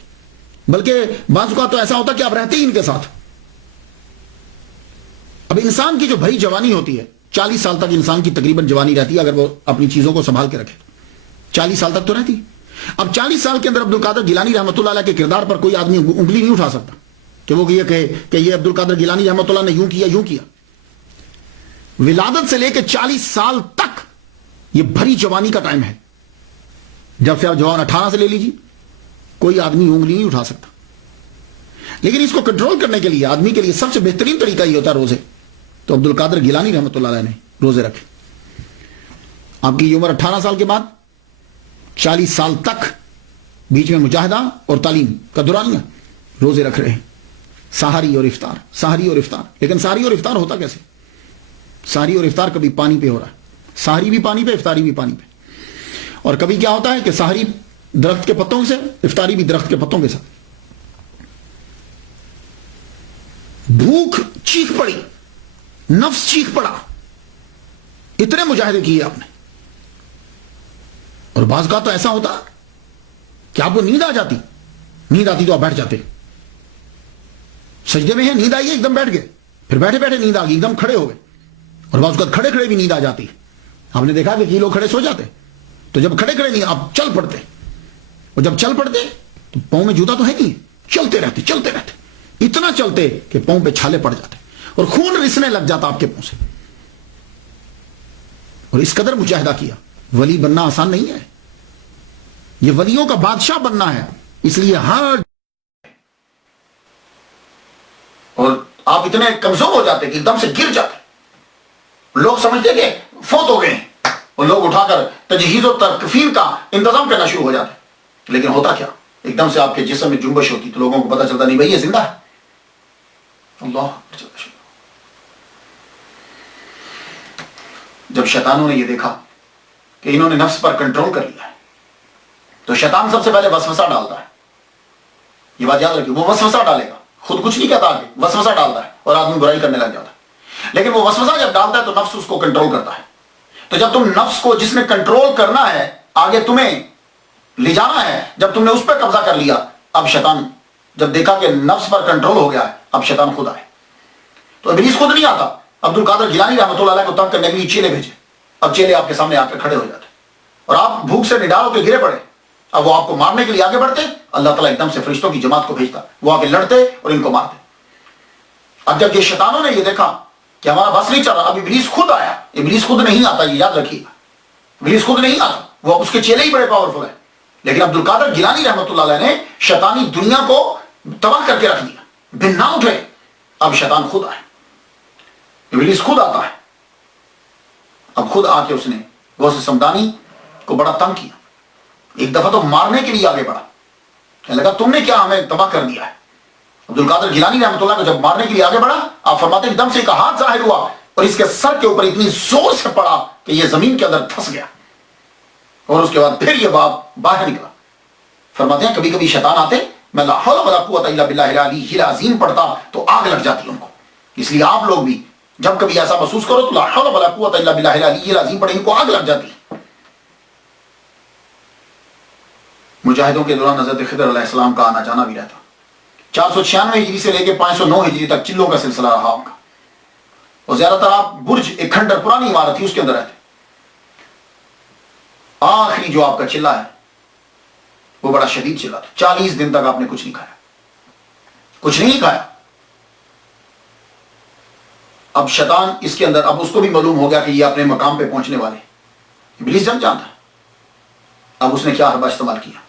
بلکہ بعض اوقات تو ایسا ہوتا کہ آپ رہتے ہی ان کے ساتھ. اب انسان کی جو بھری جوانی ہوتی ہے, 40 سال تک انسان کی تقریباً جوانی رہتی ہے اگر وہ اپنی چیزوں کو سنبھال کے رکھے. 40 سال تک تو رہتی. اب 40 سال کے اندر عبد القادر گیلانی رحمۃ اللہ علیہ کے کردار پر کوئی آدمی انگلی نہیں اٹھا سکتا کہ وہ یہ کہے کہ یہ عبد القادر گیلانی رحمۃ اللہ نے یوں کیا. ولادت سے لے کے 40 سال تک یہ بھری جوانی کا ٹائم ہے. جب سے آپ جوان 18 سے لے لیجیے, کوئی آدمی انگلی نہیں اٹھا سکتا. لیکن اس کو کنٹرول کرنے کے لیے آدمی کے لیے سب سے بہترین طریقہ یہ ہوتا ہے روزے. تو عبد القادر گیلانی رحمۃ اللہ علیہ نے روزے رکھے. آپ کی عمر 18 سال کے بعد 40 سال تک بیچ میں مجاہدہ اور تعلیم کا دورانیہ روزے رکھ رہے ہیں. سحری اور افطار، سحری اور افطار. لیکن سحری اور افطار ہوتا کیسے؟ سحری اور افطار کبھی پانی پہ ہو رہا ہے، سحری بھی پانی پہ، افطاری بھی پانی پہ. اور کبھی کیا ہوتا ہے کہ سحری درخت کے پتوں سے، افطاری بھی درخت کے پتوں کے ساتھ. بھوک چیخ پڑی، نفس چیخ پڑا، اتنے مجاہدے کیے آپ نے. اور بعض کا تو ایسا ہوتا کہ آپ کو نیند آ جاتی، نیند آتی تو آپ بیٹھ جاتے. سجدے میں ہے، نیند آئی ہے، ایک دم بیٹھ گئے، پھر بیٹھے بیٹھے نیند آ گئی، ایک دم کھڑے ہو گئے. اور بعض اوقات کھڑے کھڑے بھی نیند آ جاتی. آپ نے دیکھا کہ لوگ کھڑے سو جاتے، تو جب کھڑے کھڑے نہیں آپ چل پڑتے، اور جب چل پڑتے تو پاؤں میں جوتا تو ہے نہیں، چلتے رہتے چلتے رہتے، اتنا چلتے کہ پاؤں پہ چھالے پڑ جاتے اور خون رسنے لگ جاتا آپ کے پاؤں سے. اور اس قدر مجاہدہ کیا. ولی بننا آسان نہیں ہے، یہ ولیوں کا بادشاہ بننا ہے. اس لیے ہر اور آپ اتنے کمزور ہو جاتے کہ ایک دم سے گر جاتے. لوگ سمجھتے کہ فوت ہو گئے ہیں، اور لوگ اٹھا کر تجہیز و تکفین کا انتظام کرنا شروع ہو جاتے. لیکن ہوتا کیا، ایک دم سے آپ کے جسم میں جنبش ہوتی تو لوگوں کو پتا چلتا نہیں بھائی یہ زندہ ہے. اللہ. جب شیطانوں نے یہ دیکھا کہ انہوں نے نفس پر کنٹرول کر لیا ہے، تو شیطان سب سے پہلے وسوسہ ڈالتا ہے. یہ بات یاد رکھیے، وہ وسوسہ ڈالے گا، خود کچھ نہیں کہتا، آگے وسوسہ ڈالتا ہے اور آدمی برائی کرنے لگ جاتا ہے. لیکن وہ وسوسہ جب ڈالتا ہے تو نفس اس کو کنٹرول کرتا ہے. تو جب تم نفس کو جس نے کنٹرول کرنا ہے، آگے تمہیں لے جانا ہے، جب تم نے اس پہ قبضہ کر لیا، اب شیطان جب دیکھا کہ نفس پر کنٹرول ہو گیا ہے، اب شیطان خود آئے. تو ابلیس خود نہیں آتا. عبد القادر گیلانی رحمۃ اللہ علیہ کو تنگ کرنے کے لیے چیلے بھیجے. اب چیلے آپ کے سامنے آ کے کھڑے ہو جاتے اور آپ بھوک سے نڈال ہو کے گرے پڑے. اب وہ آپ کو مارنے کے لیے آگے بڑھتے، اللہ تعالیٰ ایک دم سے فرشتوں کی جماعت کو بھیجتا، وہ آگے لڑتے اور ان کو مارتے. اب جب یہ شیطانوں نے یہ دیکھا کہ ہمارا بس نہیں چل رہا، اب ابلیس خود آیا. ابلیس خود نہیں آتا، یہ یاد رکھیے، ابلیس خود نہیں آتا، وہ اس کے چیلے ہی بڑے پاورفل ہیں. لیکن عبد القادر گیلانی رحمۃ اللہ علیہ نے شیطانی دنیا کو تباہ کر کے رکھ دیا، بن نہ اٹھے. اب شیطان خود آئے، ابلیس خود آتا ہے. اب خود آ کے اس نے غوث سمدانی کو بڑا تنگ کیا. ایک دفعہ تو مارنے کے لیے آگے بڑھا، کہنے لگا تم نے کیا ہمیں تباہ کر دیا ہے. عبد القادر گیلانی رحمۃ اللہ کو جب مارنے کے لیے آگے بڑھا، آپ فرماتے ہیں ایک دم سے ایک ہاتھ ظاہر ہوا اور اس کے سر کے اوپر اتنی زور سے پڑا کہ یہ زمین کے اندر دھس گیا. اور اس کے بعد پھر یہ باپ باہر نکلا. فرماتے ہیں کبھی کبھی شیطان آتے، میں لا حول ولا قوت الا باللہ العلی العظیم پڑھتا تو آگ لگ جاتی ان کو. اس لیے آپ لوگ بھی جب کبھی ایسا محسوس کرو تو لا حول ولا قوت الا باللہ العلی العظیم پڑھیں، ان کو آگ لگ جاتی. مجاہدوں کے دوران حضرت خضر علیہ السلام کا آنا جانا بھی رہتا. 496 ہجری سے لے کے 509 ہجری تک چلوں کا سلسلہ رہا ان کا. اور زیادہ تر آپ برج، ایک کھنڈر پرانی عمارت تھی، اس کے اندر رہتے. آخری جو آپ کا چلہ ہے وہ بڑا شدید چلہ تھا. 40 دن تک آپ نے کچھ نہیں کھایا، کچھ نہیں کھایا. اب شیطان اس کے اندر، اب اس کو بھی معلوم ہو گیا کہ یہ اپنے مقام پہ پہنچنے والے. ابلیس جان جانتا. اب اس نے کیا حربہ استعمال کیا،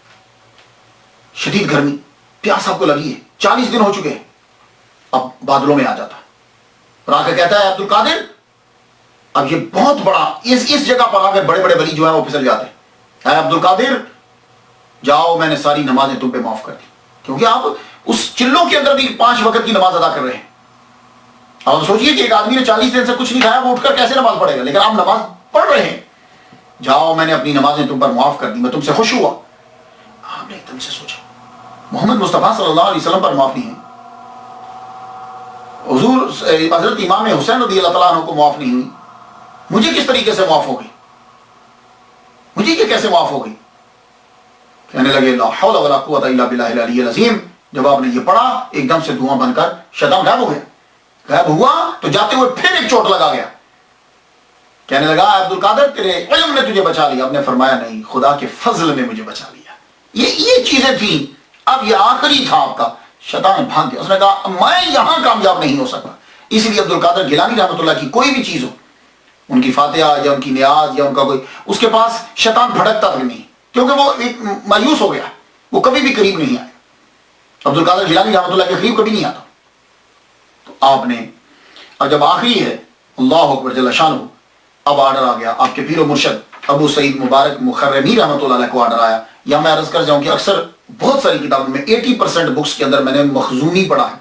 شدید گرمی، پیاس آپ کو لگی ہے، 40 دن ہو چکے ہیں. اب بادلوں میں آ جاتا اور آ کے کہتا ہے عبد القادر، اب یہ بہت بڑا اس جگہ پر آ کے بڑے بڑے ولی جو ہیں وہ پھسل جاتے ہیں. اے عبد القادر جاؤ، میں نے ساری نمازیں تم پہ معاف کر دی. کیونکہ آپ اس چلوں کے اندر بھی 5 وقت کی نماز ادا کر رہے ہیں. اب سوچئے کہ ایک آدمی نے 40 دن سے کچھ نہیں کھایا، وہ اٹھ کر کیسے نماز پڑھے گا؟ لیکن آپ نماز پڑھ رہے ہیں. جاؤ، میں نے اپنی نمازیں تم پر معاف کر دی، میں تم سے خوش ہوا. آپ نے ایک دم سے سوچا محمد مصطفیٰ صلی اللہ علیہ وسلم پر معاف نہیں ہے، حضور حضرت امام حسین رضی اللہ تعالیٰ عنہ کو معاف نہیں ہوئی، مجھے کس طریقے سے معاف ہو گئی، مجھے یہ کیسے معاف ہو گئی؟ کہنے لگے لا حول ولا قوت الا باللہ العلی العظیم. جب آپ نے یہ پڑھا ایک دم سے دھواں بن کر شیطان غائب ہو گیا. غائب ہوا تو جاتے ہوئے پھر ایک چوٹ لگا گیا. کہنے لگا عبد القادر تیرے علم نے تجھے بچا لیا. آپ نے فرمایا نہیں، خدا کے فضل نے مجھے بچا لیا. یہ چیزیں تھیں. اب یہ آخری تھا آپ کا. شیطان بھاگ گیا. اس نے کہا میں یہاں کامیاب نہیں ہو سکا. اس لیے عبد القادر گیلانی رحمۃ اللہ کی کوئی بھی چیز ہو، ان کی فاتحہ یا ان کی نیاز یا ان کا کوئی، اس کے پاس شیطان بھڑکتا تک نہیں، کیونکہ وہ ایک مایوس ہو گیا. وہ کبھی بھی قریب نہیں آئے. عبد القادر جیلانی رحمۃ اللہ کے قریب کبھی نہیں آتا. تو آپ نے اب جب آخری ہے اللہ اکبر جل شانہ، اب آرڈر آ گیا آپ کے پیر و مرشد ابو سعید مبارک مخرمی رحمۃ اللہ علیہ کو آرڈر آیا. یا میں عرض کر جاؤں کہ اکثر بہت ساری کتابوں میں 80% بکس کے اندر میں نے مخزومی پڑھا ہے.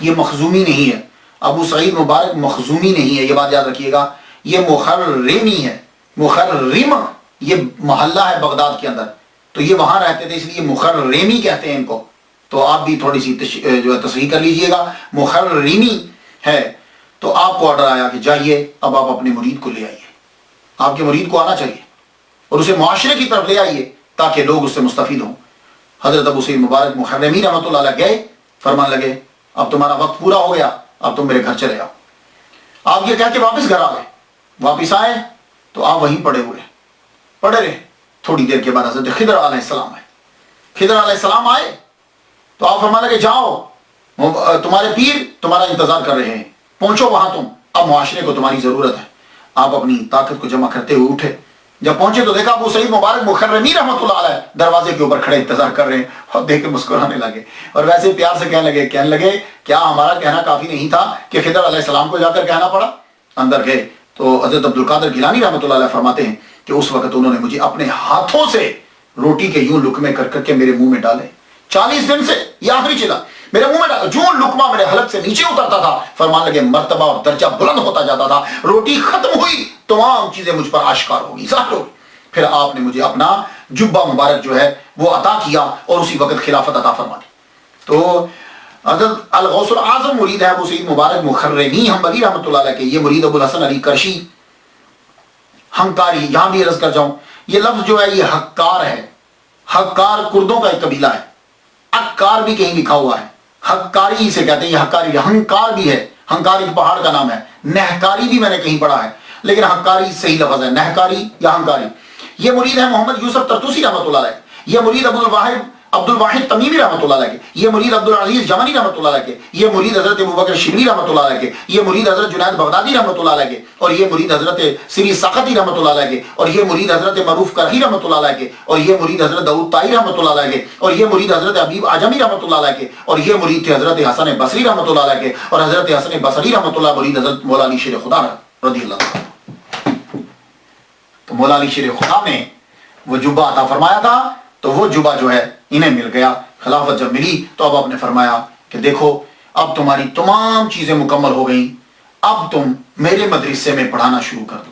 یہ مخزومی نہیں ہے، ابو سعید مبارک مخزومی نہیں ہے، یہ بات یاد رکھیے گا. یہ مخرمی ہے. مخرم یہ محلہ ہے بغداد کے اندر، تو یہ وہاں رہتے تھے اس لیے مخرمی کہتے ہیں ان کو. تو آپ بھی تھوڑی سی جو ہے تصحیح کر لیجئے گا، مخرمی ہے. تو آپ کو آرڈر آیا کہ جائیے اب آپ اپنے مرید کو لے آئیے. آپ کے مرید کو آنا چاہیے اور اسے معاشرے کی طرف لے آئیے تاکہ لوگ اس سے مستفید ہوں. حضرت ابو سعید مبارک مخرمی رحمۃ اللہ علیہ گئے، فرمان لگے اب تمہارا وقت پورا ہو گیا، اب تم میرے گھر چلے آؤ. آپ یہ کہہ کے واپس گھر آ گئے. واپس آئے تو آپ وہیں پڑے رہے. تھوڑی دیر کے بعد حضرت خضر علیہ السلام آئے. خضر علیہ السلام آئے تو آپ فرمان لگے جاؤ تمہارے پیر تمہارا انتظار کر رہے ہیں، پہنچو وہاں تم، اب معاشرے کو تمہاری ضرورت ہے. آپ اپنی طاقت کو جمع کرتے ہوئے اٹھے. جب پہنچے تو دیکھا ابو سعید مبارک مخرمی رحمۃ اللہ علیہ دروازے کے اوپر کھڑے انتظار کر رہے ہیں اور دیکھ کے مسکرانے لگے اور ویسے پیار سے کہنے لگے کیا ہمارا کہنا کافی نہیں تھا کہ خضر علیہ السلام کو جا کر کہنا پڑا. اندر گئے تو حضرت عبد القادر گیلانی رحمۃ اللہ علیہ فرماتے ہیں کہ اس وقت انہوں نے مجھے اپنے ہاتھوں سے روٹی کے یوں لقمے کر کر کے میرے منہ میں ڈالے. 40 دن سے یہ آخری چلا میرے منہ میں ڈالا. جو لقمہ میرے حلق سے نیچے اترتا تھا فرمان لگے مرتبہ اور درجہ بلند ہوتا جاتا تھا. روٹی ختم ہوئی تمام چیزیں مجھ پر آشکار ہوگی، ظاہر ہوگی. پھر آپ نے مجھے اپنا جبہ مبارک جو ہے وہ عطا کیا اور اسی وقت خلافت عطا فرما دی. تو حضرت الغوث الاعظم مرید ہے ابو سعید مبارک مخرمی حنبلی رحمۃ اللہ علیہ کے. یہ مرید ابو الحسن علی کرشی ہنکاری. یہاں بھی عرض کر جاؤں یہ لفظ جو ہے یہ حکار ہے. حکار کردوں کا ایک قبیلہ ہے. اکار بھی کہیں لکھا ہوا ہے، حکاری سے کہتے ہیں. یہ حکاری ہنکار بھی ہے، ہنکار ایک پہاڑ کا نام ہے. نہکاری بھی میں نے کہیں پڑھا ہے لیکن حکاری صحیح لفظ ہے، نہکاری یا ہنکاری. یہ مرید ہے محمد یوسف ترتوسی رحمۃ اللہ علیہ. یہ مرید عبد الواحد تمیمی رحمۃ اللہ علیہ کے. یہ مرید عبد العزیز جمنی رحمۃ اللہ علیہ کے. یہ مرید حضرت ابوبکر شبلی رحمۃ اللہ علیہ کے. یہ مرید حضرت جنید بغدادی رحمۃ اللہ علیہ کے. اور یہ مرید حضرت سری ساقطی رحمۃ اللہ علیہ کے. اور یہ مرید حضرت معروف کرخی رحمۃ اللہ علیہ کے. اور یہ مرید حضرت داؤد طائی رحمۃ اللہ علیہ کے. اور یہ مرید حضرت حبیب اعجمی رحمۃ اللہ علیہ کے. اور یہ مرید تھے حضرت حسن بصری رحمۃ اللہ علیہ کے. اور حضرت حسن بصری رحمۃ اللہ مرید حضرت مولا علی شیر خدا رضی اللہ عنہ. تو مولا علی شیر خدا نے وہ جبہ عطا فرمایا تھا تو وہ جبہ جو ہے انہیں مل گیا. خلافت جب ملی تو اب آپ نے فرمایا کہ دیکھو اب تمہاری تمام چیزیں مکمل ہو گئیں، اب تم میرے مدرسے میں پڑھانا شروع کر دو.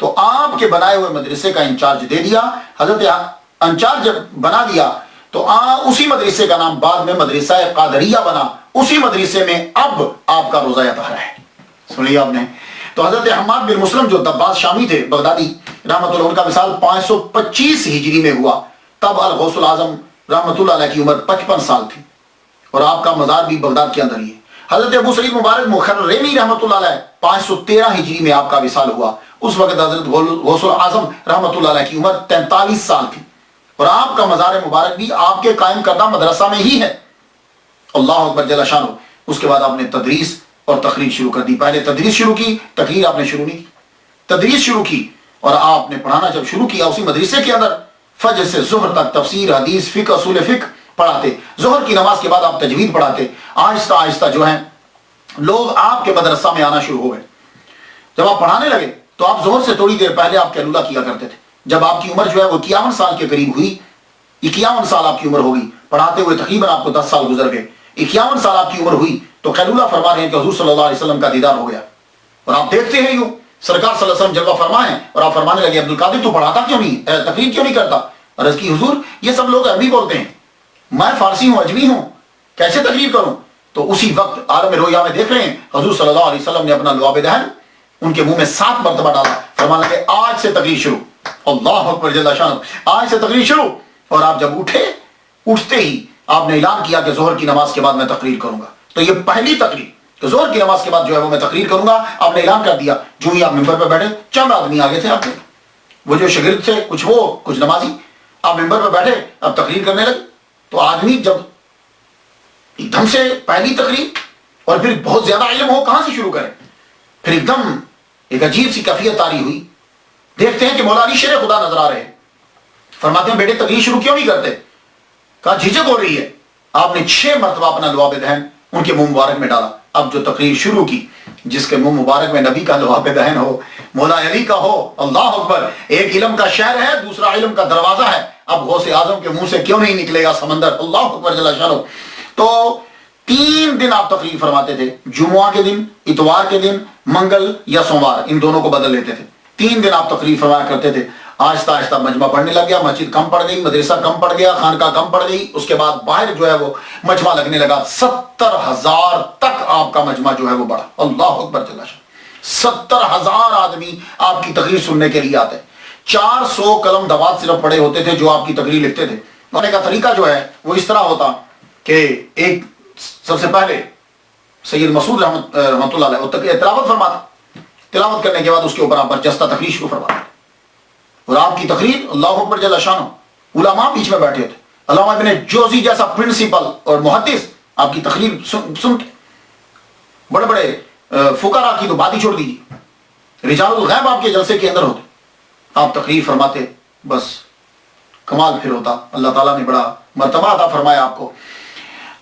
تو آپ کے بنائے ہوئے مدرسے کا انچارج دے دیا. حضرت انچارج جب بنا دیا تو اسی مدرسے کا نام بعد میں مدرسہ قادریہ بنا. اسی مدرسے میں اب آپ کا روزہ طہارہ ہے. سنیے آپ نے. تو حضرت حماد بن مسلم جو دباس شامی تھے بغدادی رحمۃ اللہ، ان کا وصال 525 ہجری میں ہوا. تب الغوث الاعظم رحمۃ اللہ علیہ کی عمر 55 سال تھی اور آپ کا مزار بھی بغداد کے اندر ہی ہے. حضرت ابو سعید مبارک مخرمی رحمۃ اللہ علیہ 513 ہجری میں آپ کا وصال ہوا. اس وقت حضرت غوث الاعظم رحمۃ اللہ علیہ کی عمر 43 سال تھی اور آپ کا مزار مبارک بھی آپ کے قائم کردہ مدرسہ میں ہی ہے. اللہ اکبر جل شانہ. اس کے بعد آپ نے تدریس اور تقریر شروع کر دی. پہلے تدریس شروع کی، تقریر آپ نے شروع نہیں کی. تدریس شروع کی اور آپ نے پڑھانا جب شروع کیا اسی مدرسے کے اندر فجر سے ظہر تک تفسیر، حدیث، فقہ، اصول فقہ پڑھاتے. ظہر کی نماز کے بعد آپ تجوید پڑھاتے. آہستہ آہستہ جو ہیں لوگ آپ کے مدرسہ میں آنا شروع ہو گئے. جب آپ پڑھانے لگے تو آپ ظہر سے تھوڑی دیر پہلے آپ کیلولہ کیا کرتے تھے. جب آپ کی عمر جو ہے وہ 51 سال کے قریب ہوئی، 51 سال آپ کی عمر ہوگی، پڑھاتے ہوئے تقریباً آپ کو 10 سال گزر گئے. 51 سال آپ کی عمر ہوئی تو قیلولہ فرما رہے ہیں کہ حضور صلی اللہ علیہ وسلم کا دیدار ہو گیا. اور آپ دیکھتے ہیں یوں سرکار صلی اللہ علیہ وسلم جلوہ فرمائیں اور آپ فرمانے لگے عبد القادر تو پڑھاتا کیوں نہیں، تقریر کیوں نہیں کرتا؟ عرض کی حضور یہ سب لوگ عربی بولتے ہیں، میں فارسی ہوں، اجمی ہوں، کیسے تقریر کروں؟ تو اسی وقت عالم رویا میں دیکھ رہے ہیں حضور صلی اللہ علیہ وسلم نے اپنا لعاب دہن ان کے منہ میں 7 مرتبہ ڈالا. فرمانے لگے آج سے تقریر شروع. اللہ اکبر جل شانہ. آج سے تقریر شروع. اور آپ جب اٹھتے ہی آپ نے اعلان کیا کہ ظہر کی نماز کے بعد میں تقریر کروں گا. تو یہ پہلی تقریر کہ ظہر کی نماز کے بعد جو ہے وہ میں تقریر کروں گا آپ نے اعلان کر دیا. جو ہی آپ ممبر پہ بیٹھے چند آدمی آگے تھے آپ کے، وہ جو شاگرد تھے کچھ نمازی، آپ ممبر پہ بیٹھے اب تقریر کرنے لگے. تو آدمی جب ایک دم سے پہلی تقریر اور پھر بہت زیادہ علم ہو کہاں سے شروع کرے، پھر ایک دم ایک عجیب سی کیفیت طاری ہوئی. دیکھتے ہیں کہ مولا علی شیر خدا نظر آ رہے ہیں. فرماتے ہیں بیٹے تقریر شروع کیوں نہیں کرتے؟ کہا جھجک ہو رہی ہے. آپ نے 6 مرتبہ اپنا لعاب دہن ان کے منہ مبارک میں ڈالا. اب جو تقریر شروع کی، جس کے منہ مبارک میں نبی کا لعاب دہن ہو، مولا علی کا ہو، اللہ اکبر. ایک علم کا شہر ہے، دوسرا علم کا دروازہ ہے. اب غوث اعظم کے منہ سے کیوں نہیں نکلے گا سمندر؟ اللہ اکبر جل شانہ. تو 3 دن آپ تقریر فرماتے تھے، جمعہ کے دن، اتوار کے دن، منگل یا سوموار، ان دونوں کو بدل لیتے تھے. 3 دن آپ تقریر فرمایا کرتے تھے. آہستہ آہستہ مجمع بڑھنے لگ گیا، مسجد کم پڑ گئی، مدرسہ کم پڑ گیا، خانقاہ کم پڑ گئی. اس کے بعد باہر جو ہے وہ مجمع لگنے لگا. 70,000 تک آپ کا مجمع جو ہے وہ بڑھا. اللہ اکبر جل شانہ. 70,000 آدمی آپ کی تقریر سننے کے لیے آتے. 400 قلم دوات صرف پڑے ہوتے تھے جو آپ کی تقریر لکھتے تھے. پڑھنے کا طریقہ جو ہے وہ اس طرح ہوتا کہ ایک سب سے پہلے سید مسعود رحمۃ اللہ علیہ تلاوت فرماتا. تلاوت کرنے کے بعد اس کے اوپر آپ برجستہ تقریر شروع فرماتے اور آپ کی تقریر اللہ اکبر جل شانہ. علماء بیچ میں بیٹھے ہوتے. علامہ ابن جوزی جیسا پرنسپل اور محدث آپ کی تقریر سنتے. بڑے بڑے فقراء کی تو بات ہی چھوڑ دیجیے، رجال الغیب آپ کے جلسے کے اندر ہوتے. آپ تقریر فرماتے، بس کمال پھر ہوتا. اللہ تعالیٰ نے بڑا مرتبہ عطا فرمایا آپ کو.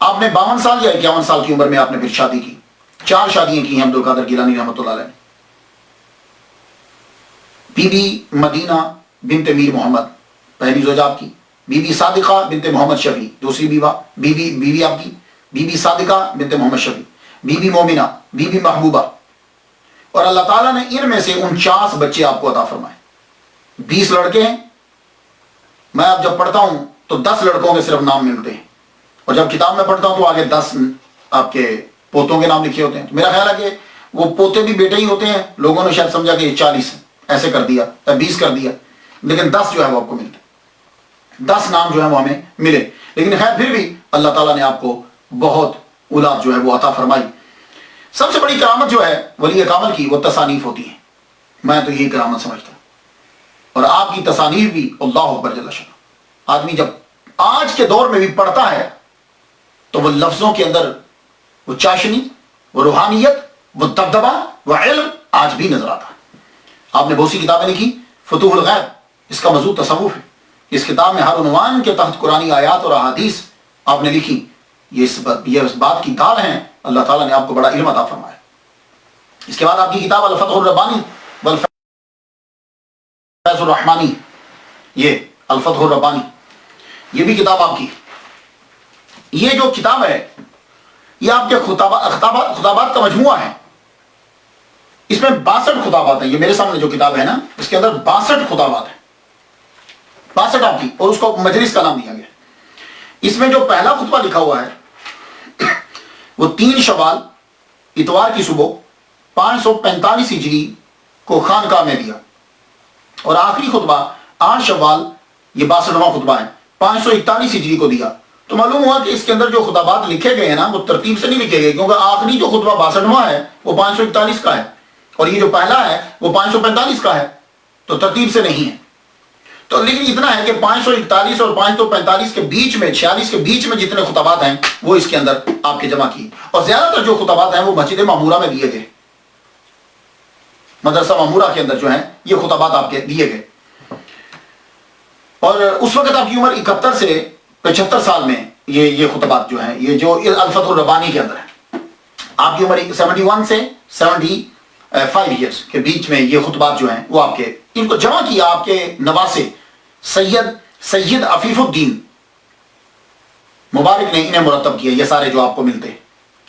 آپ نے 52 سال یا 51 سال کی عمر میں آپ نے پھر شادی کی. 4 شادیاں کی ہیں عبد القادر گیلانی رحمۃ اللہ علیہ نے. بی بی مدینہ بنت میر محمد پہلی زوجہ آپ کی. بی بی صادقہ بنت محمد شفیع دوسری بیوی آپ کی. بی بی صادقہ بنت محمد شفیع. Be be Momina, be be محبوبہ. اور اللہ تعالیٰ نے ان میں سے 49 بچے آپ کو عطا فرمائے. 20 لڑکے ہیں. میں اب جب پڑھتا ہوں تو 10 لڑکوں کے صرف نام ملتے ہیں، اور جب کتاب میں پڑھتا ہوں تو آگے 10 آپ کے پوتوں کے نام لکھے ہوتے ہیں. تو میرا خیال ہے کہ وہ پوتے بھی بیٹے ہی ہوتے ہیں. لوگوں نے شاید سمجھا کہ یہ 40 ایسے کر دیا یا 20 کر دیا، لیکن 10 جو ہے وہ آپ کو ملتے. 10 نام جو ہے وہ ہمیں ملے. لیکن خیر پھر بھی اللہ تعالیٰ نے آپ کو بہت اولاد جو ہے وہ عطا فرمائی. سب سے بڑی کرامت جو ہے ولی کامل کی وہ تصانیف ہوتی ہے. میں تو یہی کرامت سمجھتا ہوں. اور آپ کی تصانیف بھی اللہ اکبر جل شانہ. آدمی جب آج کے دور میں بھی پڑھتا ہے تو وہ لفظوں کے اندر وہ چاشنی، وہ روحانیت، وہ دبدبہ، وہ علم آج بھی نظر آتا ہے. آپ نے بہت سی کتابیں لکھی. فتوح الغیب اس کا موضوع تصوف ہے. اس کتاب میں ہر عنوان کے تحت قرآنی آیات اور احادیث آپ نے لکھی. یہ اس بات کی دال ہیں. اللہ تعالیٰ نے آپ کو بڑا علم عطا فرمایا. اس کے بعد آپ کی کتاب الفتح الربانی والفیض الرحمانی، یہ الفتح الربانی یہ بھی کتاب آپ کی. یہ جو کتاب ہے یہ آپ کے خطابات کا مجموعہ ہے. اس میں 62 خطابات ہیں. یہ میرے سامنے جو کتاب ہے نا، اس کے اندر 62 خطابات ہیں. 62 آپ کی، اور اس کو مجلس کا نام دیا گیا. اس میں جو پہلا خطبہ لکھا ہوا ہے وہ 3 شوال اتوار کی صبح 545 ہجری کو خانقاہ میں دیا. اور آخری خطبہ 8 شوال، یہ 62واں خطبہ ہے، 541 ہجری کو دیا. تو معلوم ہوا کہ اس کے اندر جو خطابات لکھے گئے ہیں نا وہ ترتیب سے نہیں لکھے گئے، کیونکہ آخری جو خطبہ 62واں ہے وہ 541 کا ہے، اور یہ جو پہلا ہے وہ 545 کا ہے. تو ترتیب سے نہیں ہے. تو لیکن اتنا ہے کہ 541 اور 545 کے بیچ میں، 46 کے بیچ میں جتنے خطابات ہیں وہ اس کے اندر آپ کے جمع کیے. اور زیادہ تر جو خطابات ہیں وہ مسجد معمورہ میں دیے گئے. مدرسہ معمورہ کے اندر جو ہیں یہ خطابات آپ کے دیے گئے. اور اس وقت آپ کی عمر 71 سے 75 سال میں یہ خطبات جو ہیں، یہ جو الفتح الربانی کے اندر ہے، آپ کی عمر 71 سے 75 ایئرس کے بیچ میں یہ خطبات جو ہیں وہ آپ کے، ان کو جمع کیا آپ کے نواسے سید عفیف الدین مبارک نے انہیں مرتب کیا. یہ سارے جو آپ کو ملتے ہیں.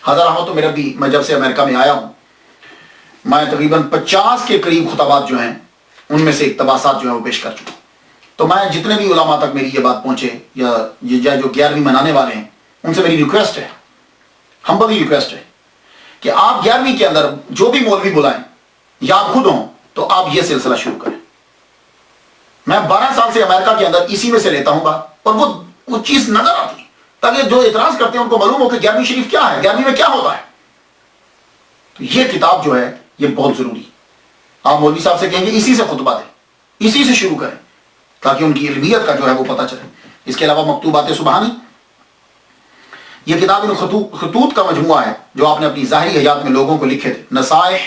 حضرت رحمت میرا بھی، میں جب سے امریکہ میں آیا ہوں میں تقریباً 50 کے قریب خطبات جو ہیں ان میں سے اقتباسات جو ہیں وہ پیش کر چکا. تو میں جتنے بھی علماء تک میری یہ بات پہنچے یا یہ جو 11ویں منانے والے ہیں ان سے میری ریکویسٹ ہے، ہمبلی ریکویسٹ ہے کہ آپ 11ویں کے اندر جو بھی مولوی بلائیں یا آپ خود ہوں تو آپ یہ سلسلہ شروع کریں. میں 12 سال سے امریکہ کے اندر اسی میں سے لیتا ہوں بات، اور وہ چیز نظر آتی ہے تاکہ جو اعتراض کرتے ہیں ان کو معلوم ہو کہ 11ویں شریف کیا ہے، 11ویں میں کیا ہوتا ہے. تو یہ کتاب جو ہے یہ بہت ضروری. آپ مولوی صاحب سے کہیں گے اسی سے خطبہ دیں، اسی سے شروع کریں تاکہ ان کی علمیت کا جو ہے وہ پتہ چلے. اس کے علاوہ مکتوبات سبحانی، یہ کتاب ان خطوط کا مجموعہ ہے جو آپ نے اپنی ظاہری حیات میں لوگوں کو لکھے تھے. نصائح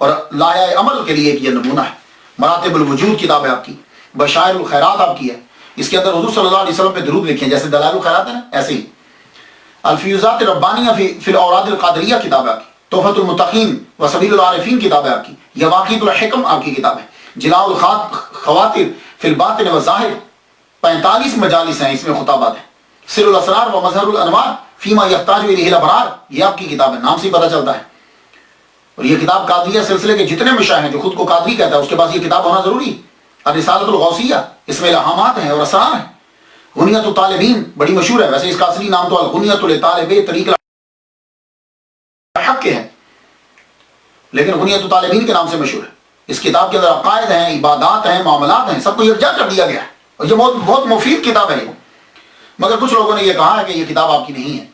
اور لائحہ عمل کے لیے ایک یہ نمونہ ہے. مراتب الوجود کتاب ہے آپ کی. بشائر الخیرات آپ کی ہے. اس کے اندر حضور صلی اللہ علیہ وسلم پہ درود لکھے ہیں، جیسے دلائل الخیرات ہے نا، ایسے ہی الفیوزات ربانیہ فی الاوراد القادریہ کتاب ہے آپ کی، تحفۃ المتقین و سبیل العارفین کتاب ہے آپ کی، یواقیت الحکم آپ کی کتاب ہے، جلاء الخواطر فی الباطن والظاہر 45 مجالس ہیں، اس میں خطابات ہیں، سر الاسرار و مظہر الانوار فیما یحتاج الیہ الابرار، یہ آپ کی کتاب ہے، نام سے ہی پتہ چلتا ہے۔ اور یہ کتاب قادریہ سلسلے کے جتنے مشائخ ہیں جو خود کو قادری کہتا ہے اس کے پاس یہ کتاب ہونا ضروری ہے۔ الرسالۃ الغوثیہ، اس میں الہامات ہیں اور اسرار ہیں۔ غنیۃ الطالبین بڑی مشہور ہے، ویسے اس کا اصلی نام تو الغنیۃ لطالب طریق الحق ہے، لیکن غنیۃ الطالبین کے نام سے مشہور ہے۔ اس کتاب کے اندر عقائد ہیں، عبادات ہیں، معاملات ہیں، سب کو یکجا کر دیا گیا ہے، اور یہ بہت مفید کتاب ہے۔ مگر کچھ لوگوں نے یہ کہا ہے کہ یہ کتاب آپ کی نہیں ہے۔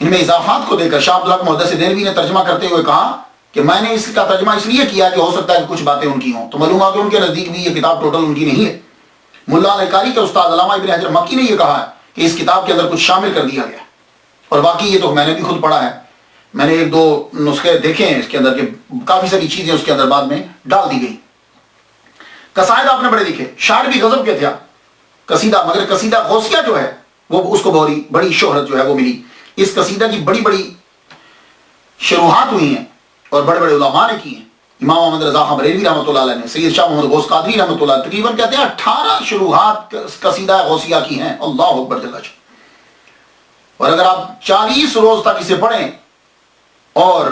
ان میں اضافات کو دے کر شاہ عبدالحق محدث دہلوی نے ترجمہ کرتے ہوئے کہا کہ میں نے اس کا ترجمہ اس لیے کیا کہ ہو سکتا ہے کہ کچھ باتیں ان کی ہوں، تو معلوم ہوا کہ ان کے نزدیک بھی یہ کتاب ٹوٹل ان کی نہیں ہے۔ ملا القاری کے استاد علامہ ابن حجر مکی نے یہ کہا ہے کہ اس کتاب کے اندر کچھ شامل کر دیا گیا، اور باقی یہ تو میں نے بھی خود پڑھا ہے، میں نے ایک دو نسخے دیکھے ہیں اس کے اندر کہ کافی ساری چیزیں اس کے اندر بعد میں ڈال دی گئی۔ قصائد آپ نے بڑے لکھے، شاعر بھی غضب کے تھے قصیدہ، مگر قصیدہ غوثیہ جو ہے وہ اس کو بڑی شہرت جو ہے وہ ملی۔ اس قصیدہ کی بڑی بڑی شروحات ہوئی ہیں اور بڑے بڑے علماء نے کی ہیں۔ امام محمد رضا خان بریلوی رحمۃ اللہ علیہ نے، سید شاہ محمد غوث قادری رحمۃ اللہ، تقریباً کہتے ہیں 18 شروحات قصیدہ غوثیہ کی ہیں۔ اللہ اکبر جل جلالہ۔ اور اگر آپ 40 روز تک اسے پڑھیں اور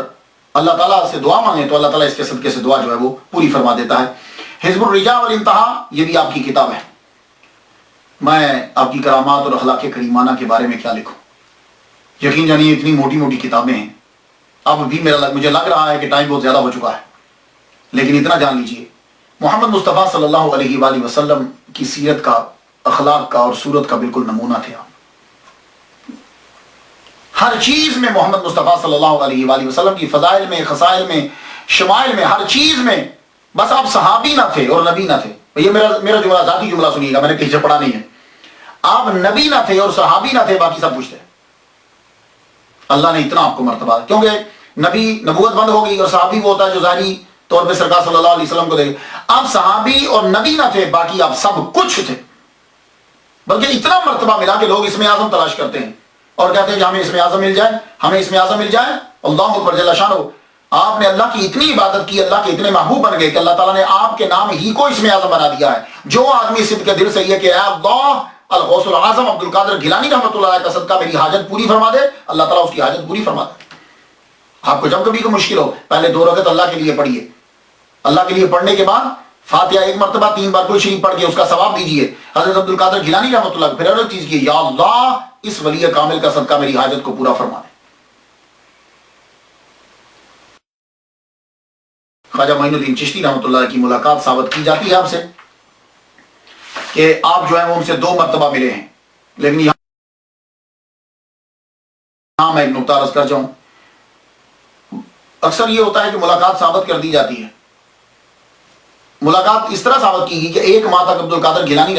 اللہ تعالیٰ سے دعا مانگیں تو اللہ تعالیٰ اس کے صدقے سے دعا جو ہے وہ پوری فرما دیتا ہے۔ حزب الرجاء والانتہا، یہ بھی آپ کی کتاب ہے۔ میں آپ کی کرامات اور اخلاق کریمانہ کے بارے میں کیا لکھوں، یقین جانیے اتنی موٹی موٹی کتابیں ہیں۔ اب بھی مجھے لگ رہا ہے کہ ٹائم بہت زیادہ ہو چکا ہے، لیکن اتنا جان لیجئے محمد مصطفیٰ صلی اللہ علیہ وآلہ وسلم کی سیرت کا، اخلاق کا اور صورت کا بالکل نمونہ تھے آپ۔ ہر چیز میں محمد مصطفیٰ صلی اللہ علیہ وآلہ وسلم کی فضائل میں، خصائل میں، شمائل میں، ہر چیز میں، بس آپ صحابی نہ تھے اور نبی نہ تھے۔ یہ میرا جملہ ذاتی جملہ سنیے گا، میں نے کہیں سے پڑھا نہیں ہے۔ آپ نبی نہ تھے اور صحابی نہ تھے، باقی سب کچھ تھے۔ اللہ نے اتنا آپ کو مرتبہ، کیونکہ نبی نبوت بند ہو گئی اور صحابی وہ ہوتا ہے جو ظاہری طور پہ سرکار صلی اللہ علیہ وسلم کو دے۔ آپ صحابی اور نبی نہ تھے، باقی آپ سب کچھ تھے، بلکہ اتنا مرتبہ ملا کہ لوگ اسم اعظم تلاش کرتے ہیں اور کہتے ہیں کہ ہمیں اسم اعظم مل جائے، ہمیں اسم اعظم مل جائے۔ اللہ اکبر جل شانہ، آپ نے اللہ کی اتنی عبادت کی، اللہ کے اتنے محبوب بن گئے کہ اللہ تعالیٰ نے آپ کے نام ہی کو اسم اعظم بنا دیا ہے۔ جو آدمی صدق کے دل سے یہ کہ اے اللہ الغوث العظم عبد القادر گیلانی رحمۃ اللہ علیہ کا صدقہ میری حاجت پوری فرما دے، اللہ تعالیٰ اس کی حاجت پوری فرما دے۔ آپ کو جب کبھی کوئی مشکل ہو، پہلے 2 رکعت اللہ کے لیے پڑھیے، اللہ کے لیے پڑھنے کے بعد فاتحہ 1 مرتبہ 3 بار کوئی شریف پڑھ کے اس کا ثواب دیجیے حضرت عبد القادر گیلانی رحمۃ اللہ کو، پھر عرض کیجیے یا اللہ اس ولی کامل کا صدقہ میری حاجت کو پورا فرما دے۔ خواجہ معین الدین چشتی رحمۃ اللہ کی ملاقات ثابت کی جاتی ہے آپ سے کہ آپ جو ہیں وہ ان سے 2 مرتبہ ملے ہیں، لیکن یہاں میں ایک نقطہ عرض کر جاؤں۔ اکثر یہ ہوتا ہے کہ ملاقات ثابت کر دی جاتی ہے، ملاقات اس طرح ثابت کی گئی کہ 1 ماہ تک عبد القادر گیلانی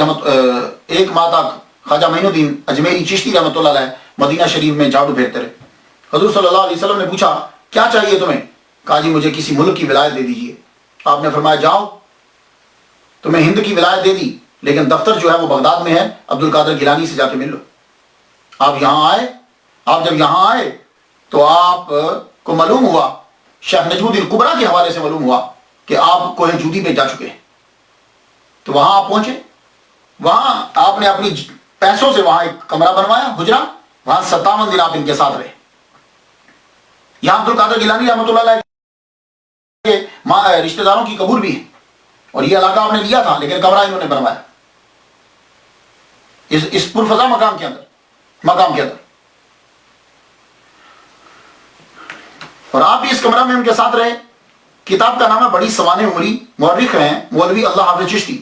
1 ماہ تک خواجہ معین الدین اجمیری چشتی رحمۃ اللہ علیہ مدینہ شریف میں جھاڑو پھیرتے رہے۔ حضور صلی اللہ علیہ وسلم نے پوچھا کیا چاہیے تمہیں؟ کہا جی مجھے کسی ملک کی ولایت دے دیجیے۔ آپ نے فرمایا جاؤ، تمہیں ہند کی ولایت دے دی، لیکن دفتر جو ہے وہ بغداد میں ہے، عبد القادر گیلانی سے جا کے مل لو۔ آپ یہاں آئے، آپ جب یہاں آئے تو آپ کو معلوم ہوا، شیخ نجم الدین کبریٰ کے حوالے سے معلوم ہوا کہ آپ کوہ جودی پہ جا چکے ہیں۔ تو وہاں آپ پہنچے، وہاں آپ نے اپنی پیسوں سے وہاں ایک کمرہ بنوایا، حجرہ، وہاں 57 دن آپ ان کے ساتھ رہے۔ یہاں عبد القادر گیلانی رحمۃ اللہ علیہ کے رشتہ داروں کی قبول بھی ہے، اور یہ علاقہ آپ نے لیا تھا لیکن کمرہ انہوں نے بنوایا اس پرفضا مقام کے اندر، اور آپ بھی اس کمرہ میں ان کے ساتھ رہے۔ کتاب کا نام ہے بڑی سوانح عمری، مورخ ہیں مولوی اللہ حافظ چشتی،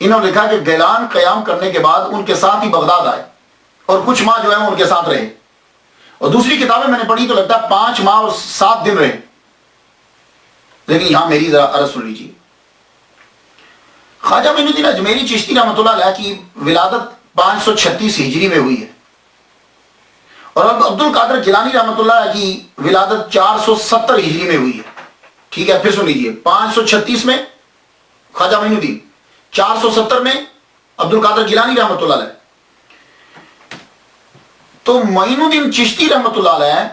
انہوں نے لکھا کہ گیلان قیام کرنے کے بعد ان کے ساتھ ہی بغداد آئے اور کچھ ماہ جو ہے ان کے ساتھ رہے، اور دوسری کتابیں میں نے پڑھی تو لگتا ہے 5 ماہ اور 7 دن رہے، لیکن یہاں میری ذرا عرض سن لیجیے۔ خواجہ معین الدین اجمیری چشتی رحمۃ اللہ علیہ کی ولادت 536 ہجری میں ہوئی ہے، اور اب عبد القادر گیلانی رحمۃ اللہ علیہ کی ولادت 470 ہجری میں ہوئی ہے۔ ٹھیک ہے، پھر سن لیجیے، 536 میں خواجہ معین الدین، 470 میں عبد القادر گیلانی رحمۃ اللہ علیہ. تو معین الدین چشتی رحمۃ اللہ علیہ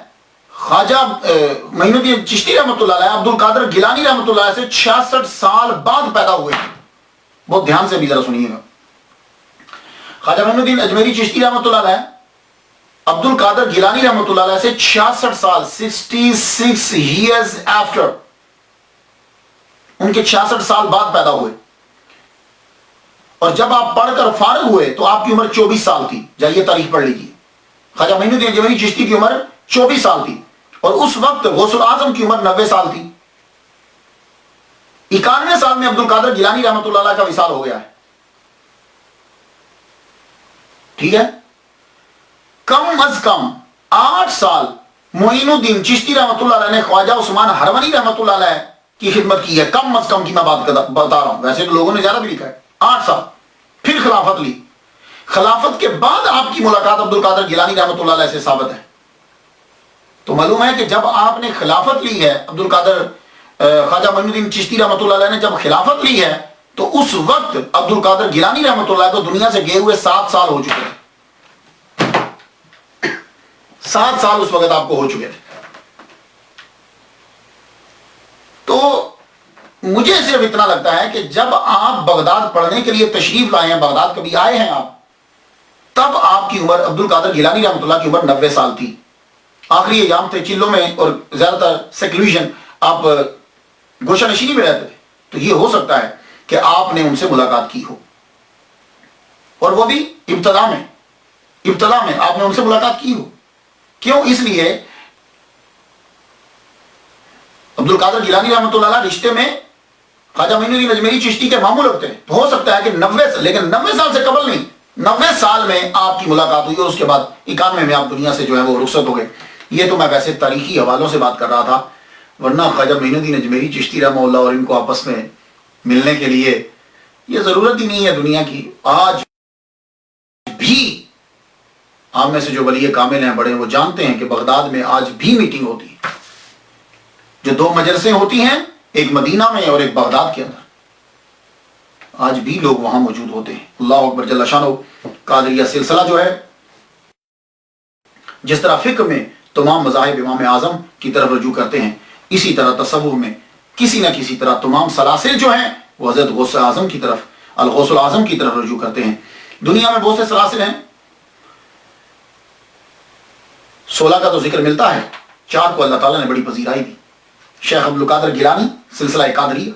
خواجہ معین الدین چشتی رحمۃ اللہ علیہ عبد القادر گیلانی رحمۃ اللہ علیہ سے 66 سال بعد پیدا ہوئے. بہت دھیان سے بھی ذرا سنیے گا. خواجہ معین الدین اجمیری چشتی رحمۃ اللہ علیہ عبد القادر گیلانی رحمۃ اللہ علیہ سے 66 سال 66 years after ان کے 66 سال بعد پیدا ہوئے. اور جب آپ پڑھ کر فارغ ہوئے تو آپ کی عمر 24 سال تھی. جائیے تاریخ پڑھ لیجیے. خواجہ معین الدین اجمیری چشتی کی عمر 24 سال تھی اور اس وقت غوث الاعظم کی عمر 90 سال تھی. 91 سال میں عبد القادر گیلانی رحمۃ اللہ علیہ کا وصال ہو گیا ہے. ٹھیک ہے. کم از کم 8 سال معین الدین چشتی رحمۃ اللہ علیہ نے خواجہ عثمان ہرونی رحمۃ اللہ علیہ کی خدمت کی ہے. کم از کم کی میں بات بتا رہا ہوں. ویسے تو لوگوں نے زیادہ بھی لکھا ہے. 8 سال. پھر خلافت لی. خلافت کے بعد آپ کی ملاقات عبد القادر گیلانی رحمۃ اللہ علیہ سے ثابت ہے. تو معلوم ہے کہ جب آپ نے خلافت لی ہے عبد القادر خواجہ معین الدین چشتی رحمۃ اللہ علیہ نے جب خلافت لی ہے تو اس وقت عبد القادر گیلانی رحمۃ اللہ کو دنیا سے گئے ہوئے 7 سال ہو چکے ہیں. 7 سال اس وقت آپ کو ہو چکے تھے. تو مجھے صرف اتنا لگتا ہے کہ جب آپ بغداد پڑھنے کے لیے تشریف لائے ہیں, بغداد کبھی آئے ہیں آپ, تب آپ کی عمر عبد القادر گیلانی رحمۃ اللہ کی عمر 90 سال تھی. آخری ایام تھے چلوں میں اور زیادہ تر سیکلوژن, آپ گوشہ نشینی میں رہتے تھے. تو یہ ہو سکتا ہے کہ آپ نے ان سے ملاقات کی ہو, اور وہ بھی ابتدا میں آپ نے ان سے ملاقات کی ہو. کیوں؟ اس لیے عبد القادر گیلانی رحمۃ اللہ علیہ رشتے میں خواجہ معین الدین اجمیری چشتی کے ماموں لگتے ہیں. تو ہو سکتا ہے کہ 90 سال سے قبل نہیں, 90 سال میں آپ کی ملاقات ہوئی اور اس کے بعد 91 میں آپ دنیا سے جو ہے وہ رخصت ہو گئے. یہ تو میں ویسے تاریخی حوالوں سے بات کر رہا تھا, ورنہ خواجہ معین الدین اجمیری چشتی رحمہ اللہ اور ان کو آپس میں ملنے کے لیے یہ ضرورت ہی نہیں ہے دنیا کی. آج بھی آپ میں سے جو ولی کامل ہیں بڑے, وہ جانتے ہیں کہ بغداد میں آج بھی میٹنگ ہوتی ہے. جو 2 مجلسیں ہوتی ہیں, ایک مدینہ میں اور ایک بغداد کے اندر, آج بھی لوگ وہاں موجود ہوتے ہیں. اللہ اکبر جل شانہ. قادریہ سلسلہ جو ہے, جس طرح فقہ میں تمام مذاہب امام اعظم کی طرف رجوع کرتے ہیں, اسی طرح تصوف میں کسی نہ کسی طرح تمام سلاسل جو ہیں وہ حضرت غوث اعظم کی طرف, الغوث الاعظم کی طرف رجوع کرتے ہیں. دنیا میں بہت سے سلاسل ہیں, 16 کا تو ذکر ملتا ہے, 4 کو اللہ تعالیٰ نے بڑی پذیرائی دی. شیخ عبد القادر گیلانی سلسلہ قادریہ,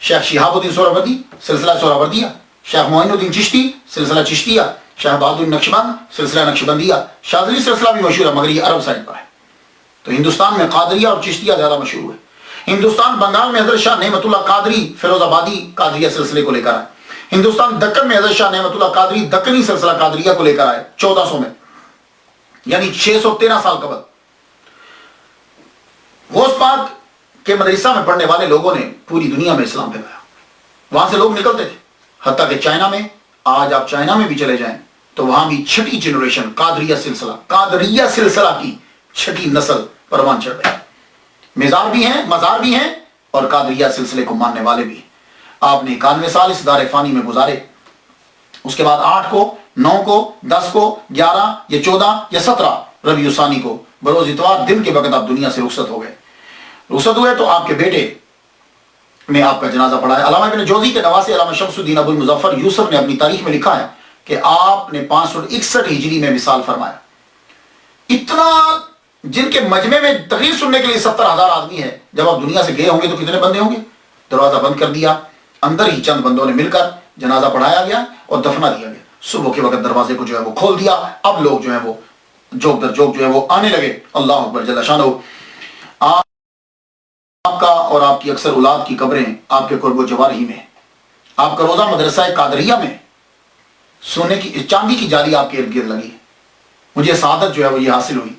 شیخ شہاب الدین سہروردی سلسلہ سہروردیہ, شیخ معین الدین چشتی سلسلہ چشتیہ, شیخ بہادر نقشبند سلسلہ نقشبندیہ. شاذلی سلسلہ بھی مشہور ہے مگر یہ عرب سائڈ پر ہے. تو ہندوستان میں قادریہ اور چشتیہ زیادہ مشہور ہے. ہندوستان بنگال میں حضرت شاہ نعمت اللہ قادری فیروز آبادی قادریہ سلسلے کو لے کر آئے. ہندوستان دکن میں حضرت شاہ نعمت اللہ قادری دکنی سلسلہ قادریہ کو لے کر آئے 1400 میں, یعنی 613 سال قبل. غوث پاک کے مدرسہ میں پڑھنے والے لوگوں نے پوری دنیا میں اسلام پھیلایا. وہاں سے لوگ نکلتے تھے, حتیٰ کہ چائنا میں, آج آپ چائنا میں بھی چلے جائیں تو وہاں بھی 6ٹھی جنریشن قادریہ سلسلہ کی 6ٹھی نسل پروان چڑھ رہے ہیں. مزار بھی ہیں اور قادریہ سلسلے کو ماننے والے بھی ہیں. آپ نے 91 سال اس دار فانی میں گزارے. اس کے بعد 8 کو 9 کو 10 کو 11 یا 14 یا 17 ربیع ثانی کو بروز اتوار دن کے وقت آپ دنیا سے رخصت ہو گئے. رخصت ہوئے تو آپ کے بیٹے نے آپ کا جنازہ پڑھا ہے. علامہ ابن جوزی کے نواسے علامہ شمس الدین ابو المظفر یوسف نے اپنی تاریخ میں لکھا ہے کہ آپ نے 561 ہجری میں وصال فرمایا. اتنا, جن کے مجمع میں تقریر سننے کے لیے 70,000 آدمی ہے, جب آپ دنیا سے گئے ہوں گے تو کتنے بندے ہوں گے؟ دروازہ بند کر دیا, اندر ہی چند بندوں نے مل کر جنازہ پڑھایا گیا اور دفنا دیا گیا. صبح کے وقت دروازے کو جو ہے وہ کھول دیا. اب لوگ جو ہے وہ جوک در جوک جو ہے وہ آنے لگے. اللہ اکبر جل شانہ. آپ کا اور آپ کی اکثر اولاد کی قبریں آپ کے قرب و جوار ہی میں. آپ کا روزہ مدرسہ قادریہ میں سونے کی چاندی کی جالی آپ کے ارد گرد لگی ہے. مجھے سعادت جو ہے وہ یہ حاصل ہوئی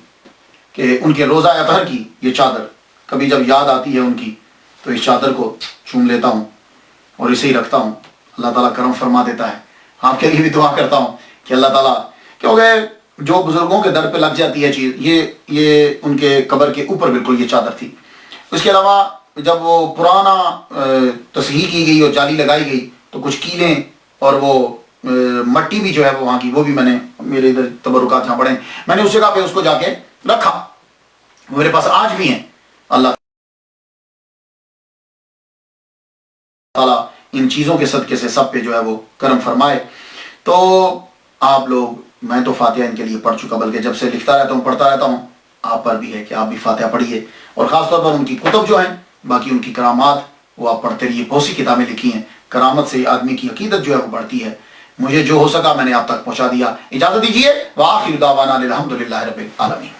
کہ ان کے روزہ اطہر کی یہ چادر کبھی جب یاد آتی ہے ان کی تو اس چادر کو چوم لیتا ہوں اور اسے ہی رکھتا ہوں. اللہ تعالیٰ کرم فرما دیتا ہے. آپ کے لیے بھی دعا کرتا ہوں کہ اللہ تعالیٰ, کیونکہ جو بزرگوں کے در پہ لگ جاتی ہے چیز, یہ ان کے قبر کے اوپر بالکل یہ چادر تھی. اس کے علاوہ جب وہ پرانا تصحیح کی گئی اور جالی لگائی گئی تو کچھ کیلیں اور وہ مٹی بھی جو ہے وہاں کی وہ بھی میں نے میرے ادھر تبرکات جہاں پڑے میں نے اس جگہ پہ اس کو جا کے رکھا، میرے پاس آج بھی ہیں۔ اللہ تعالیٰ ان چیزوں کے صدقے سے سب پہ جو ہے وہ کرم فرمائے۔ تو آپ لوگ، میں تو فاتحہ ان کے لیے پڑھ چکا، بلکہ جب سے لکھتا رہتا ہوں پڑھتا رہتا ہوں، آپ پر بھی ہے کہ آپ بھی فاتحہ پڑھیے، اور خاص طور پر ان کی کتب جو ہیں، باقی ان کی کرامات وہ آپ پڑھتے رہیے۔ بہت سی کتابیں لکھی ہیں، کرامت سے آدمی کی عقیدت جو ہے وہ بڑھتی ہے۔ مجھے جو ہو سکا میں نے آپ تک پہنچا دیا۔ اجازت دیجیے، وآخر دعوانا الحمدللہ رب العالمین۔